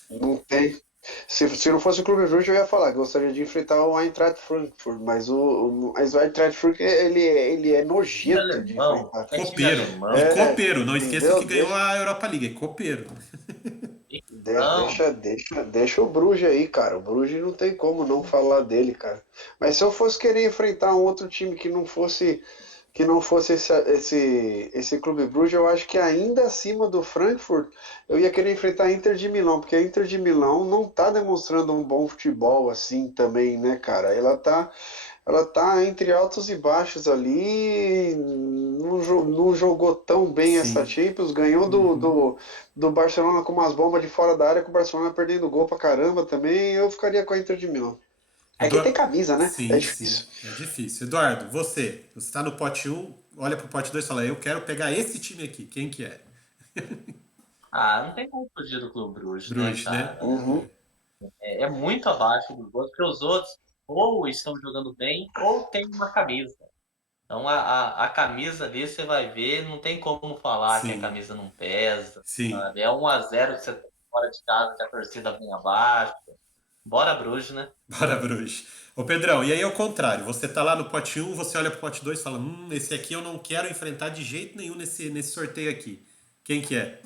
Não tem. Se não fosse o Clube Bruges, eu ia falar que gostaria de enfrentar o Eintracht Frankfurt, mas o Eintracht Frankfurt ele é nojento de enfrentar. Copeiro, não esqueça que ganhou a Europa League, é copeiro. Deixa o Bruges aí, cara. O Bruges não tem como não falar dele, cara. Mas se eu fosse querer enfrentar um outro time que não fosse esse Clube Bruges, eu acho que ainda acima do Frankfurt, eu ia querer enfrentar a Inter de Milão, porque a Inter de Milão não tá demonstrando um bom futebol assim também, né, cara? Ela tá entre altos e baixos ali, não jogou tão bem essa Champions, ganhou do Barcelona com umas bombas de fora da área, com o Barcelona perdendo gol pra caramba também, eu ficaria com a Inter de Milão. Aqui tem camisa, né? Sim, é difícil. Sim, é difícil. Eduardo, você está no pote 1, olha pro pote 2 e fala, eu quero pegar esse time aqui. Quem que é? Não tem como fugir do Clube Bruges, né? Uhum. É muito abaixo dos outros, porque os outros ou estão jogando bem ou tem uma camisa. Então a camisa ali você vai ver, não tem como falar que a camisa não pesa. Sim. Sabe? É 1-0 que você tá fora de casa, que a torcida vem abaixo. Bora Bruges, né? Bora Bruges. Ô Pedrão, e aí é o contrário, você tá lá no pote 1, você olha pro pote 2 e fala, esse aqui eu não quero enfrentar de jeito nenhum nesse sorteio aqui. Quem que é?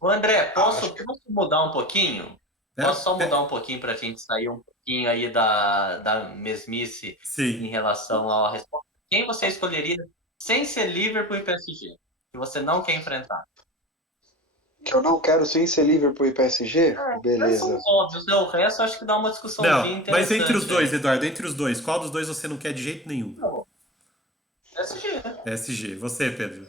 Ô André, posso mudar um pouquinho? Posso só mudar um pouquinho pra gente sair um pouquinho aí da mesmice em relação à resposta? Quem você escolheria sem ser Liverpool e PSG? Que você não quer enfrentar? Que eu não quero sem ser Liverpool e PSG? Beleza. São os óbvios, né? O resto acho que dá uma discussãozinha interessante. Mas entre os dois, Eduardo, entre os dois, qual dos dois você não quer de jeito nenhum? Não. PSG. PSG. Você, Pedro?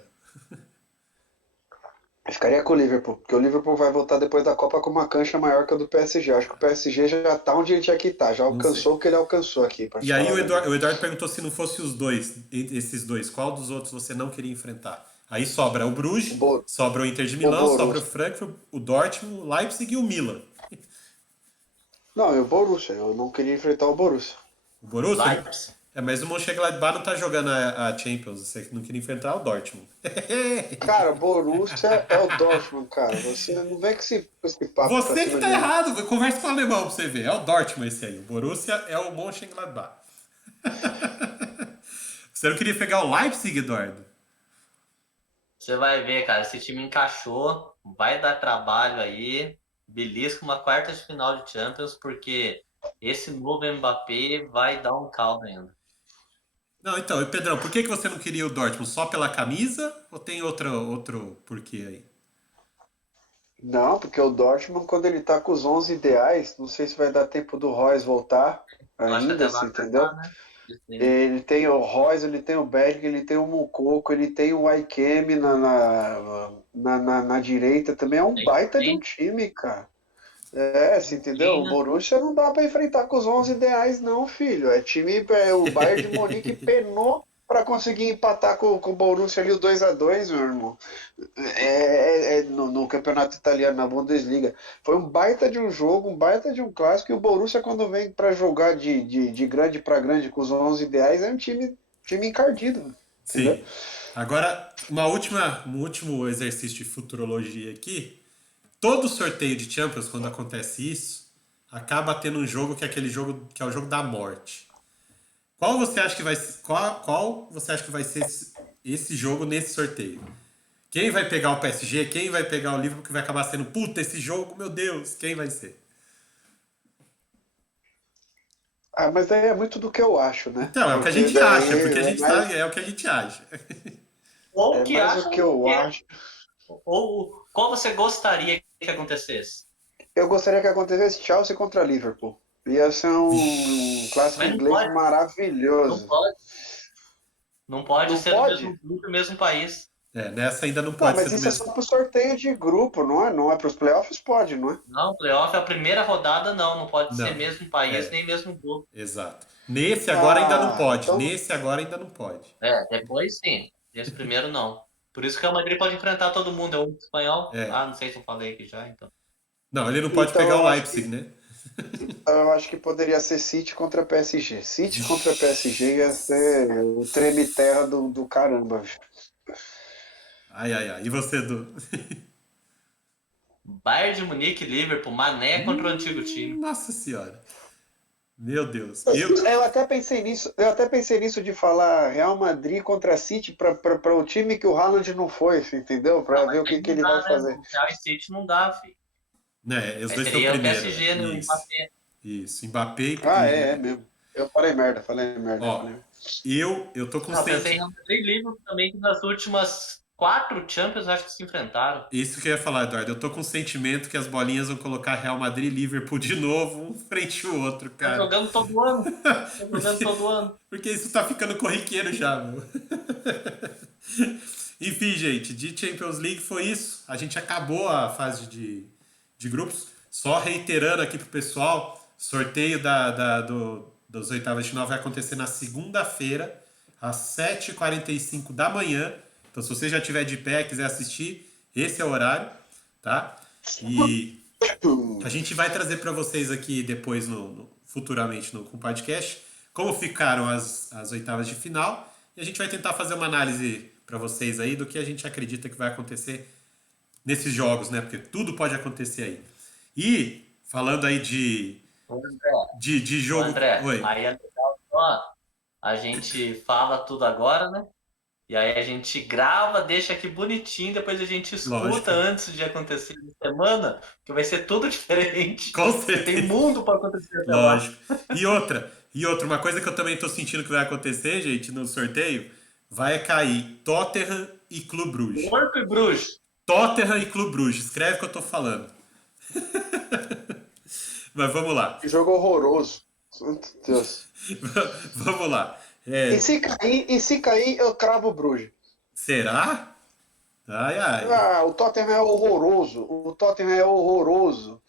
Eu ficaria com o Liverpool, porque o Liverpool vai voltar depois da Copa com uma cancha maior que a do PSG. Eu acho que o PSG já tá onde ele tinha que estar, já alcançou o que ele alcançou aqui. E aí o Eduardo perguntou se não fosse os dois, esses dois, qual dos outros você não queria enfrentar? Aí sobra o Bruges, sobra o Inter de Milão, sobra o Frankfurt, o Dortmund, o Leipzig e o Milan. Não, e o Borussia. Eu não queria enfrentar o Borussia. O Borussia? Mas o Mönchengladbach não tá jogando a Champions, você não queria enfrentar o Dortmund. Cara, Borussia é o Dortmund, cara. Você não vem com esse papo pra Você que cima tá de mim. errado, conversa com o alemão pra você ver. É o Dortmund esse aí. O Borussia é o Mönchengladbach. Você não queria pegar o Leipzig, Eduardo? Você vai ver, cara, esse time encaixou, vai dar trabalho aí, belisca uma quarta de final de Champions, porque esse novo Mbappé vai dar um caldo ainda. Não, então, e Pedrão, por que você não queria o Dortmund? Só pela camisa ou tem outro porquê aí? Não, porque o Dortmund, quando ele tá com os 11 ideais, não sei se vai dar tempo do Royce voltar Eu acho que ainda, até assim, vai entendeu? acertar, né? Ele tem o Royce, ele tem o Berg, ele tem o Mukoko, ele tem o Aikemi na direita. Também é um baita de um time, cara. Você entendeu? O Borussia não dá pra enfrentar com os 11 ideais, não, filho. O Bayern de Munique penou pra conseguir empatar com o Borussia ali o 2-2, meu irmão. No campeonato italiano, na Bundesliga. Foi um baita de um jogo, um baita de um clássico. E o Borussia, quando vem pra jogar de grande pra grande com os 11 ideais, é um time encardido, entendeu? Sim. Agora, um último exercício de futurologia aqui. Todo sorteio de Champions, quando acontece isso, acaba tendo um jogo que é aquele jogo que é o jogo da morte. Qual você acha que vai ser esse jogo nesse sorteio? Quem vai pegar o PSG? Quem vai pegar o Liverpool que vai acabar sendo puta esse jogo? Meu Deus, quem vai ser? Mas daí é muito do que eu acho, né? Então, é o que a Porque gente acha, daí porque a é gente mais, sabe, é o que a gente acha. Ou é que mais o acham que eu que acho. ou qual você gostaria que acontecesse? Eu gostaria que acontecesse Chelsea contra Liverpool. Ia ser um clássico Mas não inglês pode, não maravilhoso. pode. Não pode Não ser do pode? mesmo grupo e mesmo país. Nessa ainda não Não, pode ser mas do isso é mesmo. só pro sorteio de grupo, não é? Não é pros playoffs? Pode, não é? Não, playoff, a primeira rodada não pode ser Não. mesmo país É, nem mesmo grupo. exato. Nesse agora ainda não pode. Então. Nesse agora ainda não pode. Depois sim. Esse primeiro não. Por isso que o Madrid pode enfrentar todo mundo. É o único espanhol. É. Não sei se eu falei aqui já, então. Não, ele não pode Então pegar o eu acho Leipzig, que. né? Então eu acho que poderia ser City contra PSG. City contra PSG ia ser o treme-terra do caramba, bicho. Ai, ai, ai. E você, Edu? Bayern de Munique, Liverpool, Mané contra o antigo time. Nossa senhora. Meu Deus. Eu até pensei nisso de falar Real Madrid contra City para o time que o Haaland não foi, entendeu? Para ver o Aí que não ele vai dá, né? fazer. O Real e City não dá, filho. Né, os Aí dois estão seria o primeiro, né? PSG no Isso. Mbappé. Isso. Mbappé É e. mesmo. Eu falei merda, falei merda, Ó, falei merda. eu tô com Não, pensei em sente. Real Madrid e Liverpool também, que nas últimas 4 Champions acho que se enfrentaram. Isso que eu ia falar, Eduardo. Eu tô com o sentimento que as bolinhas vão colocar Real Madrid e Liverpool de novo, um frente ao outro, Tá cara. jogando todo ano. Tá jogando porque, todo ano. porque isso tá ficando corriqueiro já, meu. Enfim, gente, de Champions League foi isso. A gente acabou a fase de grupos. Só reiterando aqui pro pessoal, sorteio das oitavas de final vai acontecer na segunda-feira, às 7h45 da manhã. Então, se você já estiver de pé e quiser assistir, esse é o horário, tá? E a gente vai trazer para vocês aqui depois, futuramente, com o podcast, como ficaram as oitavas de final. E a gente vai tentar fazer uma análise para vocês aí do que a gente acredita que vai acontecer nesses jogos, né? Porque tudo pode acontecer aí. E, falando aí Ô, André, de ô, jogo... André, Oi. aí é legal só. A gente fala tudo agora, né? E aí a gente grava, deixa aqui bonitinho, depois a gente escuta Lógico. antes de acontecer na semana, que vai ser tudo diferente. Com Tem certeza. mundo pra acontecer até lá. Lógico. E outra, uma coisa que eu também tô sentindo que vai acontecer, gente, no sorteio, vai cair Tottenham e Clube Bruges. Porto e Bruges. Tottenham e Clube Bruges. Escreve o que eu tô falando. Mas vamos lá. Que jogo horroroso. Santo Deus. Vamos lá. E se cair, eu cravo o Bruges. Será? Ai, ai. O Tottenham é horroroso. O Tottenham é horroroso.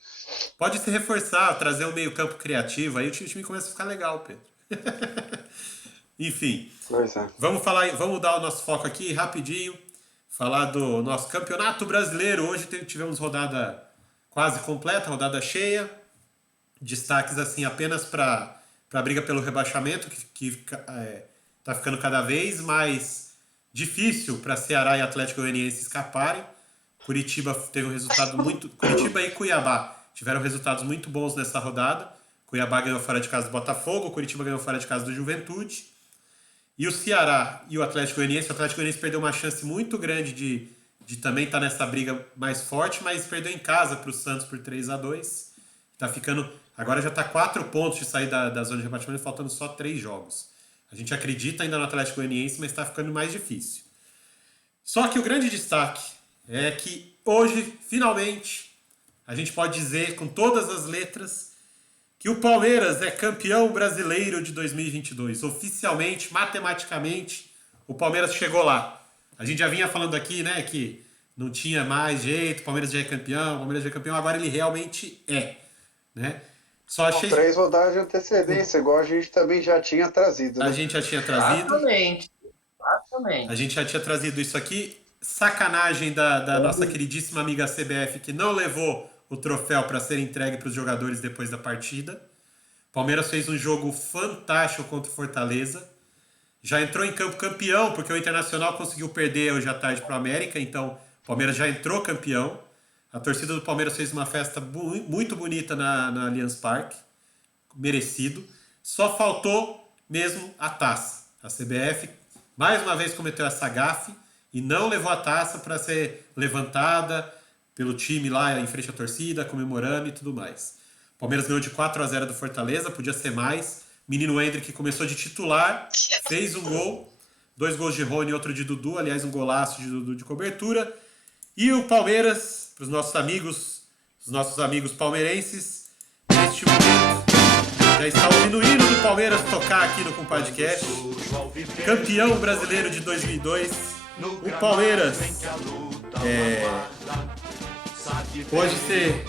Pode se reforçar, trazer um meio-campo criativo, aí o time começa a ficar legal, Pedro. Enfim, Pois é. vamos dar o nosso foco aqui rapidinho. Falar do nosso campeonato brasileiro. Hoje tivemos rodada quase completa, rodada cheia. Destaques assim apenas para para a briga pelo rebaixamento, que tá ficando cada vez mais difícil para Ceará e Atlético Goianiense escaparem. Curitiba teve um resultado muito... Curitiba e Cuiabá tiveram resultados muito bons nessa rodada. Cuiabá ganhou fora de casa do Botafogo, Curitiba ganhou fora de casa do Juventude. E o Ceará e o Atlético Goianiense perdeu uma chance muito grande de também estar nessa briga mais forte, mas perdeu em casa para o Santos por 3-2. Tá ficando... Agora já está 4 pontos de sair da zona de rebaixamento, faltando só 3 jogos. A gente acredita ainda no Atlético Goianiense, mas está ficando mais difícil. Só que o grande destaque é que hoje, finalmente, a gente pode dizer com todas as letras que o Palmeiras é campeão brasileiro de 2022. Oficialmente, matematicamente, o Palmeiras chegou lá. A gente já vinha falando aqui, né, que não tinha mais jeito, o Palmeiras já é campeão, agora ele realmente é, né? Só achei... 3 rodadas de antecedência, igual a gente também já tinha trazido. Né? A gente já tinha trazido. Exatamente. A gente já tinha trazido isso aqui. Sacanagem da nossa queridíssima amiga CBF, que não levou o troféu para ser entregue para os jogadores depois da partida. Palmeiras fez um jogo fantástico contra o Fortaleza. Já entrou em campo campeão, porque o Internacional conseguiu perder hoje à tarde para o América, então o Palmeiras já entrou campeão. A torcida do Palmeiras fez uma festa muito bonita na Allianz Parque, merecido. Só faltou mesmo a taça. A CBF mais uma vez cometeu essa gafe e não levou a taça para ser levantada pelo time lá em frente à torcida, comemorando e tudo mais. O Palmeiras ganhou de 4-0 do Fortaleza, podia ser mais. Menino Hendrick começou de titular, fez um gol, 2 gols de Rony e outro de Dudu, aliás um golaço de Dudu de cobertura. E o Palmeiras, para os nossos amigos palmeirenses, neste momento já está ouvindo o hino do Palmeiras tocar aqui no Compadcast. Campeão brasileiro de 2002, o Palmeiras pode ser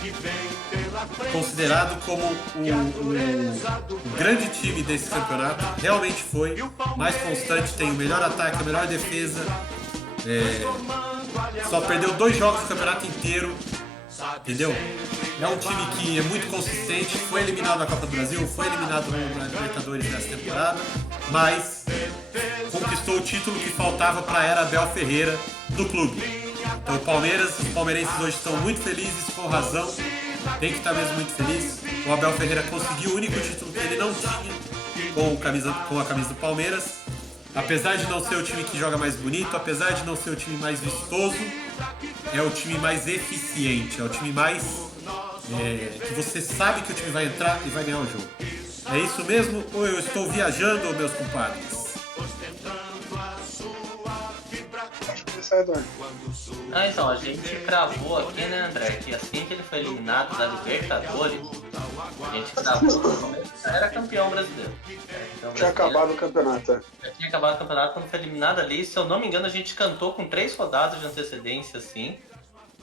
considerado como o grande time desse campeonato. Realmente foi mais constante, tem o melhor ataque, a melhor defesa. Só perdeu 2 jogos no campeonato inteiro, entendeu? É um time que é muito consistente, foi eliminado na Copa do Brasil, foi eliminado na Libertadores nessa temporada, mas conquistou o título que faltava para a era Abel Ferreira do clube. Então os palmeirenses hoje estão muito felizes, com razão, tem que estar mesmo muito feliz. O Abel Ferreira conseguiu o único título que ele não tinha com a camisa do Palmeiras. Apesar de não ser o time que joga mais bonito, apesar de não ser o time mais vistoso, é o time mais eficiente, é o time mais que você sabe que o time vai entrar e vai ganhar o jogo. É isso mesmo ou eu estou viajando, meus compadres? Então, a gente cravou aqui, né, André, que assim que ele foi eliminado da Libertadores, a gente cravou que o Palmeiras era campeão brasileiro. Tinha acabado o campeonato. Já tinha acabado o campeonato quando foi eliminado ali. Se eu não me engano, a gente cantou com 3 rodadas de antecedência, assim.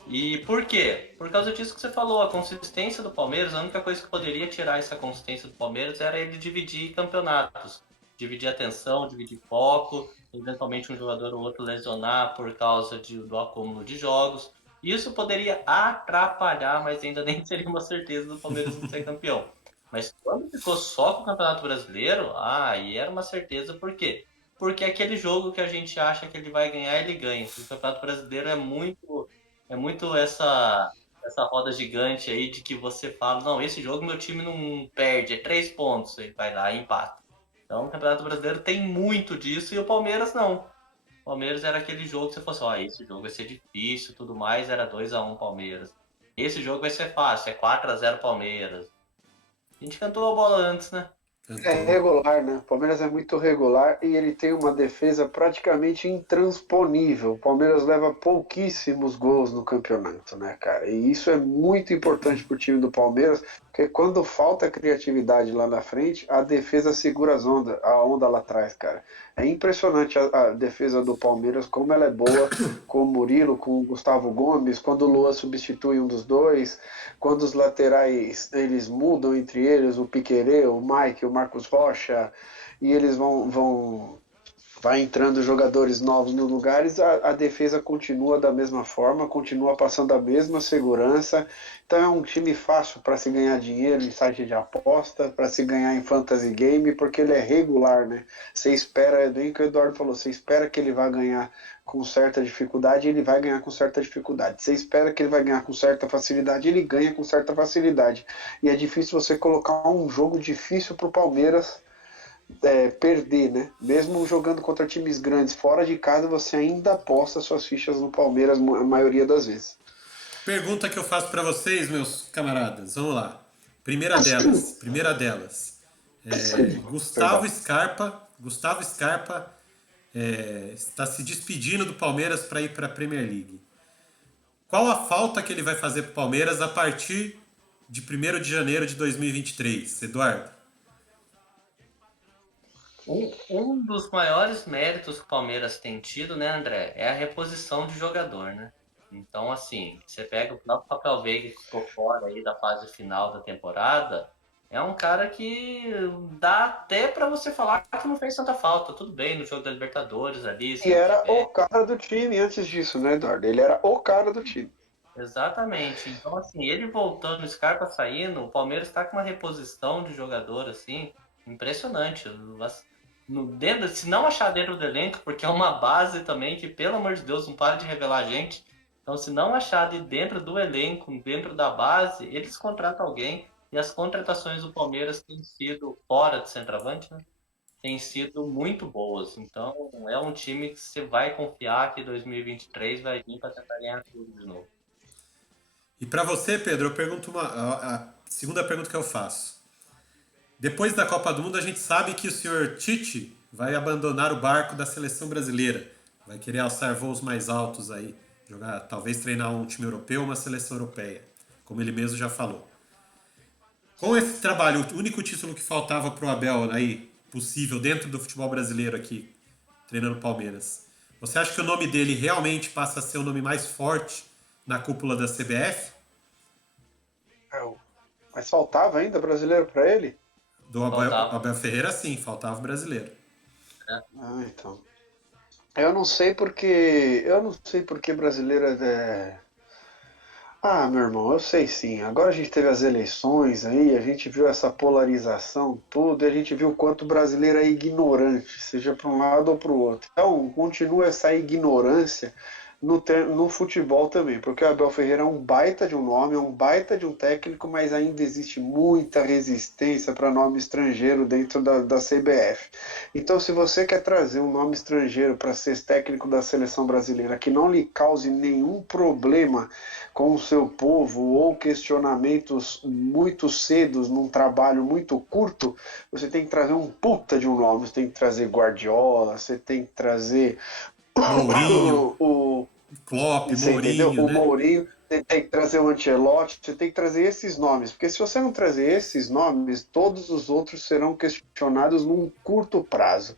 E por quê? Por causa disso que você falou, a consistência do Palmeiras, a única coisa que poderia tirar essa consistência do Palmeiras era ele dividir campeonatos. Dividir atenção, dividir foco, eventualmente um jogador ou outro lesionar por causa do acúmulo de jogos. Isso poderia atrapalhar, mas ainda nem seria uma certeza do Palmeiras não ser campeão. Mas quando ficou só com o Campeonato Brasileiro, aí era uma certeza. Por quê? Porque aquele jogo que a gente acha que ele vai ganhar, ele ganha. O Campeonato Brasileiro é muito essa roda gigante aí de que você fala, não, esse jogo meu time não perde, é 3 pontos, ele vai lá e empata. Então o Campeonato Brasileiro tem muito disso e o Palmeiras não. O Palmeiras era aquele jogo que você falou assim, esse jogo vai ser difícil, tudo mais, era 2-1 Palmeiras. Esse jogo vai ser fácil, é 4-0 Palmeiras. A gente cantou a bola antes, né? É regular, né? O Palmeiras é muito regular e ele tem uma defesa praticamente intransponível. O Palmeiras leva pouquíssimos gols no campeonato, né, cara? E isso é muito importante pro time do Palmeiras, porque quando falta criatividade lá na frente, a defesa segura a onda lá atrás, cara. É impressionante a defesa do Palmeiras, como ela é boa com o Murilo, com o Gustavo Gomes, quando o Luan substitui um dos dois, quando os laterais eles mudam entre eles, o Piquerez, o Mike, o Marcos Rocha, e eles vão vai entrando jogadores novos nos lugares, a defesa continua da mesma forma, continua passando a mesma segurança. Então é um time fácil para se ganhar dinheiro em site de aposta, para se ganhar em fantasy game, porque ele é regular, né? Você espera, é bem o que o Eduardo falou, você espera que ele vai ganhar com certa dificuldade, ele vai ganhar com certa dificuldade. Você espera que ele vai ganhar com certa facilidade, ele ganha com certa facilidade. E é difícil você colocar um jogo difícil para o Palmeiras perder, né? Mesmo jogando contra times grandes fora de casa, você ainda aposta suas fichas no Palmeiras a maioria das vezes. Pergunta que eu faço para vocês, meus camaradas. Vamos lá. Primeira delas. Gustavo Scarpa está se despedindo do Palmeiras para ir para a Premier League. Qual a falta que ele vai fazer para o Palmeiras a partir de 1º de janeiro de 2023, Eduardo? Um dos maiores méritos que o Palmeiras tem tido, né, André, é a reposição de jogador, né? Então, assim, você pega o próprio Rafael Veiga, que ficou fora aí da fase final da temporada, é um cara que dá até para você falar que não fez tanta falta. Tudo bem no jogo da Libertadores ali. E era o cara do time antes disso, né, Eduardo? Ele era o cara do time. Exatamente. Então, assim, ele voltando, o Scarpa saindo, o Palmeiras está com uma reposição de jogador, assim, impressionante. Se não achar dentro do elenco, porque é uma base também que, pelo amor de Deus, não para de revelar a gente. Então, se não achar de dentro do elenco, dentro da base, eles contratam alguém. E as contratações do Palmeiras têm sido, fora de centroavante, né? Têm sido muito boas. Então, é um time que você vai confiar que 2023 vai vir para tentar ganhar tudo de novo. E para você, Pedro, eu pergunto a segunda pergunta que eu faço. Depois da Copa do Mundo, a gente sabe que o senhor Tite vai abandonar o barco da seleção brasileira. Vai querer alçar voos mais altos aí. Jogar, talvez treinar um time europeu ou uma seleção europeia. Como ele mesmo já falou. Com esse trabalho, o único título que faltava pro Abel aí, possível, dentro do futebol brasileiro aqui, treinando o Palmeiras. Você acha que o nome dele realmente passa a ser o nome mais forte na cúpula da CBF? Mas faltava ainda brasileiro para ele? Do Abel Ferreira, sim, faltava o brasileiro. Ah, então. Eu não sei porque brasileiro Ah, meu irmão, eu sei sim. Agora a gente teve as eleições aí, a gente viu essa polarização toda, e a gente viu o quanto o brasileiro é ignorante, seja para um lado ou para o outro. Então, continua essa ignorância no futebol também, porque o Abel Ferreira é um baita de um nome, é um baita de um técnico, mas ainda existe muita resistência para nome estrangeiro dentro da CBF. Então, se você quer trazer um nome estrangeiro para ser técnico da seleção brasileira que não lhe cause nenhum problema com o seu povo ou questionamentos muito cedos num trabalho muito curto, você tem que trazer um puta de um nome, você tem que trazer Guardiola, você tem que trazer Mourinho, o Klopp, você Mourinho, entendeu? O né? Mourinho, você tem que trazer o Ancelotti, você tem que trazer esses nomes, porque se você não trazer esses nomes, todos os outros serão questionados num curto prazo.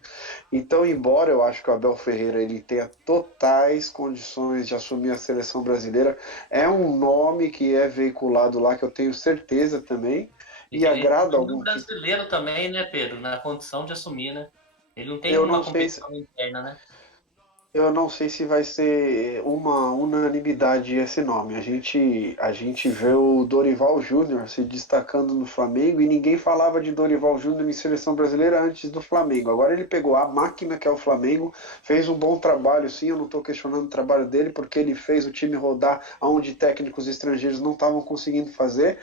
Então, embora eu acho que o Abel Ferreira ele tenha totais condições de assumir a seleção brasileira, é um nome que é veiculado lá, que eu tenho certeza também, e agrada algum brasileiro também, né, Pedro? Na condição de assumir, né? Ele não tem eu uma não sei se competição interna, né? Eu não sei se vai ser uma unanimidade esse nome. A gente vê o Dorival Júnior se destacando no Flamengo e ninguém falava de Dorival Júnior em seleção brasileira antes do Flamengo. Agora ele pegou a máquina que é o Flamengo, fez um bom trabalho, sim. Eu não estou questionando o trabalho dele porque ele fez o time rodar onde técnicos estrangeiros não estavam conseguindo fazer,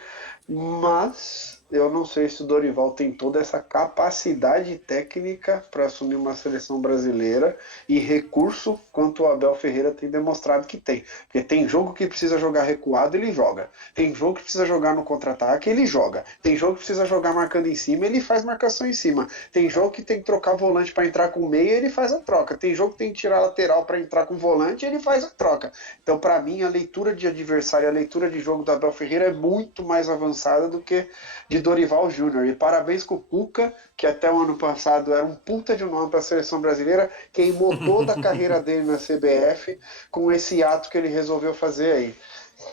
mas eu não sei se o Dorival tem toda essa capacidade técnica para assumir uma seleção brasileira e recurso quanto o Abel Ferreira tem demonstrado que tem. Porque tem jogo que precisa jogar recuado, ele joga. Tem jogo que precisa jogar no contra-ataque, ele joga. Tem jogo que precisa jogar marcando em cima, ele faz marcação em cima. Tem jogo que tem que trocar volante para entrar com meia, ele faz a troca. Tem jogo que tem que tirar lateral para entrar com volante, ele faz a troca. Então, para mim, a leitura de adversário, a leitura de jogo do Abel Ferreira é muito mais avançada do que de Dorival Júnior. E parabéns com o Cuca, que até o ano passado era um puta de um nome para a seleção brasileira, queimou toda a carreira dele na CBF com esse ato que ele resolveu fazer aí.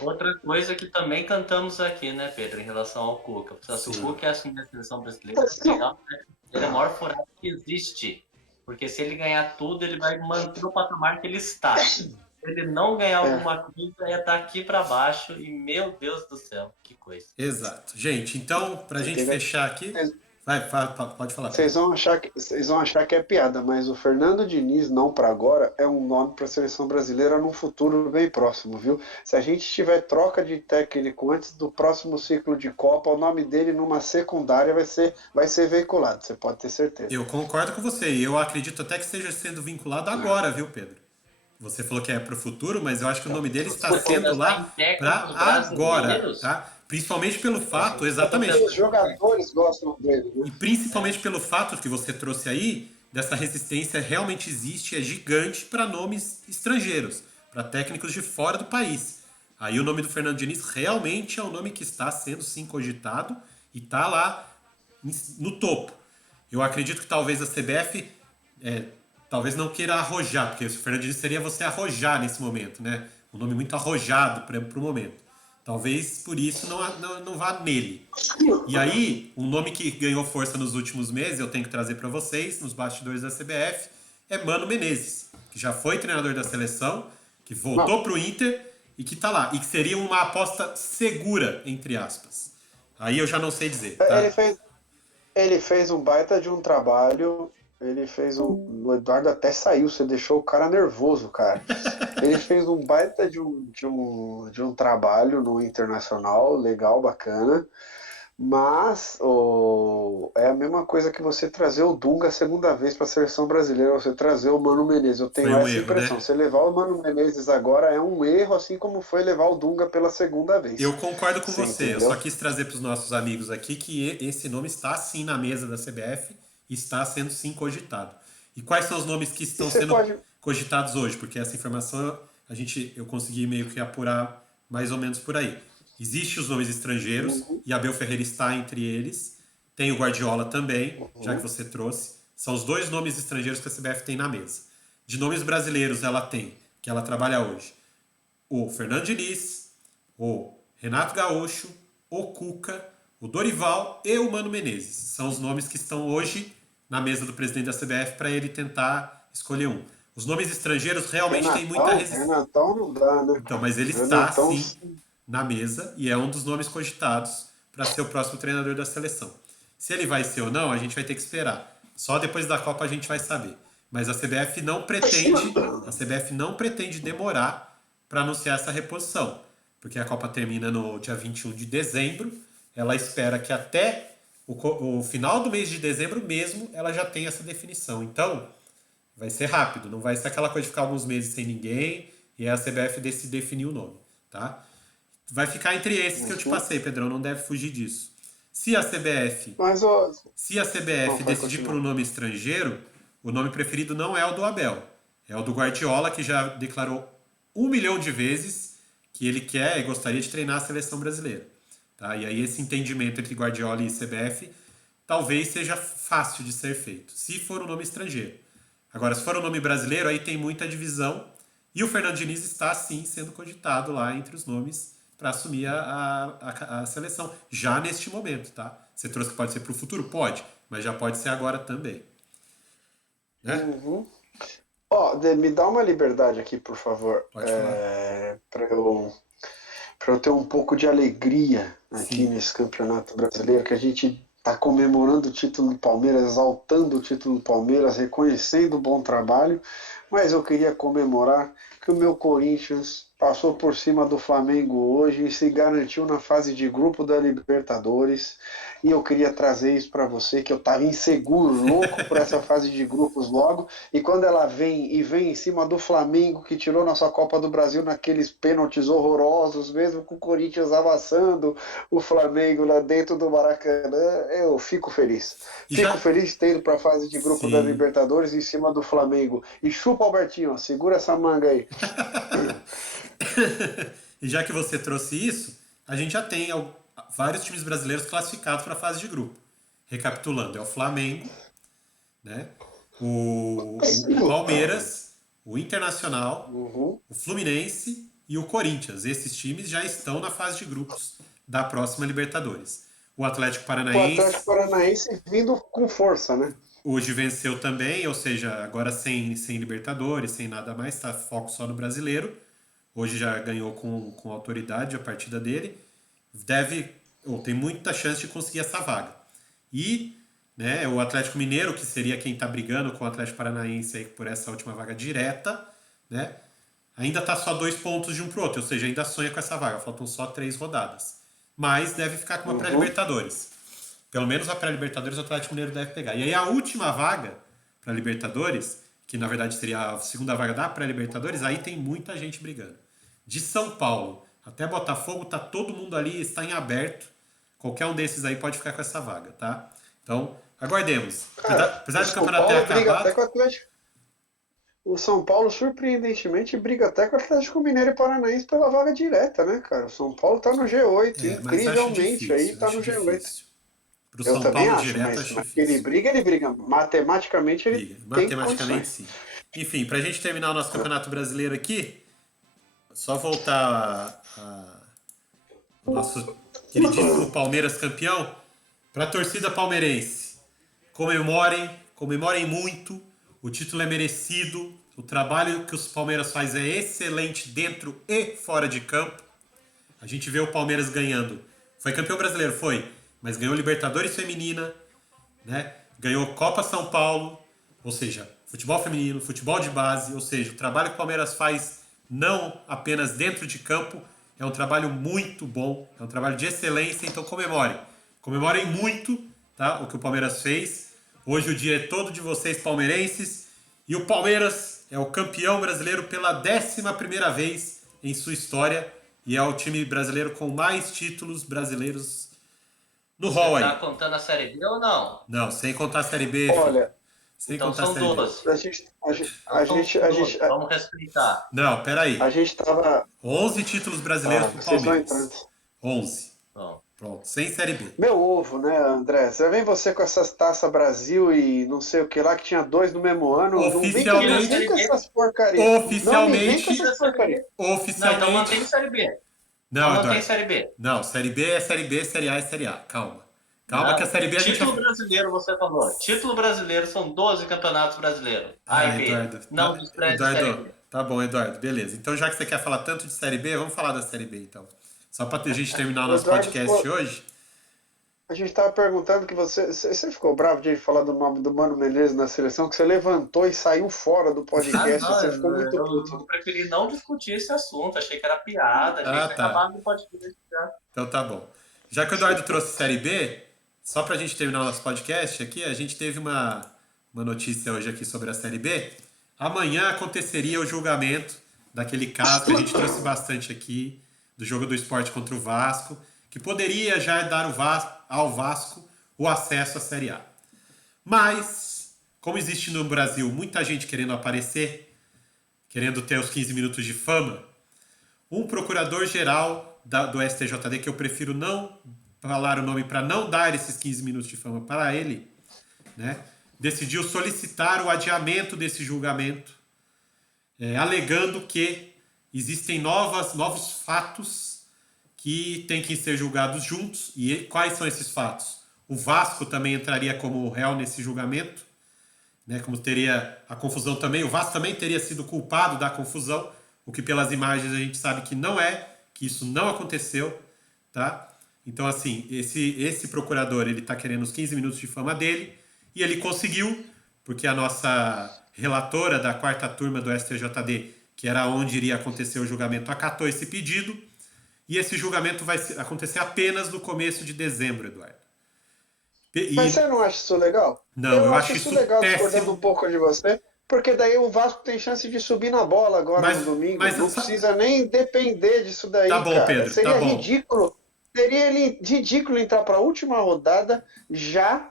Outra coisa que também cantamos aqui, né, Pedro, em relação ao Cuca. Se o Cuca é assumir a seleção brasileira, legal, né? Ele é o maior furado que existe. Porque se ele ganhar tudo, ele vai manter o patamar que ele está. Se ele não ganhar alguma coisa, é daqui para baixo. E, meu Deus do céu, que coisa. Exato. Gente, então, pra gente fechar aqui... Vai, pode falar. Vocês vão achar que é piada, mas o Fernando Diniz, não para agora, é um nome para a seleção brasileira num futuro bem próximo, viu? Se a gente tiver troca de técnico antes do próximo ciclo de Copa, o nome dele numa secundária vai ser veiculado, você pode ter certeza. Eu concordo com você e eu acredito até que esteja sendo vinculado agora, viu, Pedro? Você falou que é para o futuro, mas eu acho que o nome dele está sendo lá para agora, tá? Principalmente pelo fato, exatamente. Os jogadores gostam dele, né? E principalmente pelo fato que você trouxe aí, dessa resistência realmente existe, é gigante para nomes estrangeiros, para técnicos de fora do país. Aí o nome do Fernando Diniz realmente é um nome que está sendo sim cogitado e está lá no topo. Eu acredito que talvez a CBF talvez não queira arrojar, porque o Fernando Diniz seria você arrojar nesse momento, né? Um nome muito arrojado para o momento. Talvez por isso não vá nele. E aí, um nome que ganhou força nos últimos meses, eu tenho que trazer para vocês, nos bastidores da CBF, é Mano Menezes, que já foi treinador da seleção, que voltou para o Inter e que está lá. E que seria uma aposta segura, entre aspas. Aí eu já não sei dizer. Tá? Ele fez um baita de um trabalho. O Eduardo até saiu, você deixou o cara nervoso, cara. Ele fez um baita de um trabalho no Internacional, legal, bacana. Mas é a mesma coisa que você trazer o Dunga a segunda vez para a seleção brasileira, você trazer o Mano Menezes. Eu tenho essa impressão. Né? Você levar o Mano Menezes agora é um erro, assim como foi levar o Dunga pela segunda vez. Eu concordo com você. Entendeu? Eu só quis trazer para os nossos amigos aqui que esse nome está sim na mesa da CBF. Está sendo sim cogitado. E quais são os nomes que estão sendo cogitados hoje? Porque essa informação eu consegui meio que apurar mais ou menos por aí. Existem os nomes estrangeiros, e Abel Ferreira está entre eles. Tem o Guardiola também, já que você trouxe. São os dois nomes estrangeiros que a CBF tem na mesa. De nomes brasileiros ela tem, que ela trabalha hoje, o Fernando Diniz, o Renato Gaúcho, o Cuca, o Dorival e o Mano Menezes. São os nomes que estão hoje na mesa do presidente da CBF para ele tentar escolher um. Os nomes estrangeiros realmente têm muita resistência. Renatão não dá, né? Então, mas ele está, sim, na mesa e é um dos nomes cogitados para ser o próximo treinador da seleção. Se ele vai ser ou não, a gente vai ter que esperar. Só depois da Copa a gente vai saber. Mas a CBF não pretende demorar para anunciar essa reposição. Porque a Copa termina no dia 21 de dezembro. Ela espera que até o final do mês de dezembro mesmo ela já tenha essa definição. Então, vai ser rápido. Não vai ser aquela coisa de ficar alguns meses sem ninguém e a CBF definir o nome. Tá? Vai ficar entre esses que eu te passei, Pedrão. Não deve fugir disso. Se a CBF decidir por um nome estrangeiro, o nome preferido não é o do Abel. É o do Guardiola, que já declarou 1 milhão de vezes que ele quer e gostaria de treinar a seleção brasileira. Tá? E aí esse entendimento entre Guardiola e CBF talvez seja fácil de ser feito, se for um nome estrangeiro. Agora, se for um nome brasileiro, aí tem muita divisão e o Fernando Diniz está, sim, sendo cogitado lá entre os nomes para assumir a seleção, já neste momento. Tá? Você trouxe que pode ser para o futuro? Pode, mas já pode ser agora também. Né? Me dá uma liberdade aqui, por favor, para eu ter um pouco de alegria aqui nesse Campeonato Brasileiro, que a gente está comemorando o título do Palmeiras, exaltando o título do Palmeiras, reconhecendo o bom trabalho, mas eu queria comemorar que o meu Corinthians passou por cima do Flamengo hoje e se garantiu na fase de grupo da Libertadores. E eu queria trazer isso para você, que eu estava inseguro, louco por essa fase de grupos logo. E quando ela vem em cima do Flamengo, que tirou nossa Copa do Brasil naqueles pênaltis horrorosos, mesmo com o Corinthians amassando o Flamengo lá dentro do Maracanã, eu fico feliz. Fico feliz de ter ido para a fase de grupo da Libertadores em cima do Flamengo. E chupa, Albertinho, segura essa manga aí. E já que você trouxe isso, a gente já tem vários times brasileiros classificados para a fase de grupo. Recapitulando, é o Flamengo, né? o Palmeiras, o Internacional, o Fluminense e o Corinthians. Esses times já estão na fase de grupos da próxima Libertadores. O Atlético Paranaense... O Atlético Paranaense vindo com força, né? hoje venceu também, ou seja, agora sem Libertadores, sem nada mais, tá foco só no brasileiro. Hoje já ganhou com autoridade a partida dele. Tem muita chance de conseguir essa vaga. E, né, o Atlético Mineiro, que seria quem está brigando com o Atlético Paranaense aí por essa última vaga direta, né, ainda está só 2 pontos de um pro outro, ou seja, ainda sonha com essa vaga, faltam só 3 rodadas. Mas deve ficar com uma pré-Libertadores. Pelo menos a pré-Libertadores o Atlético Mineiro deve pegar. E aí a última vaga para Libertadores, que na verdade seria a segunda vaga da pré-Libertadores, aí tem muita gente brigando. De São Paulo até Botafogo, tá todo mundo ali, está em aberto. Qualquer um desses aí pode ficar com essa vaga, tá? Então, aguardemos. Apesar do campeonato ter acabado... O São Paulo, surpreendentemente, briga até com o Atlético Mineiro e Paranaense pela vaga direta, né, cara? O São Paulo tá no G8, incrivelmente, aí tá no G8. Pro São também Paulo acho, direto, mas acho ele briga. Matematicamente, ele tem matematicamente, condições. sim. Enfim, pra gente terminar o nosso Campeonato Brasileiro aqui, só voltar o nosso queridíssimo Palmeiras campeão, pra torcida palmeirense. Comemorem muito, o título é merecido, o trabalho que os Palmeiras faz é excelente dentro e fora de campo. A gente vê o Palmeiras ganhando. Foi campeão brasileiro, foi, mas ganhou Libertadores Feminina, né? Ganhou Copa São Paulo, ou seja, futebol feminino, futebol de base, ou seja, o trabalho que o Palmeiras faz não apenas dentro de campo, é um trabalho muito bom, é um trabalho de excelência, então comemorem muito, tá? O que o Palmeiras fez. Hoje o dia é todo de vocês palmeirenses, e o Palmeiras é o campeão brasileiro pela 11ª vez em sua história, e é o time brasileiro com mais títulos brasileiros no hall aí. Tá contando a Série B ou não? Não, sem contar a Série B. Olha, sem então contar são a Série B. 12. Vamos respeitar. Não, peraí. A gente tava... 11 títulos brasileiros pro vocês vão Palmeiras. entrando. 11. Bom. Pronto, sem Série B. Meu ovo, né, André? Você vem você com essas Taça Brasil e não sei o que lá, que tinha 2 no mesmo ano. Oficialmente. Não vem com essas porcarias. Oficialmente. Não, então mantém Série B. Não, mantém Eduardo. Série B. Não, Série B é Série B, Série A é Série A. Calma. Calma que a Série B a gente... Título brasileiro, você falou. Título brasileiro são 12 campeonatos brasileiros. A e B. Eduardo. Não despreze Série B. Tá bom, Eduardo. Beleza. Então, já que você quer falar tanto de Série B, vamos falar da Série B, então. Só pra a gente terminar o nosso podcast hoje. A gente tava perguntando que você ficou bravo de falar do nome do Mano Menezes na seleção, que você levantou e saiu fora do podcast. Você ficou muito puto. Eu preferi não discutir esse assunto. Achei que era piada. Achei que acabava do podcast já. Então tá bom. Já que o Eduardo trouxe Série B, só pra gente terminar o nosso podcast aqui, a gente teve uma notícia hoje aqui sobre a Série B. Amanhã aconteceria o julgamento daquele caso que a gente trouxe bastante aqui, do jogo do Sport contra o Vasco, que poderia já dar ao Vasco o acesso à Série A. Mas, como existe no Brasil muita gente querendo aparecer, querendo ter os 15 minutos de fama, um procurador-geral do STJD, que eu prefiro não falar o nome para não dar esses 15 minutos de fama para ele, né, decidiu solicitar o adiamento desse julgamento, alegando que existem novos fatos que têm que ser julgados juntos. E quais são esses fatos? O Vasco também entraria como réu nesse julgamento, né, como teria a confusão também. O Vasco também teria sido culpado da confusão, o que pelas imagens a gente sabe que não é, que isso não aconteceu, tá? Então, assim, esse procurador, ele está querendo os 15 minutos de fama dele, e ele conseguiu, porque a nossa relatora da 4ª turma do STJD, que era onde iria acontecer o julgamento, acatou esse pedido, e esse julgamento vai acontecer apenas no começo de dezembro, Eduardo. Mas você não acha isso legal? Não, eu acho isso legal, péssimo. Discordando um pouco de você, porque daí o Vasco tem chance de subir na bola agora no domingo. Não precisa nem depender disso daí, tá bom, cara. Pedro, Seria tá bom. ridículo. Seria ridículo entrar para a última rodada já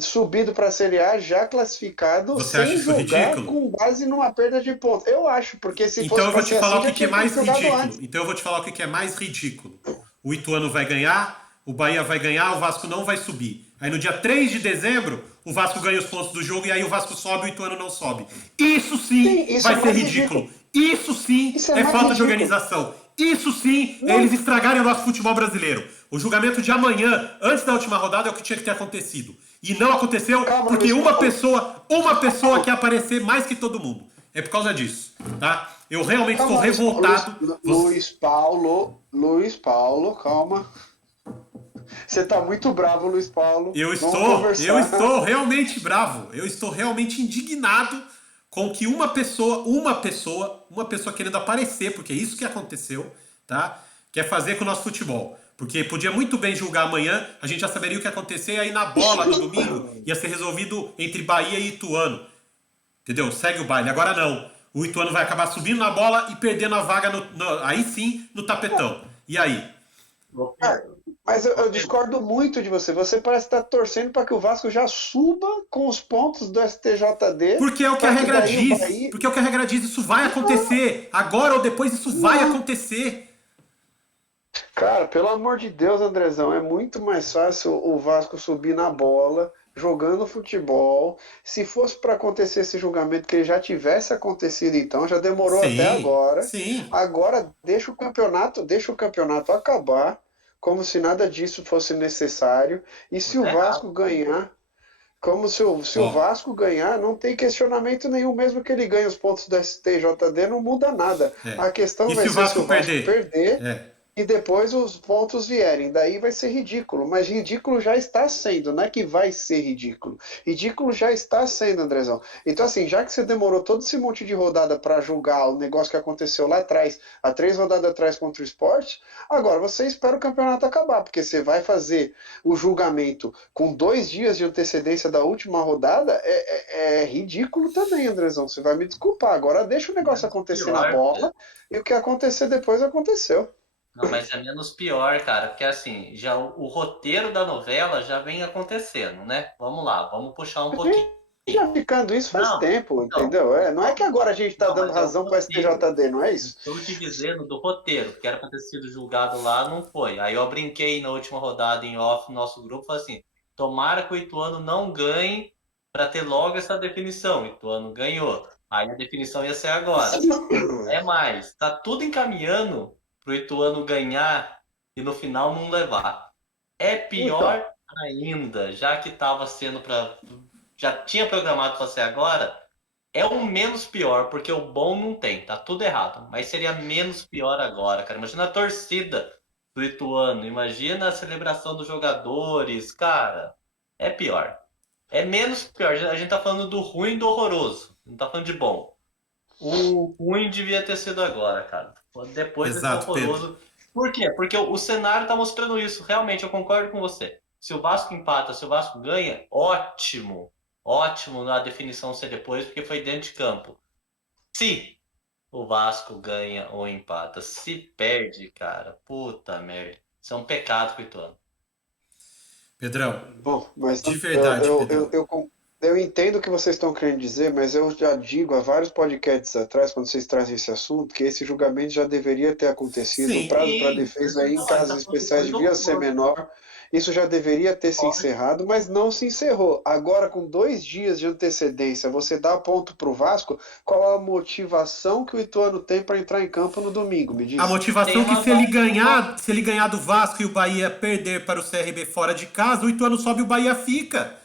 subido para a Série A, já classificado, você sem acha isso jogar ridículo? com base numa perda de pontos. Eu acho, porque se então fosse eu vou te falar assim, o que é mais ridículo. Antes. Então eu vou te falar o que é mais ridículo. O Ituano vai ganhar, o Bahia vai ganhar, o Vasco não vai subir. Aí no dia 3 de dezembro, o Vasco ganha os pontos do jogo e aí o Vasco sobe e o Ituano não sobe. Isso sim isso vai é ser mais ridículo. Isso sim Isso é mais falta de ridículo. organização. Isso sim é eles estragarem o nosso futebol brasileiro. O julgamento de amanhã, antes da última rodada, é o que tinha que ter acontecido. E não aconteceu porque uma pessoa quer aparecer mais que todo mundo. É por causa disso, tá? Eu realmente estou revoltado. Luiz Paulo, calma. Você tá muito bravo, Luiz Paulo. Eu estou realmente bravo. Eu estou realmente indignado com que uma pessoa querendo aparecer, porque é isso que aconteceu, tá? Quer fazer com o nosso futebol. Porque podia muito bem julgar amanhã, a gente já saberia o que ia acontecer, aí na bola no domingo ia ser resolvido entre Bahia e Ituano. Entendeu? Segue o baile. Agora não. O Ituano vai acabar subindo na bola e perdendo a vaga, aí sim, no tapetão. E aí? Mas eu discordo muito de você. Você parece estar torcendo para que o Vasco já suba com os pontos do STJD. Porque é o que a regra diz. Porque é o que a regra diz. Isso vai acontecer. Agora ou depois isso vai acontecer. Cara, pelo amor de Deus, Andrezão, é muito mais fácil o Vasco subir na bola, jogando futebol. Se fosse para acontecer esse julgamento que ele já tivesse acontecido, então já demorou até agora. Sim. Agora deixa o campeonato acabar, como se nada disso fosse necessário. E se o Vasco ganhar, como se o Vasco ganhar, não tem questionamento nenhum, mesmo que ele ganhe os pontos do STJD, não muda nada. A questão vai ser se o Vasco perder. E depois os pontos vierem. Daí vai ser ridículo. Mas ridículo já está sendo. Não é que vai ser ridículo. Ridículo já está sendo, Andrezão. Então, assim, já que você demorou todo esse monte de rodada para julgar o negócio que aconteceu lá atrás, há 3 rodadas atrás contra o Sport, agora você espera o campeonato acabar, porque você vai fazer o julgamento com 2 dias de antecedência da última rodada, é ridículo também, Andrezão. Você vai me desculpar. Agora deixa o negócio acontecer na bola e o que acontecer depois aconteceu. Não, mas é menos pior, cara, porque assim, já o roteiro da novela já vem acontecendo, né? Vamos lá, vamos puxar um pouquinho. Já ficando isso faz tempo, entendeu? Não é que agora a gente está dando razão para o STJD, não é isso? Estou te dizendo do roteiro, que era para ter sido julgado lá, não foi. Aí eu brinquei na última rodada em off no nosso grupo, falei assim, tomara que o Ituano não ganhe para ter logo essa definição. O Ituano ganhou. Aí a definição ia ser agora. É mais, tá tudo encaminhando pro Ituano ganhar e no final não levar. É pior ainda, já que estava sendo já tinha programado para ser agora, é o menos pior, porque o bom não tem, tá tudo errado, mas seria menos pior agora, cara. Imagina a torcida do Ituano, imagina a celebração dos jogadores, cara, é pior. É menos pior, a gente tá falando do ruim e do horroroso, não tá falando de bom. O ruim devia ter sido agora, cara. Depois desse horroroso. Pedro. Por quê? Porque o cenário tá mostrando isso. Realmente, eu concordo com você. Se o Vasco empata, se o Vasco ganha, ótimo. Ótimo na definição ser depois, porque foi dentro de campo. Se o Vasco ganha ou empata, se perde, cara, puta merda. Isso é um pecado pro Ituano. Pedrão, bom, mas de verdade, eu entendo o que vocês estão querendo dizer, mas eu já digo há vários podcasts atrás, quando vocês trazem esse assunto, que esse julgamento já deveria ter acontecido. O prazo para defesa aí, em casos especiais devia ser menor. Isso já deveria ter se encerrado, mas não se encerrou. Agora, com 2 dias de antecedência, você dá ponto para o Vasco, qual a motivação que o Ituano tem para entrar em campo no domingo? Me diz. A motivação é que se ele ganhar do Vasco e o Bahia perder para o CRB fora de casa, o Ituano sobe e o Bahia fica.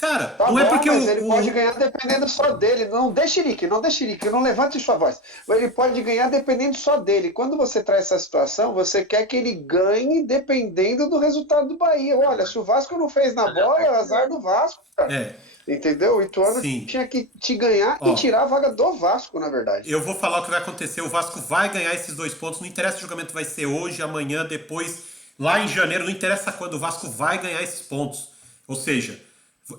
Cara, tá não bom, é porque mas ele pode ganhar dependendo só dele. Não dê xerique, não levante sua voz. Ele pode ganhar dependendo só dele. Quando você traz essa situação, você quer que ele ganhe dependendo do resultado do Bahia. Olha, se o Vasco não fez na bola, é azar do Vasco, cara. Entendeu? O Ituano tinha que te ganhar e tirar a vaga do Vasco, na verdade. Eu vou falar o que vai acontecer. O Vasco vai ganhar esses 2 pontos. Não interessa se o julgamento vai ser hoje, amanhã, depois, lá em janeiro. Não interessa quando. O Vasco vai ganhar esses pontos. Ou seja,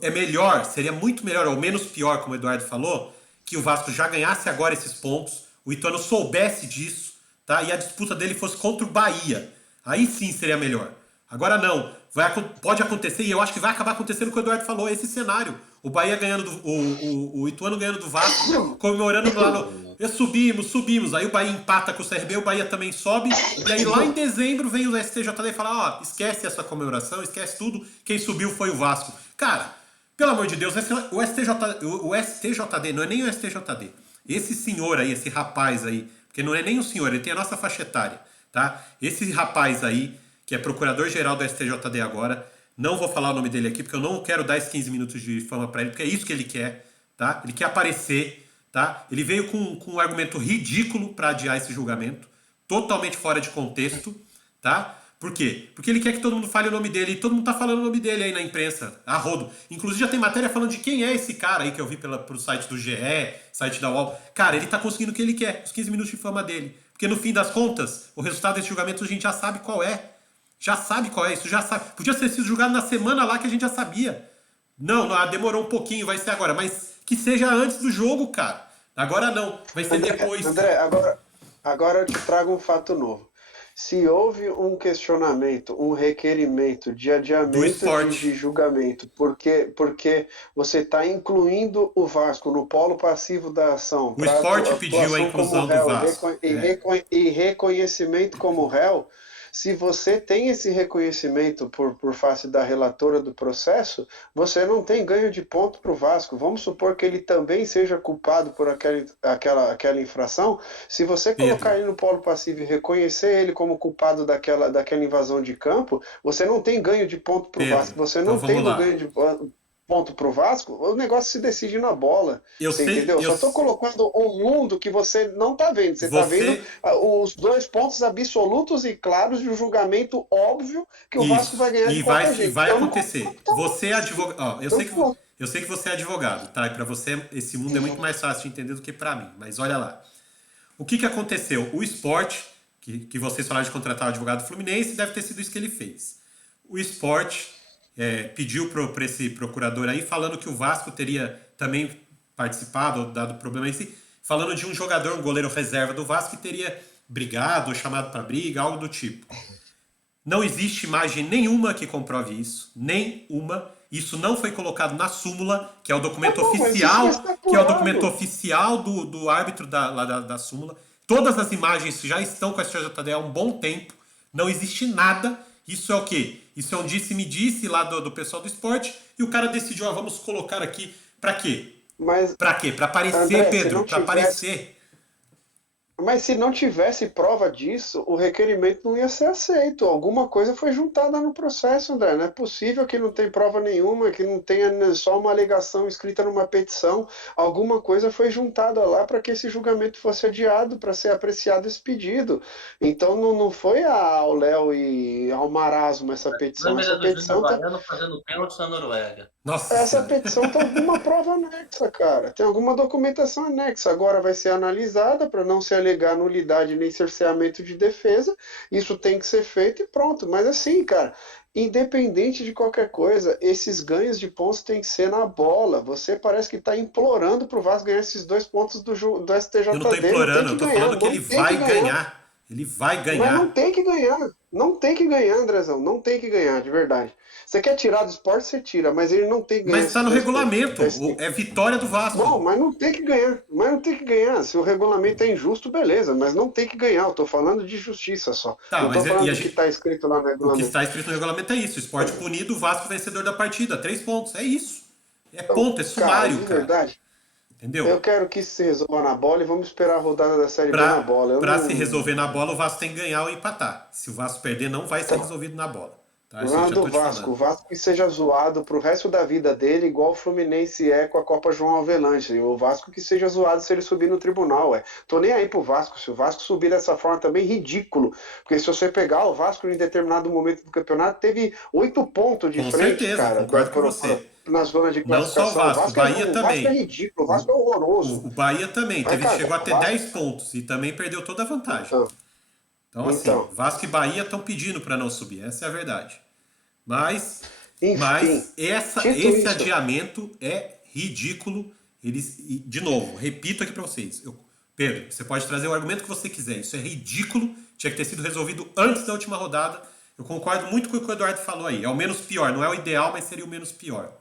é melhor, seria muito melhor, ou menos pior, como o Eduardo falou, que o Vasco já ganhasse agora esses pontos, o Ituano soubesse disso, tá? E a disputa dele fosse contra o Bahia. Aí sim seria melhor. Agora não. Pode acontecer, e eu acho que vai acabar acontecendo o que o Eduardo falou, esse cenário. O Bahia ganhando o Ituano ganhando do Vasco, comemorando lá no. Subimos. Aí o Bahia empata com o CRB, o Bahia também sobe. E aí lá em dezembro vem o STJD e fala: esquece essa comemoração, esquece tudo. Quem subiu foi o Vasco. Cara, pelo amor de Deus, o STJD, não é nem o STJD. Esse senhor aí, esse rapaz aí, porque não é nem um senhor, ele tem a nossa faixa etária, tá? Esse rapaz aí, que é procurador-geral do STJD agora, Não vou falar o nome dele aqui, porque eu não quero dar esses 15 minutos de fama pra ele, porque é isso que ele quer, tá? Ele quer aparecer, tá? Ele veio com um argumento ridículo pra adiar esse julgamento, totalmente fora de contexto, tá? Por quê? Porque ele quer que todo mundo fale o nome dele, e todo mundo tá falando o nome dele aí na imprensa, a rodo. Inclusive já tem matéria falando de quem é esse cara aí que eu vi pro site do GE, site da UOL. Cara, ele tá conseguindo o que ele quer, os 15 minutos de fama dele. Porque no fim das contas, o resultado desse julgamento a gente já sabe qual é. Já sabe qual é isso, já sabe. Podia ter sido julgado na semana lá que a gente já sabia. Não, demorou um pouquinho, vai ser agora. Mas que seja antes do jogo, cara. Agora não, vai ser depois. André, agora eu te trago um fato novo. Se houve um questionamento, um requerimento de adiamento de julgamento, porque você está incluindo o Vasco no polo passivo da ação. O esporte pediu a inclusão do Vasco. E reconhecimento como réu. Se você tem esse reconhecimento por face da relatora do processo, você não tem ganho de ponto para o Vasco. Vamos supor que ele também seja culpado por aquela infração. Se você colocar ele no polo passivo e reconhecer ele como culpado daquela invasão de campo, você não tem ganho de ponto para o Vasco. Você não tem ganho de ponto pro Vasco, o negócio se decide na bola. Entendeu? Só tô colocando um mundo que você não tá vendo. Você tá vendo os 2 pontos absolutos e claros de um julgamento óbvio que o Vasco vai ganhar de qualquer jeito. E vai acontecer. Você é advogado. Eu sei que você é advogado, tá? E pra você esse mundo é muito mais fácil de entender do que pra mim. Mas olha lá. O que aconteceu? O Sport, que vocês falaram de contratar o advogado Fluminense, deve ter sido isso que ele fez. O Sport pediu para esse procurador aí, falando que o Vasco teria também participado, dado problema em si, falando de um jogador, um goleiro reserva do Vasco, que teria brigado, ou chamado para briga, algo do tipo. Não existe imagem nenhuma que comprove isso, nenhuma. Isso não foi colocado na súmula, que é o documento oficial, que é o documento oficial do árbitro da súmula. Todas as imagens já estão com a STJD há um bom tempo. Não existe nada. Isso é o quê? Isso é um disse-me-disse lá do pessoal do esporte, e o cara decidiu, vamos colocar aqui. Pra quê? Pra quê? Pra aparecer, André, Pedro, pra aparecer. Mas se não tivesse prova disso, o requerimento não ia ser aceito. Alguma coisa foi juntada no processo, André. Não é possível que não tenha prova nenhuma, que não tenha só uma alegação escrita numa petição. Alguma coisa foi juntada lá para que esse julgamento fosse adiado, para ser apreciado esse pedido. Então não foi ao Léo e ao marasmo essa petição. Essa petição fazendo pênalti na Noruega. Nossa, essa petição tem alguma prova anexa, cara. Tem alguma documentação anexa. Agora vai ser analisada para não se alegar nulidade nem cerceamento de defesa. Isso tem que ser feito e pronto. Mas assim, cara, independente de qualquer coisa, esses ganhos de pontos tem que ser na bola. Você parece que está implorando pro Vasco ganhar esses 2 pontos do STJD. Eu não tô implorando, eu tô falando que ele vai ganhar. Ele vai ganhar. Mas não tem que ganhar. Não tem que ganhar, Andrezão. Não tem que ganhar, de verdade. Você quer tirar do esporte, você tira, mas ele não tem que ganhar. Mas está no regulamento. É vitória do Vasco. Bom, mas não tem que ganhar. Mas não tem que ganhar. Se o regulamento é injusto, beleza. Mas não tem que ganhar. Eu tô falando de justiça só. Tá, não tô falando do que está escrito lá no regulamento. O que está escrito no regulamento é isso. Esporte punido, o Vasco vencedor da partida. 3 pontos. É isso. É ponto, é sumário, cara. Verdade. Entendeu? Eu quero que isso se resolva na bola e vamos esperar a rodada da Série B na bola. Pra se resolver na bola, o Vasco tem que ganhar ou empatar. Se o Vasco perder, não vai ser resolvido na bola. Tá? Lá do Vasco. O Vasco que seja zoado pro resto da vida dele, igual o Fluminense é com a Copa João Avelanche. E o Vasco que seja zoado se ele subir no tribunal. Tô nem aí pro Vasco. Se o Vasco subir dessa forma também, ridículo. Porque se você pegar o Vasco em determinado momento do campeonato, teve 8 pontos de com frente, certeza, cara. Concordo com você. Na zona de classificação. Não só o Vasco, o Bahia também. O Vasco é ridículo, o Vasco é horroroso. O Bahia também. Chegou a ter 10 pontos e também perdeu toda a vantagem. Então assim, Vasco e Bahia estão pedindo para não subir. Essa é a verdade. Mas esse adiamento é ridículo. De novo, repito aqui para vocês. Pedro, você pode trazer o argumento que você quiser. Isso é ridículo. Tinha que ter sido resolvido antes da última rodada. Eu concordo muito com o que o Eduardo falou aí. É o menos pior. Não é o ideal, mas seria o menos pior.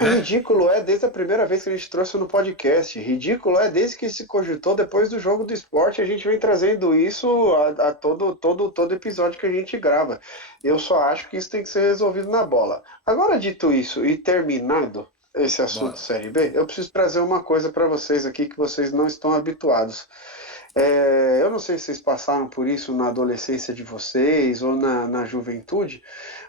Ridículo desde a primeira vez que a gente trouxe no podcast. Ridículo desde que se cogitou depois do jogo do esporte. A gente vem trazendo isso a todo episódio que a gente grava. Eu só acho que isso tem que ser resolvido na bola. Agora, dito isso e terminado esse assunto Série B, eu preciso trazer uma coisa para vocês aqui que vocês não estão habituados. Eu não sei se vocês passaram por isso na adolescência de vocês ou na juventude,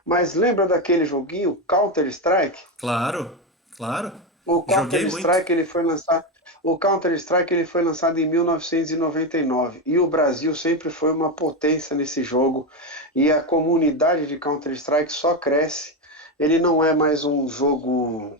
mas lembra daquele joguinho Counter-Strike? Claro, claro. O Joguei muito. Counter-Strike ele foi lançado, o Counter-Strike ele foi lançado em 1999 e o Brasil sempre foi uma potência nesse jogo e a comunidade de Counter-Strike só cresce. Ele não é mais um jogo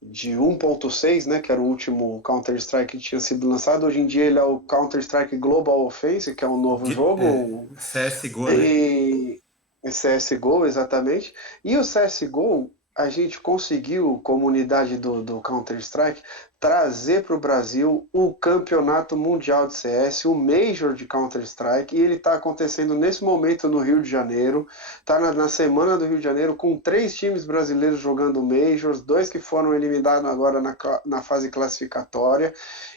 de 1.6, né, que era o último Counter-Strike que tinha sido lançado. Hoje em dia ele é o Counter-Strike Global Offensive, que é um novo jogo, CSGO, né? e CSGO, exatamente. E o CSGO, a gente conseguiu, comunidade do Counter-Strike, trazer para o Brasil o campeonato mundial de CS, o Major de Counter-Strike, e ele está acontecendo nesse momento no Rio de Janeiro. Está na semana do Rio de Janeiro, com 3 times brasileiros jogando Majors, 2 que foram eliminados agora na fase classificatória,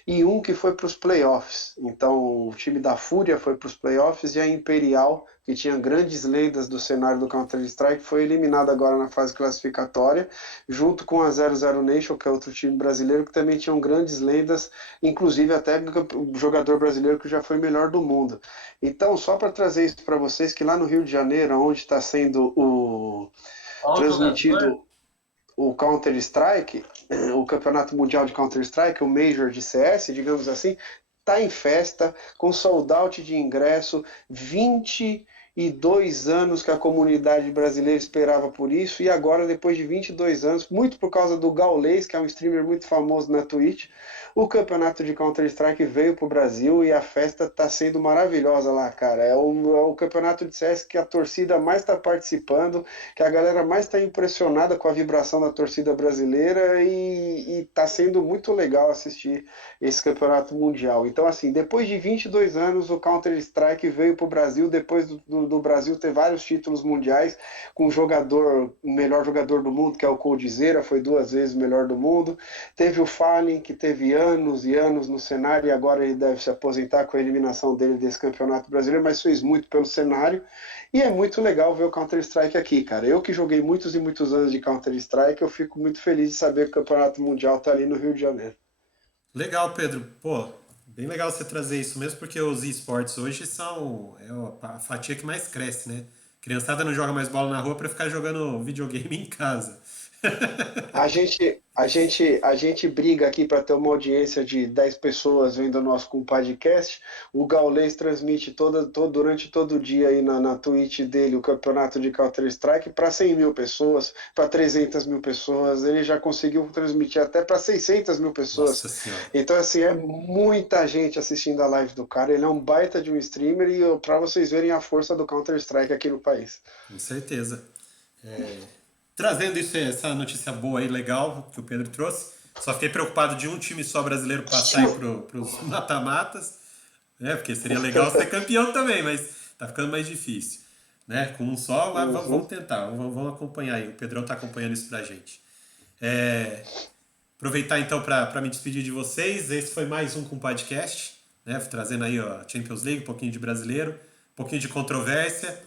e um que foi para os playoffs. Então, o time da Fúria foi para os playoffs e a Imperial, que tinha grandes lendas do cenário do Counter-Strike, foi eliminada agora na fase classificatória, junto com a 00 Nation, que é outro time brasileiro, que também tinham grandes lendas, inclusive até o jogador brasileiro que já foi melhor do mundo. Então, só para trazer isso para vocês, que lá no Rio de Janeiro, onde está sendo Qual o jogador? transmitido o Counter-Strike, o Campeonato Mundial de Counter-Strike, o Major de CS, digamos assim, tá em festa, com sold out de ingresso, 22 anos que a comunidade brasileira esperava por isso, e agora, depois de 22 anos, muito por causa do Gaules, que é um streamer muito famoso na Twitch, o campeonato de Counter-Strike veio para o Brasil e a festa está sendo maravilhosa lá, cara. É o campeonato de CS que a torcida mais está participando, que a galera mais está impressionada com a vibração da torcida brasileira e está sendo muito legal assistir esse campeonato mundial. Então, assim, depois de 22 anos, o Counter-Strike veio para o Brasil, depois do Brasil ter vários títulos mundiais, com o melhor jogador do mundo, que é o Coldzera, foi 2 vezes o melhor do mundo. Teve o Fallen, que teve anos e anos no cenário, e agora ele deve se aposentar com a eliminação dele desse campeonato brasileiro, mas fez muito pelo cenário, e é muito legal ver o Counter-Strike aqui, cara. Eu que joguei muitos e muitos anos de Counter-Strike, eu fico muito feliz de saber que o campeonato mundial tá ali no Rio de Janeiro. Legal, Pedro. Pô, bem legal você trazer isso mesmo, porque os esportes hoje são a fatia que mais cresce, né? Criançada não joga mais bola na rua para ficar jogando videogame em casa. A gente briga aqui para ter uma audiência de 10 pessoas vendo o nosso podcast. O Gaules transmite durante todo o dia aí na Twitch dele o campeonato de Counter-Strike para 100 mil pessoas, para 300 mil pessoas. Ele já conseguiu transmitir até para 600 mil pessoas. Nossa senhora, Então, assim, é muita gente assistindo a live do cara. Ele é um baita de um streamer e para vocês verem a força do Counter-Strike aqui no país. com certeza. Trazendo isso, essa notícia boa aí, legal, que o Pedro trouxe. Só fiquei preocupado de um time só brasileiro passar aí pros mata-matas, né? Porque seria legal ser campeão também, mas tá ficando mais difícil. Né? Com um só, mas vamos Uhum. tentar, vamos acompanhar aí. O Pedrão tá acompanhando isso pra gente. É, aproveitar então para me despedir de vocês. Esse foi mais um com podcast, né? Trazendo aí ó, a Champions League, um pouquinho de brasileiro, um pouquinho de controvérsia.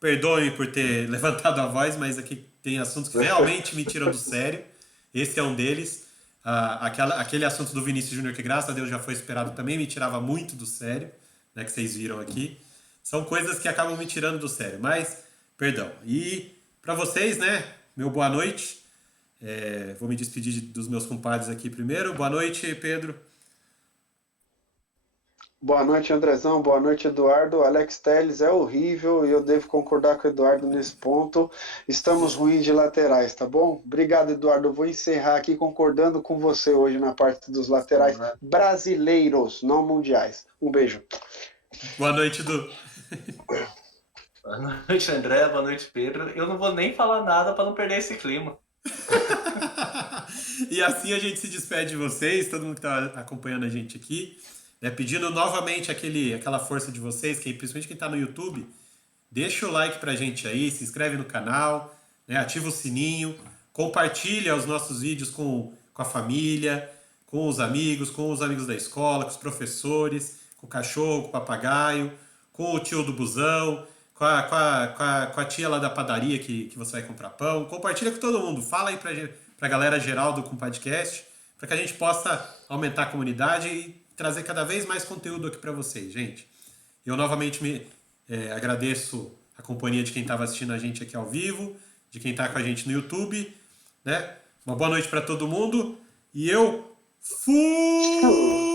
Perdoe por ter levantado a voz, mas aqui tem assuntos que realmente me tiram do sério. Esse é um deles. Aquele assunto do Vinícius Júnior, que graças a Deus já foi esperado, também me tirava muito do sério, né, que vocês viram aqui. São coisas que acabam me tirando do sério, mas, perdão. E para vocês, né, meu boa noite. Vou me despedir dos meus compadres aqui primeiro. Boa noite, Pedro. Boa noite, Andrezão. Boa noite, Eduardo. Alex Telles é horrível e eu devo concordar com o Eduardo nesse ponto. Estamos ruins de laterais, tá bom? Obrigado, Eduardo. Eu vou encerrar aqui concordando com você hoje na parte dos laterais brasileiros, não mundiais. Um beijo. Boa noite, Du. Boa noite, André. Boa noite, Pedro. Eu não vou nem falar nada para não perder esse clima. E assim a gente se despede de vocês, todo mundo que está acompanhando a gente aqui, né, pedindo novamente aquela força de vocês, principalmente quem está no YouTube, deixa o like pra gente aí, se inscreve no canal, né, ativa o sininho, compartilha os nossos vídeos com a família, com os amigos da escola, com os professores, com o cachorro, com o papagaio, com o tio do busão, com a tia lá da padaria que você vai comprar pão. Compartilha com todo mundo, fala aí pra galera geral do podcast, para que a gente possa aumentar a comunidade e trazer cada vez mais conteúdo aqui para vocês, gente. Eu novamente agradeço a companhia de quem estava assistindo a gente aqui ao vivo, de quem está com a gente no YouTube, né? Uma boa noite para todo mundo e eu fui!